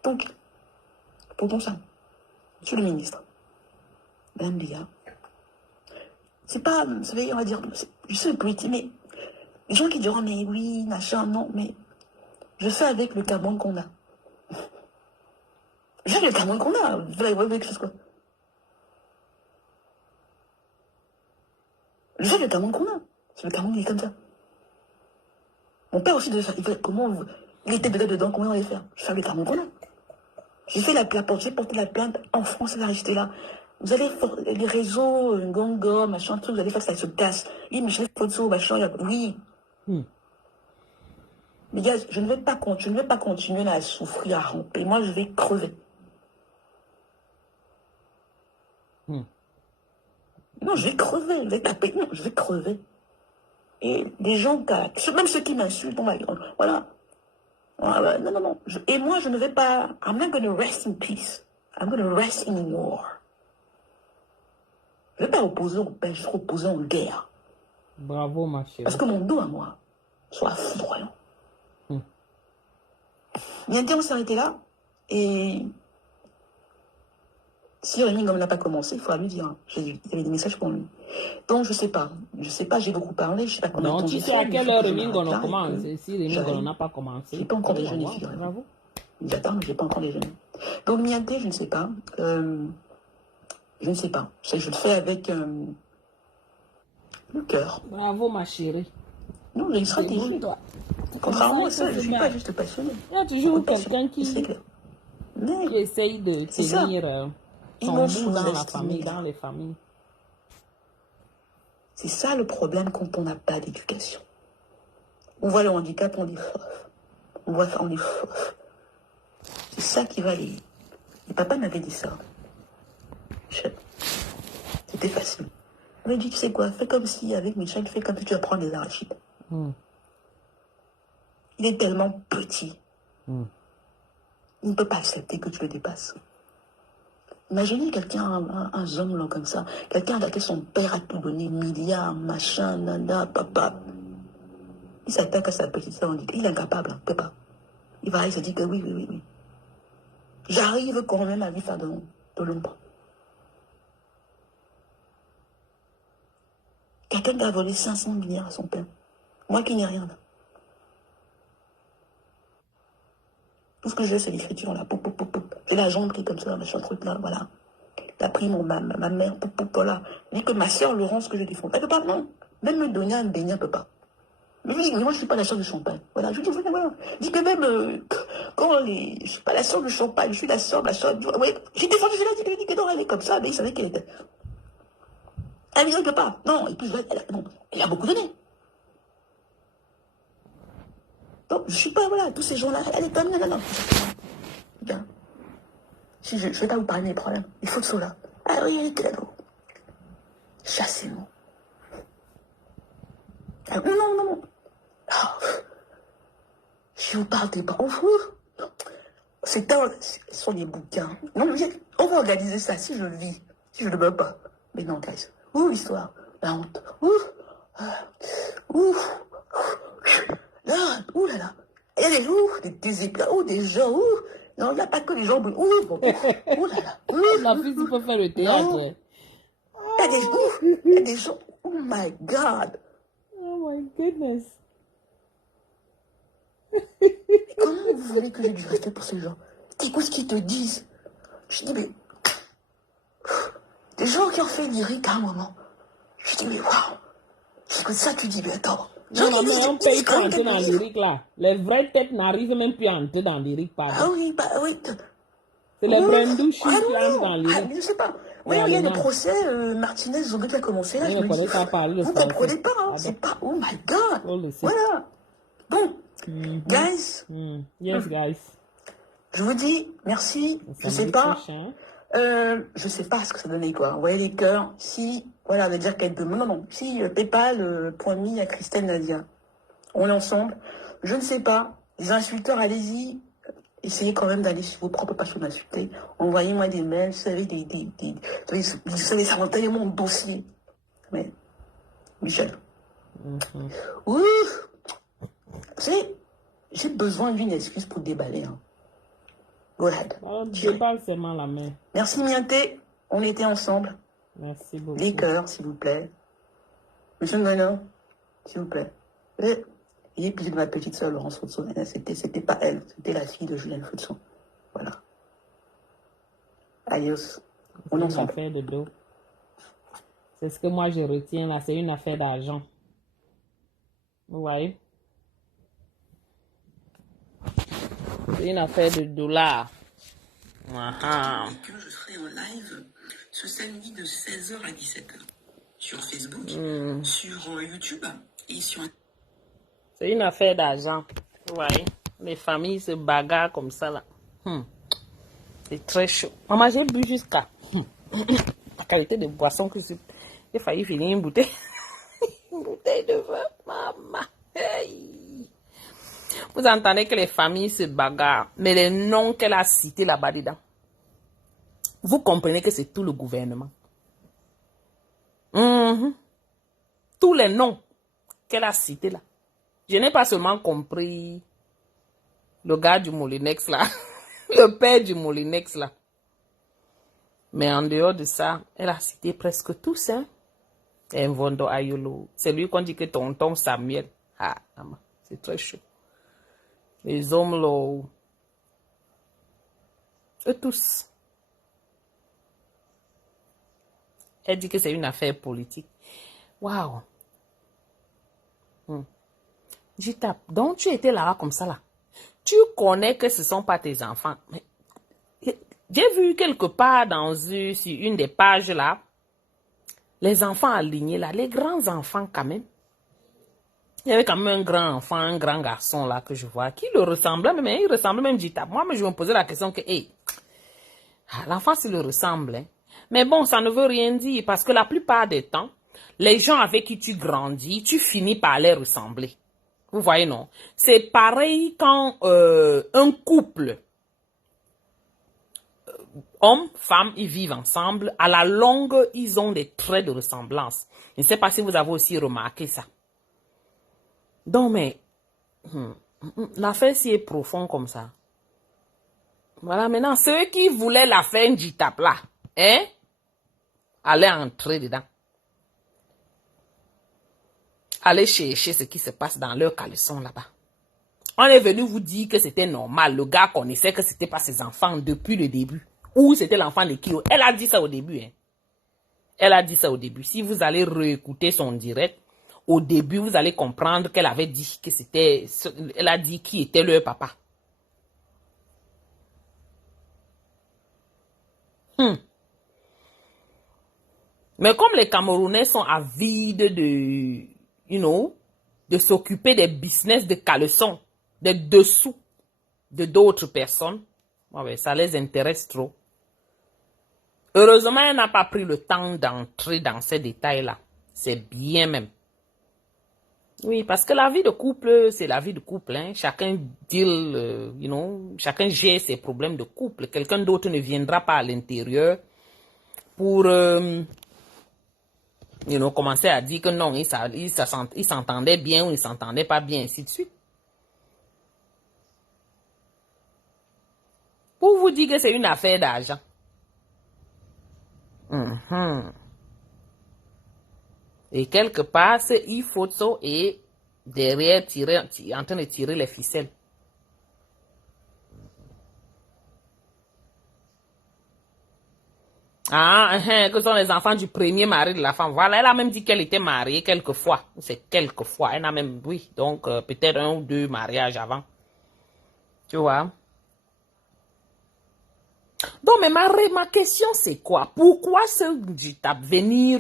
Donc, pour ça, monsieur le ministre, Madame Bia, c'est pas, vous savez, on va dire, je sais le politique, mais les gens qui diront, mais oui, machin, non, mais je fais avec le Cameroun qu'on a. Je fais avec le Cameroun qu'on a. Vous voyez quelque chose quoi? Je fais avec le Cameroun qu'on a. C'est le Cameroun, il est comme ça. Mon père aussi devait faire, il était dedans, comment on allait faire? Je fais avec le Cameroun qu'on a. J'ai fait j'ai porté la plainte en France, elle est restée là. Vous allez les réseaux, Gongo, machin, truc, vous allez faire que ça se casse. Oui, mais je fais photo, machin, oui. Mais gars, je ne vais pas continuer là, à souffrir, à ramper. Moi, je vais crever. Non, je vais crever, je vais taper. Non, je vais crever. Et des gens, même ceux qui m'insultent, voilà. Non. Et moi, je ne vais pas. I'm not going to rest in peace. I'm going to rest in war. Je ne vais pas opposer au père, je vais opposer en guerre. Bravo, ma chérie. Parce que mon dos à moi soit foudroyant. Bientôt, on s'est arrêté là. Et si Rémi Gomme n'a pas commencé, il faudra lui dire. Il y avait des messages pour lui. Donc, je sais pas, j'ai beaucoup parlé, je sais pas combien de temps j'ai fait. Non, tu sais à quelle heure Rémi Gomme a commencé. Si Rémi Gomme n'a pas commencé. J'ai pas encore déjeuné, bravo. J'attends, mais j'ai pas encore déjeuné. Donc, Mianté, je ne sais pas. Je ne sais pas. Je le fais avec le cœur. Bravo, ma chérie. Non, j'ai une stratégie. Contrairement à ça, je ne suis pas juste passionnée. Il y a toujours quelqu'un qui essaye de tenir son bout dans la famille, dans les familles. C'est ça le problème quand on n'a pas d'éducation. On voit le handicap, on est fauve. On est fauve. C'est ça qui va aller. Et papa m'avait dit ça. C'était facile. Il m'a dit, tu sais quoi, fais comme si, avec Michel, fais comme si tu vas prendre des arachides. Il est tellement petit. Il ne peut pas accepter que tu le dépasses. Imaginez quelqu'un, un homme là, comme ça, quelqu'un à qui son père a tout donné, milliards, machin, nana, papa. Il s'attaque à sa petite sœur, il est incapable, il ne peut pas. Il va se dire que oui. J'arrive quand même à lui faire de l'ombre. Quelqu'un qui a volé 500 milliards à son père. Moi qui n'ai rien là. Tout ce que j'ai, c'est l'écriture là. C'est la jambe qui est comme ça, machin truc là, voilà. Il a pris ma mère, voilà. Il dit que ma soeur Laurence que je défends. Elle ne peut pas, non. Même me donner un beignet, elle ne peut pas. Mais oui, mais moi je ne suis pas la soeur du champagne. Voilà, je dis, voilà. Je dis que même je ne suis pas la soeur du champagne, je suis la soeur. Oui, j'ai défendu, je dit que non, elle est comme ça, mais il savait qu'elle était. Elle ne peut pas. Non, et puis elle a beaucoup donné. Donc, je ne suis pas, voilà, tous ces gens-là, elle est comme, non. Bien. Si je ne vais pas vous parler de mes problèmes. Il faut de cela. Ah oui, cadeau. Chassez-moi. Ah, non. Ah, je vous parle des parents. Ce sont des bouquins. Non, mais on va organiser ça si je le vis. Si je ne le veux pas. Mais non, guys. L'histoire. La honte. Là, ouh là là. Il y a des éclats, des gens, non, il n'y a pas que des gens, bon, ouh là là. La fille, tu peux faire le théâtre. Non. Il y a des gens, oh my God. Oh my goodness. Comment vous voulez que j'ai du respect pour ces gens? Qu'est-ce qu'ils te disent? Je dis, mais... Des gens qui ont fait lyrique à un moment. Je dis, mais waouh. C'est ça, tu dis, mais attends. Non, mais on paye pour entrer dans lyrique là. Les vraies têtes n'arrivent même plus à entrer dans lyrique, pardon. Ah oui, bah oui. C'est les brandouches qui entrent dans lyrique. Je sais pas. Oui, il y a le procès, Martinez, Zongo qui a commencé là. Je ne connais pas parler le Vous français. ne comprenez pas, hein. C'est pas, oh my God. Voilà. Bon, guys. Yes, guys. Je vous dis merci. Je sais pas. Je sais pas ce que ça donnait quoi. Vous voyez les cœurs. Si, voilà, on va dire qu'elle demande. Non. Si PayPal, .me à Christelle Nadia. On est ensemble. Je ne sais pas. Les insulteurs, allez-y. Essayez quand même d'aller sur vos propres pages d'insulter. Envoyez-moi des mails. Vous savez, vous savez, ça rentre tellement de dossiers. Mais, Michel. Ouh. Tu sais, j'ai besoin d'une excuse pour déballer. Hein. Go ahead. Déballe seulement la main. Merci Mianté. On était ensemble. Merci beaucoup. Les cœurs, s'il vous plaît. Monsieur Ngono, s'il vous plaît. Il est plus de ma petite soeur Laurence Foutson. C'était pas elle, c'était la fille de Julien Foutson. Voilà. Adios. On est ensemble. C'est une affaire de dos. C'est ce que moi je retiens là, c'est une affaire d'argent. Ouais. C'est une affaire de dollars. Que je serai en live ce samedi de 16h à 17h. Sur Facebook, sur YouTube et sur... C'est une affaire d'argent. Ouais. Les familles se bagarrent comme ça là. C'est très chaud. Maman, j'ai bu jusqu'à la qualité de boisson que c'est. J'ai failli finir une bouteille. Une bouteille de vin, maman. Hey. Vous entendez que les familles se bagarrent, mais les noms qu'elle a cités là-bas dedans, vous comprenez que c'est tout le gouvernement. Tous les noms qu'elle a cités là. Je n'ai pas seulement compris le gars du Molinex là, le père du Molinex là. Mais en dehors de ça, elle a cité presque tous, hein. Mvondo Ayolo, c'est lui qu'on dit que tonton Samuel. Ah, maman, c'est très chaud. Les hommes là, eux tous. Elle dit que c'est une affaire politique. Waouh. Je tape. Donc tu étais là comme ça là. Tu connais que ce ne sont pas tes enfants. Mais j'ai vu quelque part sur une des pages là, les enfants alignés là, les grands enfants quand même. Il y avait quand même un grand enfant, un grand garçon là que je vois, qui le ressemblait, mais il ressemblait même Jita. Moi, je me posais la question que, l'enfant, il le ressemble. Hein. Mais bon, ça ne veut rien dire parce que la plupart des temps, les gens avec qui tu grandis, tu finis par les ressembler. Vous voyez, non? C'est pareil quand un couple, homme, femme, ils vivent ensemble. À la longue, ils ont des traits de ressemblance. Je ne sais pas si vous avez aussi remarqué ça. Donc, mais, l'affaire si est profonde comme ça. Voilà, maintenant, ceux qui voulaient la faire un jitap là, hein, allaient entrer dedans. Allez chercher ce qui se passe dans leur caleçon là-bas. On est venu vous dire que c'était normal. Le gars connaissait que c'était pas ses enfants depuis le début. Ou c'était l'enfant de Kyo. Elle a dit ça au début. Hein. Elle a dit ça au début. Si vous allez réécouter son direct, au début, vous allez comprendre qu'elle avait dit que c'était... Elle a dit qui était leur papa. Mais comme les Camerounais sont avides de s'occuper des business de caleçon, des dessous de d'autres personnes, ça les intéresse trop. Heureusement, elle n'a pas pris le temps d'entrer dans ces détails-là. C'est bien même. Oui, parce que la vie de couple, c'est la vie de couple. Hein. Chacun deal, chacun gère ses problèmes de couple. Quelqu'un d'autre ne viendra pas à l'intérieur pour, commencer à dire que non, il s'entendait bien ou il s'entendait pas bien, ainsi de suite. Pour vous dire que c'est une affaire d'argent. Mhm. Et quelque part, c'est Ifoto est derrière en train de tirer les ficelles. Ah, que sont les enfants du premier mari de la femme. Voilà, elle a même dit qu'elle était mariée quelquefois. C'est quelquefois. Elle a même, oui, donc peut-être 1 ou 2 mariages avant. Tu vois? Donc, mais ma question, c'est quoi? Pourquoi ce Jitap venir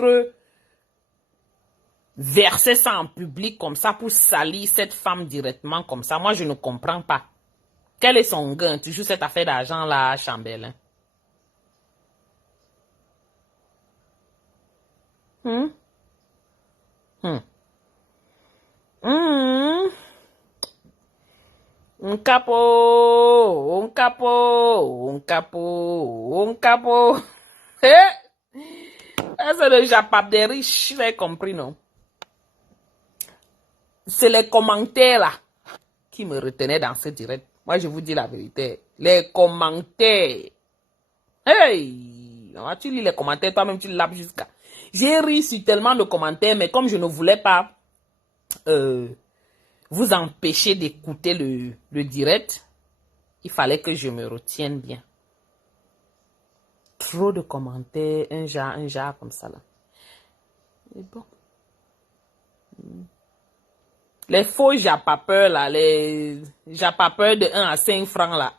verser ça en public comme ça pour salir cette femme directement comme ça? Moi, je ne comprends pas. Quel est son gain? Toujours cette affaire d'argent là, Chambellan. Hmm? Hmm. Hmm. Un capo, un capo, un capo, un capo. C'est le Japap des riches, j'ai compris, non? C'est les commentaires là qui me retenaient dans ce direct. Moi, je vous dis la vérité. Les commentaires. Hey! Tu lis les commentaires, toi-même, tu l'as jusqu'à. J'ai ri sur tellement de commentaires, mais comme je ne voulais pas vous empêcher d'écouter le direct, il fallait que je me retienne bien. Trop de commentaires, un genre comme ça là. Mais bon. Les faux japapeurs là, les japapeurs de 1 à 5 francs là.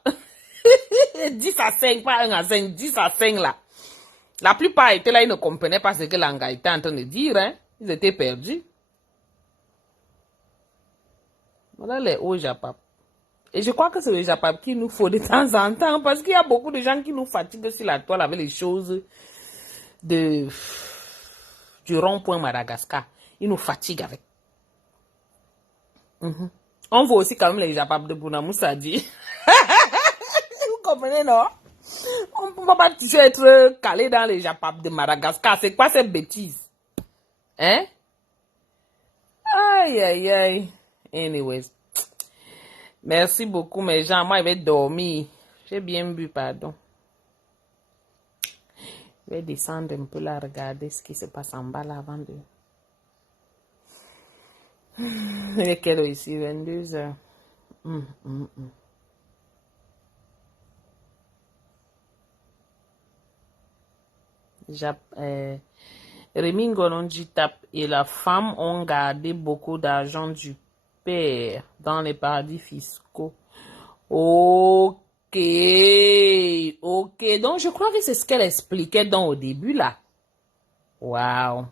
10 à 5, pas 1 à 5, 10 à 5 là. La plupart étaient là, ils ne comprenaient pas ce que l'anga était en train de dire, hein. Ils étaient perdus. Voilà les hauts japap. Et je crois que c'est le japap qu'il nous faut de temps en temps, parce qu'il y a beaucoup de gens qui nous fatiguent sur la toile avec les choses du rond-point Madagascar. Ils nous fatiguent avec. On voit aussi quand même les japap de Bounamoussa dit. Vous comprenez, non? On ne peut pas toujours être calé dans les japap de Madagascar. C'est quoi cette bêtise? Hein? Aïe, aïe, aïe. Anyways. Merci beaucoup, mes gens. Moi, je vais dormir. J'ai bien bu, pardon. Je vais descendre un peu là, regarder ce qui se passe en bas là avant de... Il est quelle heure ici? 22 heures. Rémi Ngolonjitap et la femme ont gardé beaucoup d'argent du père dans les paradis fiscaux. Ok, ok. Donc, je crois que c'est ce qu'elle expliquait dans au début, là. Wow.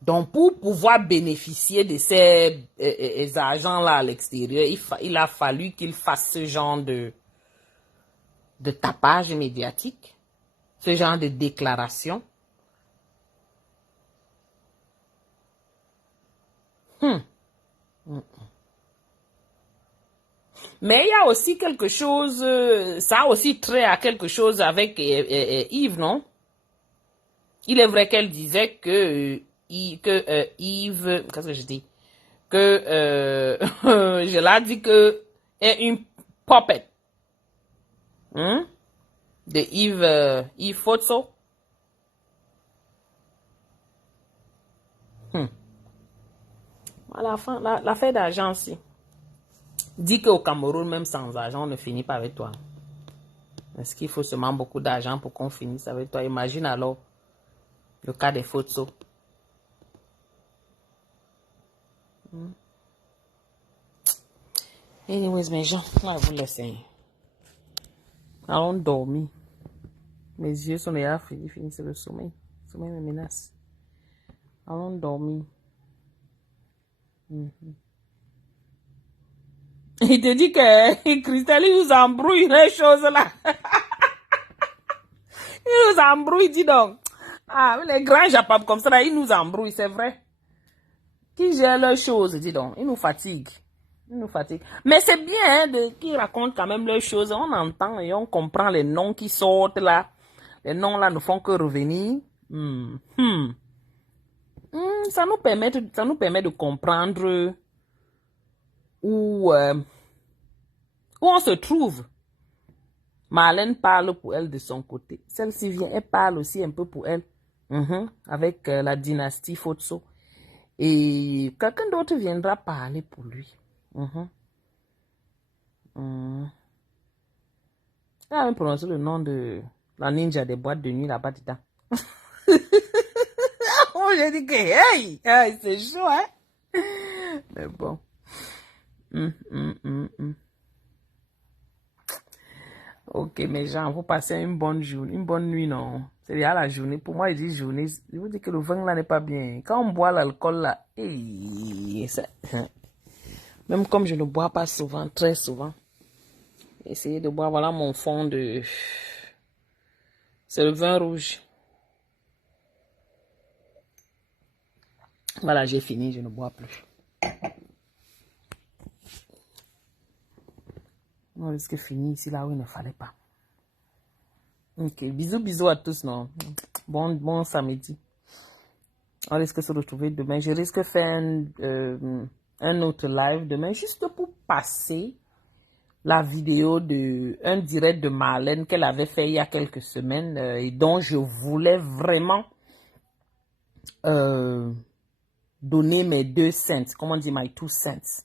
Donc, pour pouvoir bénéficier de ces argents-là à l'extérieur, il a fallu qu'il fasse ce genre de tapage médiatique, ce genre de déclaration. Mais il y a aussi quelque chose, ça a aussi trait à quelque chose avec Yves, non? Il est vrai qu'elle disait que Yves, qu'est-ce que je dis? Que je l'ai dit que est une puppet. De Yves Fotso. À la fin, l'affaire d'argent aussi. Dis qu'au Cameroun, même sans argent, on ne finit pas avec toi. Est-ce qu'il faut seulement beaucoup d'argent pour qu'on finisse avec toi? Imagine alors le cas des Fotso. Anyways, mes gens, on va vous laisser. Allons dormir. Mes yeux sont déjà finis, c'est le sommeil. Le sommeil me menace. Allons dormir. Il te dit que Christelle, il nous embrouille les choses là. Il nous embrouille, dis donc. Ah, les grands japap comme ça, là, ils nous embrouillent, c'est vrai. Qui gère leurs choses, dis donc. Ils nous fatiguent. Ils nous fatiguent. Mais c'est bien hein, qu'ils racontent quand même leurs choses. On entend et on comprend les noms qui sortent là. Les noms là ne font que revenir. Ça nous permet de comprendre où on se trouve. Marlène parle pour elle de son côté. Celle-ci vient, elle parle aussi un peu pour elle. Avec la dynastie Fotso. Et quelqu'un d'autre viendra parler pour lui. Elle a même prononcé le nom de la ninja des boîtes de nuit là-bas dedans. J'ai dit que, hey, c'est chaud, hein? Mais bon. Ok, mes gens, vous passez une bonne journée, une bonne nuit, non? C'est déjà la journée. Pour moi, je dis journée. Je vous dis que le vin là n'est pas bien. Quand on boit l'alcool là, même comme je ne bois pas souvent, très souvent, essayez de boire. Voilà mon fond de. C'est le vin rouge. Voilà, j'ai fini, je ne bois plus. On risque fini ici là où il ne fallait pas. Ok, bisous à tous, non? Bon samedi. On risque se retrouver demain. Je risque faire un autre live demain, juste pour passer la vidéo de un direct de Marlène qu'elle avait fait il y a quelques semaines et dont je voulais vraiment donner mes 2 cents, comment on dit, my 2 cents.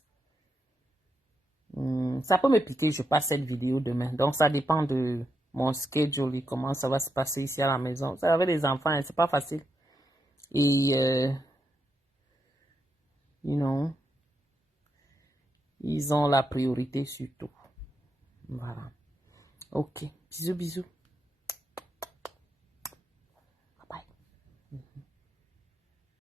Ça peut me piquer, je passe cette vidéo demain. Donc ça dépend de mon schedule et comment ça va se passer ici à la maison. Ça avec des enfants, c'est pas facile. Et ils ont la priorité surtout. Voilà. Ok. Bisous.